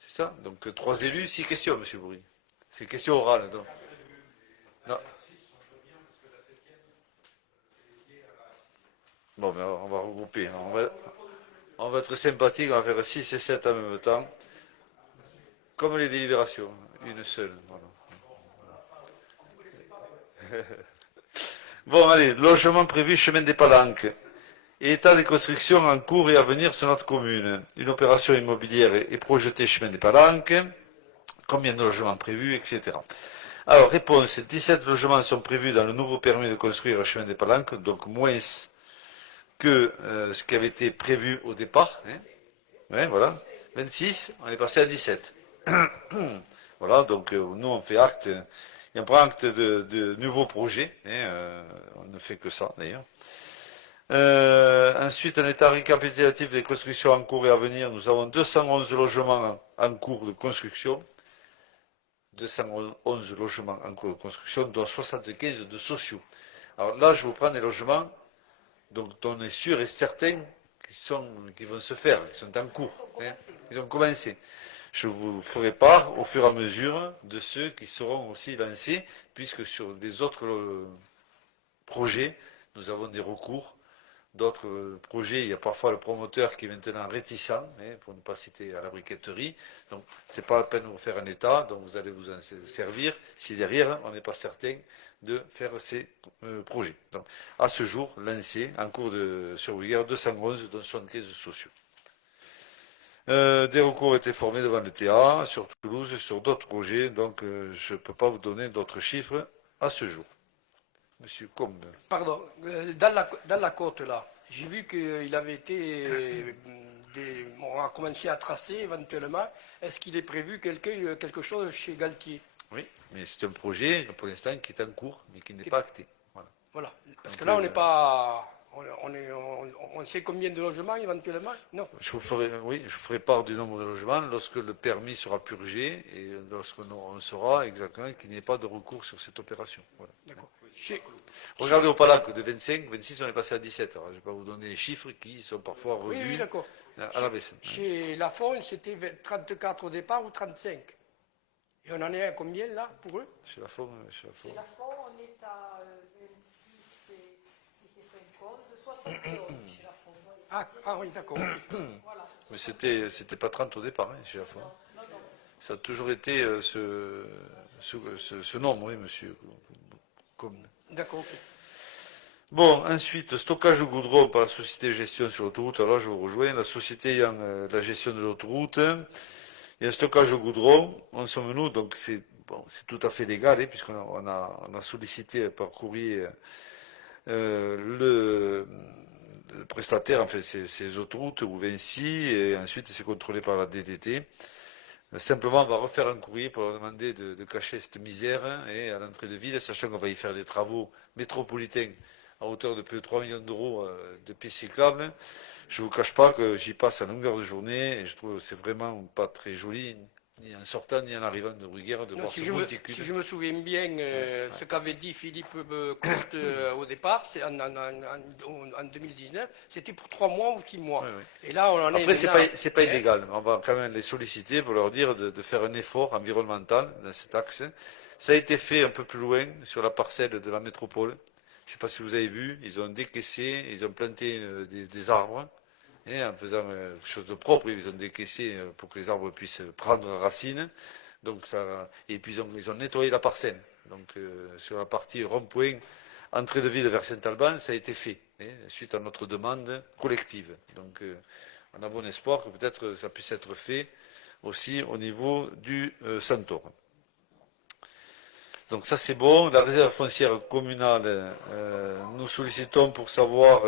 C'est ça? Donc 3 élus, 6 questions, M. Bourri. C'est questions orales. Donc. Non. Bon, mais on va regrouper. On va être sympathique, on va faire 6 et 7 en même temps. Comme les délibérations, une seule. Voilà. Bon, allez, logement prévu, chemin des Palanques. État des constructions en cours et à venir sur notre commune. Une opération immobilière est projetée chemin des Palanques. Combien de logements prévus, etc. Alors, réponse, 17 logements sont prévus dans le nouveau permis de construire chemin des Palanques, donc moins que ce qui avait été prévu au départ. Hein. Ouais, voilà. 26, on est passé à 17. Voilà, donc nous on fait acte, et on prend acte de nouveaux projets, hein, on ne fait que ça d'ailleurs. Ensuite, un état récapitulatif des constructions en cours et à venir, nous avons 211 logements en cours de construction, 211 logements en cours de construction, dont 75 de sociaux. Alors là, je vous prends des logements dont on est sûr et certain qui vont se faire, qui sont en cours, hein, qui ont commencé. Je vous ferai part au fur et à mesure de ceux qui seront aussi lancés, puisque sur des autres projets, nous avons des recours. D'autres projets, il y a parfois le promoteur qui est maintenant réticent, hein, pour ne pas citer à la briqueterie. Donc, ce n'est pas la peine de vous faire un état, donc vous allez vous en servir si derrière, on n'est pas certain de faire ces projets. Donc, à ce jour, lancé, en cours de surveillance, 211, dont 75 sociaux. Des recours étaient formés devant le TA, sur Toulouse, sur d'autres projets, donc je ne peux pas vous donner d'autres chiffres à ce jour. Monsieur Combe. Pardon, dans la côte là, j'ai vu qu'il avait été, on a commencé à tracer éventuellement. Est-ce qu'il est prévu quelque chose chez Galtier? Oui, mais c'est un projet pour l'instant qui est en cours, mais qui n'est pas acté. Voilà, parce que là on n'est pas, on sait combien de logements éventuellement? Non. Je vous ferai part du nombre de logements lorsque le permis sera purgé et lorsqu'on saura exactement qu'il n'y ait pas de recours sur cette opération. Voilà. D'accord. Regardez au Palac de 25, 26, on est passé à 17. Alors, je ne vais pas vous donner les chiffres qui sont parfois revus à la baisse. Chez Lafont, c'était 34 au départ ou 35. Et on en est à combien là pour eux? Chez Lafont, on est à 26 et 50, 71 chez Lafont. Ah oui, d'accord. Voilà. Mais c'était pas 30 au départ, chez Lafont. Non. Ça a toujours été ce nombre, oui, monsieur. D'accord, ok. Bon, ensuite, stockage de goudron par la société de gestion sur l'autoroute. Alors, je vous rejoins. La société ayant la gestion de l'autoroute, il y a un stockage de goudron. En sommes-nous, donc c'est tout à fait légal, puisqu'on a sollicité par courrier le prestataire, enfin, c'est autoroutes ou Vinci, et ensuite c'est contrôlé par la DDT. Simplement, on va refaire un courrier pour leur demander de cacher cette misère et à l'entrée de ville, sachant qu'on va y faire des travaux métropolitains à hauteur de plus de 3 millions d'euros de pistes cyclables. Je ne vous cache pas que j'y passe à longueur de journée et je trouve que c'est vraiment pas très joli, ni en sortant ni en arrivant de Bruguière, de voir ce monticule. Si je me souviens bien, ce qu'avait dit Philippe Coste au départ, c'est en 2019, c'était pour 3 mois ou 6 mois. Oui. Et là, on en est. Après, c'est pas illégal. On va quand même les solliciter pour leur dire de faire un effort environnemental dans cet axe. Ça a été fait un peu plus loin, sur la parcelle de la métropole. Je ne sais pas si vous avez vu, ils ont décaissé, ils ont planté des arbres. Et en faisant quelque chose de propre, ils ont décaissé pour que les arbres puissent prendre racine. Donc et puis ils ont nettoyé la parcelle. Donc sur la partie rond-point, entrée de ville vers Saint-Alban, ça a été fait, suite à notre demande collective. Donc on a bon espoir que peut-être ça puisse être fait aussi au niveau du Centaure. Donc ça c'est bon. La réserve foncière communale, nous sollicitons pour savoir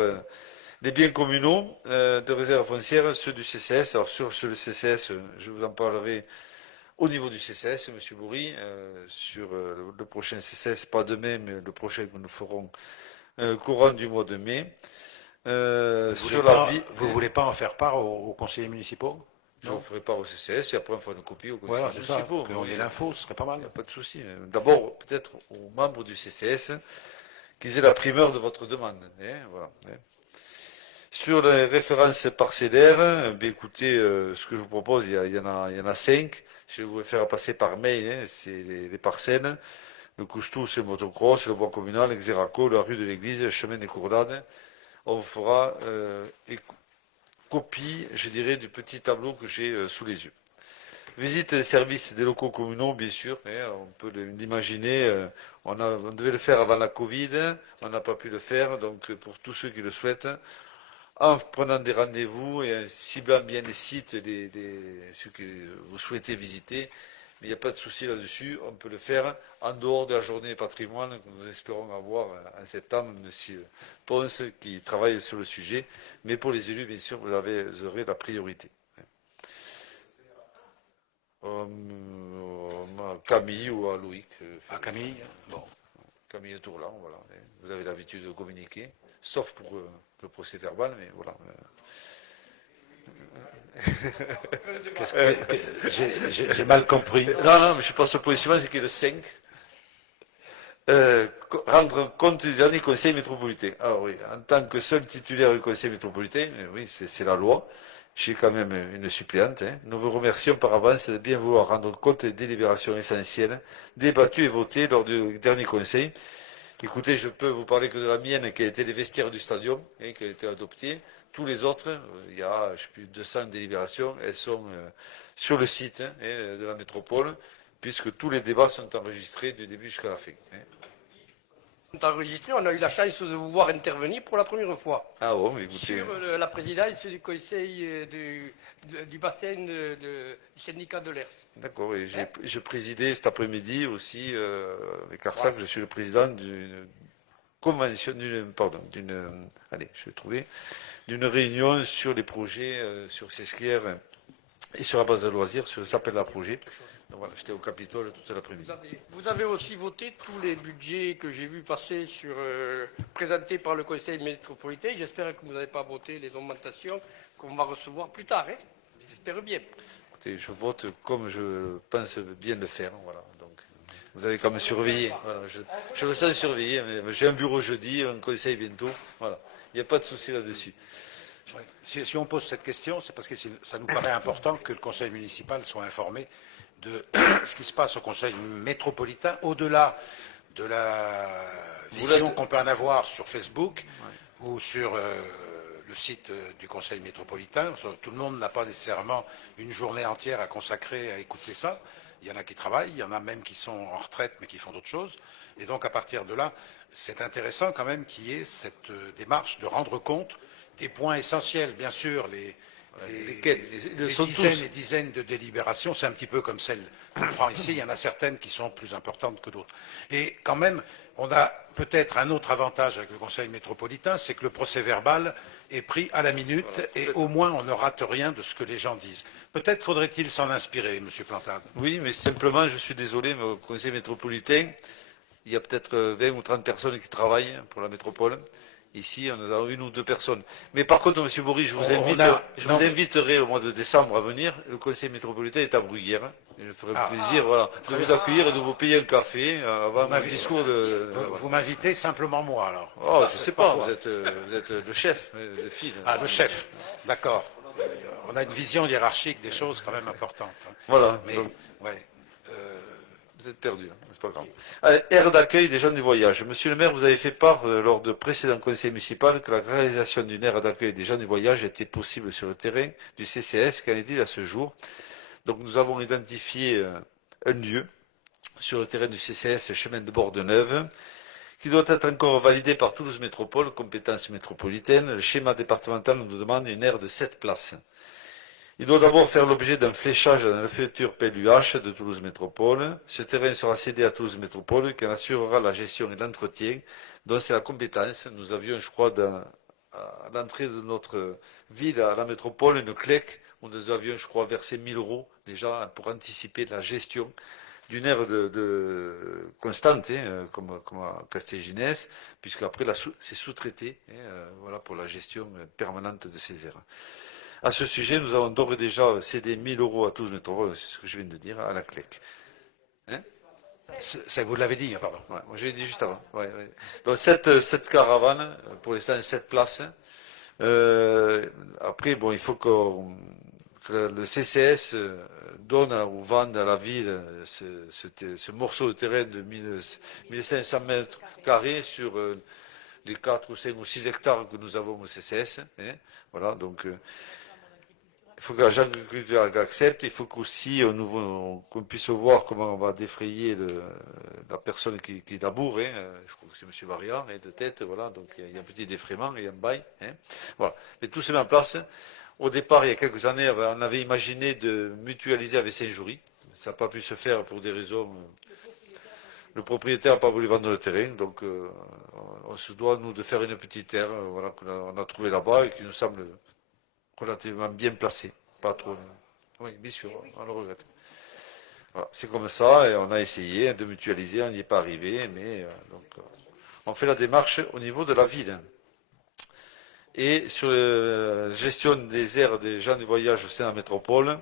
les biens communaux de réserve foncière, ceux du CCS. Alors sur le CCS, je vous en parlerai au niveau du CCS, M. Bourri, sur le prochain CCS, pas demain, mais le prochain que nous ferons courant du mois de mai. Vous ne voulez pas en faire part aux conseillers municipaux? Je vous ferai part au CCS et après on fera une copie aux conseillers Voilà, c'est ça. municipaux. On ait l'info, ce serait pas mal. Il n'y a pas de souci. D'abord, peut-être aux membres du CCS qu'ils aient la primeur de votre demande. Voilà. Sur les références parcellaires, écoutez, ce que je vous propose, il y en a 5. Je vais vous faire passer par mail, c'est les parcelles. Le Coustou, c'est le motocross, le bois communal, l'Exeraco, la rue de l'église, le chemin des Courdades. On vous fera copie, je dirais, du petit tableau que j'ai sous les yeux. Visite des services des locaux communaux, bien sûr, on peut l'imaginer. On devait le faire avant la Covid, on n'a pas pu le faire, donc pour tous ceux qui le souhaitent, en prenant des rendez-vous et en ciblant bien les sites, ceux que vous souhaitez visiter, Mais il n'y a pas de souci là-dessus. On peut le faire en dehors de la journée patrimoine que nous espérons avoir en septembre. Monsieur Ponce qui travaille sur le sujet. Mais pour les élus, bien sûr, vous aurez la priorité. Camille ou à Loïc. À Camille, bon. Camille Tourlan, voilà. Vous avez l'habitude de communiquer, sauf pour le procès verbal, mais voilà. J'ai mal compris. Non, mais je pense au positionnement, c'est qu'il est le 5. Rendre compte du dernier conseil métropolitain. Alors oui, en tant que seul titulaire du conseil métropolitain, oui, c'est la loi. J'ai quand même une suppléante. Nous vous remercions par avance de bien vouloir rendre compte des délibérations essentielles débattues et votées lors du dernier conseil. Écoutez, je peux vous parler que de la mienne qui a été les vestiaires du stadium, qui a été adoptée. Tous les autres, il y a, je sais plus, 200 délibérations, elles sont sur le site de la métropole, puisque tous les débats sont enregistrés du début jusqu'à la fin. Enregistré, on a eu la chance de vous voir intervenir pour la première fois Ah bon, écoutez. sur la présidence du conseil du bassin du syndicat de l'ERS. D'accord, et je présidais cet après-midi aussi, avec Arsac, je suis le président d'une convention, d'une réunion sur les projets, sur Sesquière et sur la base de loisirs, sur ça s'appelle la projet. Donc voilà, j'étais au Capitole toute l'après-midi. Vous avez aussi voté tous les budgets que j'ai vus passer présentés par le conseil métropolitain. J'espère que vous n'avez pas voté les augmentations qu'on va recevoir plus tard. J'espère bien. Écoutez, je vote comme je pense bien le faire. Voilà. Donc, vous avez qu'à me surveiller. Voilà, je me sens surveillé. J'ai un bureau jeudi, un conseil bientôt. Voilà. Il n'y a pas de souci là-dessus. Ouais. Si on pose cette question, c'est parce que ça nous paraît important que le conseil municipal soit informé de ce qui se passe au conseil métropolitain, au-delà de la vision qu'on peut en avoir sur Facebook ou sur le site du conseil métropolitain. Tout le monde n'a pas nécessairement une journée entière à consacrer à écouter ça. Il y en a qui travaillent, il y en a même qui sont en retraite mais qui font d'autres choses. Et donc à partir de là, c'est intéressant quand même qu'il y ait cette démarche de rendre compte des points essentiels. Bien sûr, les dizaines et dizaines de délibérations, c'est un petit peu comme celle qu'on prend ici. Il y en a certaines qui sont plus importantes que d'autres. Et quand même, on a peut-être un autre avantage avec le Conseil métropolitain, c'est que le procès verbal est pris à la minute et au moins on ne rate rien de ce que les gens disent. Peut-être faudrait-il s'en inspirer, Monsieur Plantade. Oui, mais simplement, je suis désolé, mais au Conseil métropolitain, il y a peut-être 20 ou 30 personnes qui travaillent pour la métropole. Ici, on a une ou deux personnes. Mais par contre, M. Bory, je vous inviterai au mois de décembre à venir. Le conseil métropolitain est à Bruguière. Je me ferai plaisir de vous accueillir et de vous payer un café avant mon discours de... Vous m'invitez simplement moi, alors. Oh, je ne sais pas, vous êtes le chef de file. Ah, le chef, d'accord. On a une vision hiérarchique des choses quand même importante. Voilà. Mais, Donc, ouais. vous êtes perdu, c'est pas grave. Allez, aire d'accueil des gens du voyage. Monsieur le maire, vous avez fait part lors de précédents conseils municipaux que la réalisation d'une aire d'accueil des gens du voyage était possible sur le terrain du CCS. Qu'en est-il à ce jour? Donc nous avons identifié un lieu sur le terrain du CCS, chemin de Bordeneuve, qui doit être encore validé par Toulouse Métropole, compétence métropolitaine. Le schéma départemental nous demande une aire de 7 places. Il doit d'abord faire l'objet d'un fléchage dans le futur PLUH de Toulouse Métropole. Ce terrain sera cédé à Toulouse Métropole qui en assurera la gestion et l'entretien, dont c'est la compétence. Nous avions, je crois, à l'entrée de notre ville à la métropole, une CLEC, où nous avions, je crois, versé 1 000 € déjà pour anticiper la gestion d'une aire de constante, comme à Castelginès, puisque après c'est sous-traité voilà, pour la gestion permanente de ces aires. À ce sujet, nous avons d'ores et déjà cédé 1 000 € à Toulouse Métropole, c'est ce que je viens de dire, à la CLEC. Vous l'avez dit, pardon. Ouais, moi je l'ai dit juste avant. Ouais. Donc cette caravane, pour l'instant, 7 places. Après, bon, il faut que le CCS donne ou vende à la ville ce morceau de terrain de 1500 mètres carrés sur les 4 ou 5 ou 6 hectares que nous avons au CCS. Voilà, donc il faut que l'agent d'agriculture accepte, il faut qu'aussi qu'on puisse voir comment on va défrayer la personne qui laboure. Je crois que c'est M. Varia, de tête, voilà, donc il y a un petit défraiement et un bail. Voilà. Mais tout se met en place. Au départ, il y a quelques années, on avait imaginé de mutualiser avec Saint-Jury. ça n'a pas pu se faire pour des raisons. Le propriétaire n'a pas voulu vendre le terrain, donc on se doit, nous, de faire une petite terre voilà, qu'on a trouvée là-bas et qui nous semble relativement bien placée. Pas trop. Oui, bien sûr, on le regrette. Voilà, c'est comme ça, et on a essayé de mutualiser, on n'y est pas arrivé, mais on fait la démarche au niveau de la ville. Et sur la gestion des aires des gens du voyage au sein de la métropole,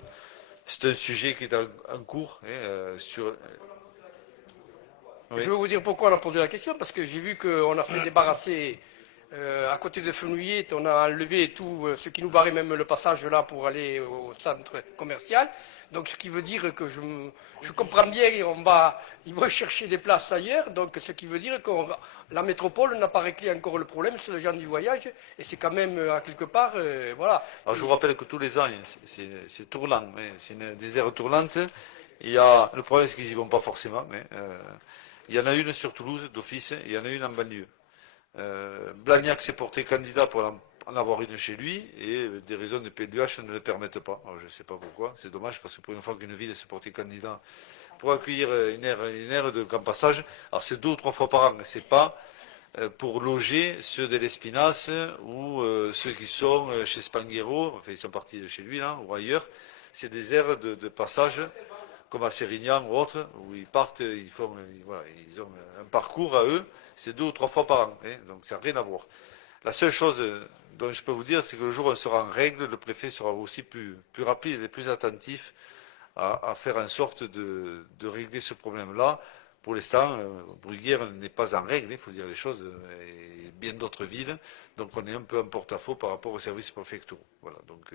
c'est un sujet qui est en cours. Oui. Je vais vous dire pourquoi on a posé la question, parce que j'ai vu qu'on a fait débarrasser à côté de Fenouillet, on a enlevé tout ce qui nous barrait, même le passage là pour aller au centre commercial. Donc ce qui veut dire que je comprends bien, ils vont chercher des places ailleurs, donc ce qui veut dire que la métropole n'a pas réglé encore le problème sur les gens du voyage, et c'est quand même à quelque part, voilà. Alors je vous rappelle que tous les ans, c'est tourlant, c'est des aires tournantes. Le problème c'est qu'ils n'y vont pas forcément, mais il y en a une sur Toulouse d'office, et il y en a une en banlieue. Blagnac s'est porté candidat pour en avoir une chez lui, et des raisons de PLUH ne le permettent pas. Alors, je ne sais pas pourquoi, c'est dommage, parce que pour une fois qu'une ville s'est portée candidat pour accueillir une aire de grand passage, alors c'est 2 ou 3 fois par an, c'est pas pour loger ceux de l'Espinasse ou ceux qui sont chez Spanghero, enfin ils sont partis de chez lui là, ou ailleurs, c'est des aires de passage comme à Sérignan ou autre, où ils partent, ils ont un parcours à eux, c'est 2 ou 3 fois par an, donc ça n'a rien à voir. La seule chose dont je peux vous dire, c'est que le jour où on sera en règle, le préfet sera aussi plus rapide et plus attentif à faire en sorte de régler ce problème-là. Pour l'instant, Bruguière n'est pas en règle, il faut dire les choses, et bien d'autres villes, donc on est un peu en porte-à-faux par rapport aux services préfectoraux. Voilà, donc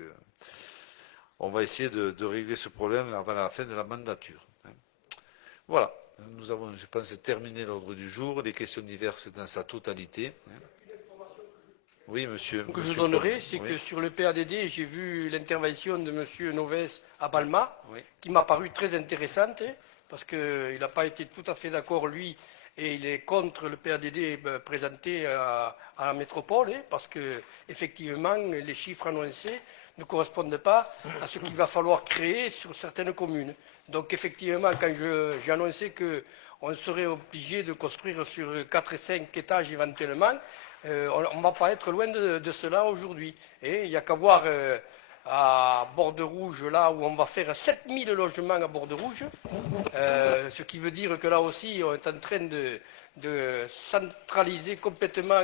on va essayer de régler ce problème avant la fin de la mandature. Voilà, nous avons, je pense, terminé l'ordre du jour, les questions diverses dans sa totalité. Oui, monsieur. Ce que je donnerai, c'est que sur le PADD, j'ai vu l'intervention de M. Noves à Balma, qui m'a paru très intéressante, parce qu'il n'a pas été tout à fait d'accord, lui, et il est contre le PADD présenté à la métropole, parce que effectivement, les chiffres annoncés ne correspondent pas à ce qu'il va falloir créer sur certaines communes. Donc effectivement, quand j'ai annoncé qu'on serait obligé de construire sur 4 et 5 étages éventuellement, on ne va pas être loin de cela aujourd'hui. Et il n'y a qu'à voir à Borde-Rouge, là où on va faire 7000 logements à Borde-Rouge, ce qui veut dire que là aussi, on est en train de centraliser complètement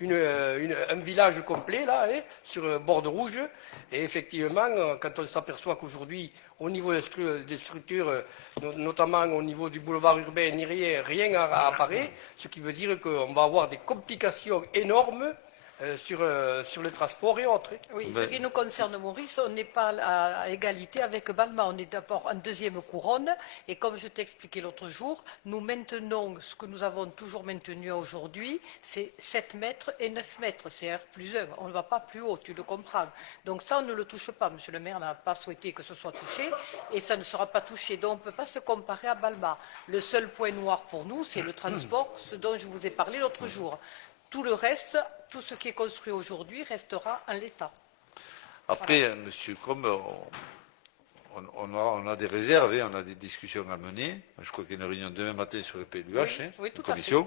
un village complet là, sur Borde-Rouge. Et effectivement, quand on s'aperçoit qu'aujourd'hui, au niveau des structures, notamment au niveau du boulevard urbain, rien apparaît, ce qui veut dire qu'on va avoir des complications énormes sur les transports et autres. Oui, ce qui nous concerne, Maurice, on n'est pas à égalité avec Balma. On est d'abord en deuxième couronne. Et comme je t'ai expliqué l'autre jour, nous maintenons ce que nous avons toujours maintenu aujourd'hui, c'est 7 mètres et 9 mètres. C'est R+1. On ne va pas plus haut, tu le comprends. Donc ça, on ne le touche pas. Monsieur le maire n'a pas souhaité que ce soit touché et ça ne sera pas touché. Donc on ne peut pas se comparer à Balma. Le seul point noir pour nous, c'est le transport, ce dont je vous ai parlé l'autre jour. Tout le reste, tout ce qui est construit aujourd'hui restera en l'état. Après, voilà. Monsieur Combe, on a des réserves, on a des discussions à mener. Je crois qu'il y a une réunion demain matin sur le PLUH, oui, tout commission.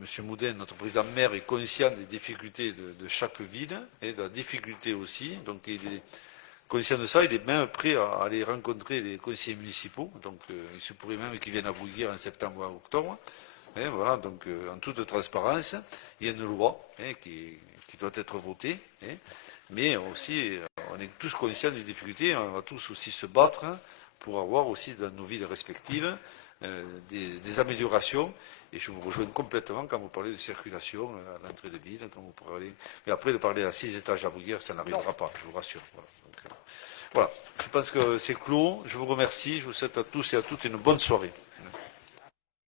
Monsieur Moudin, notre président maire, est conscient des difficultés de chaque ville et de la difficulté aussi. Donc il est conscient de ça, il est même prêt à aller rencontrer les conseillers municipaux. Donc il se pourrait même qu'ils viennent à Bruguière en septembre ou en octobre. Et voilà, donc en toute transparence, il y a une loi qui doit être votée, mais aussi on est tous conscients des difficultés, on va tous aussi se battre pour avoir aussi dans nos villes respectives des améliorations, et je vous rejoins complètement quand vous parlez de circulation à l'entrée de ville, quand vous parlez, mais après de parler à 6 étages à Bruguière, ça n'arrivera pas, je vous rassure. Voilà. Donc, voilà, je pense que c'est clos, je vous remercie, je vous souhaite à tous et à toutes une bonne soirée.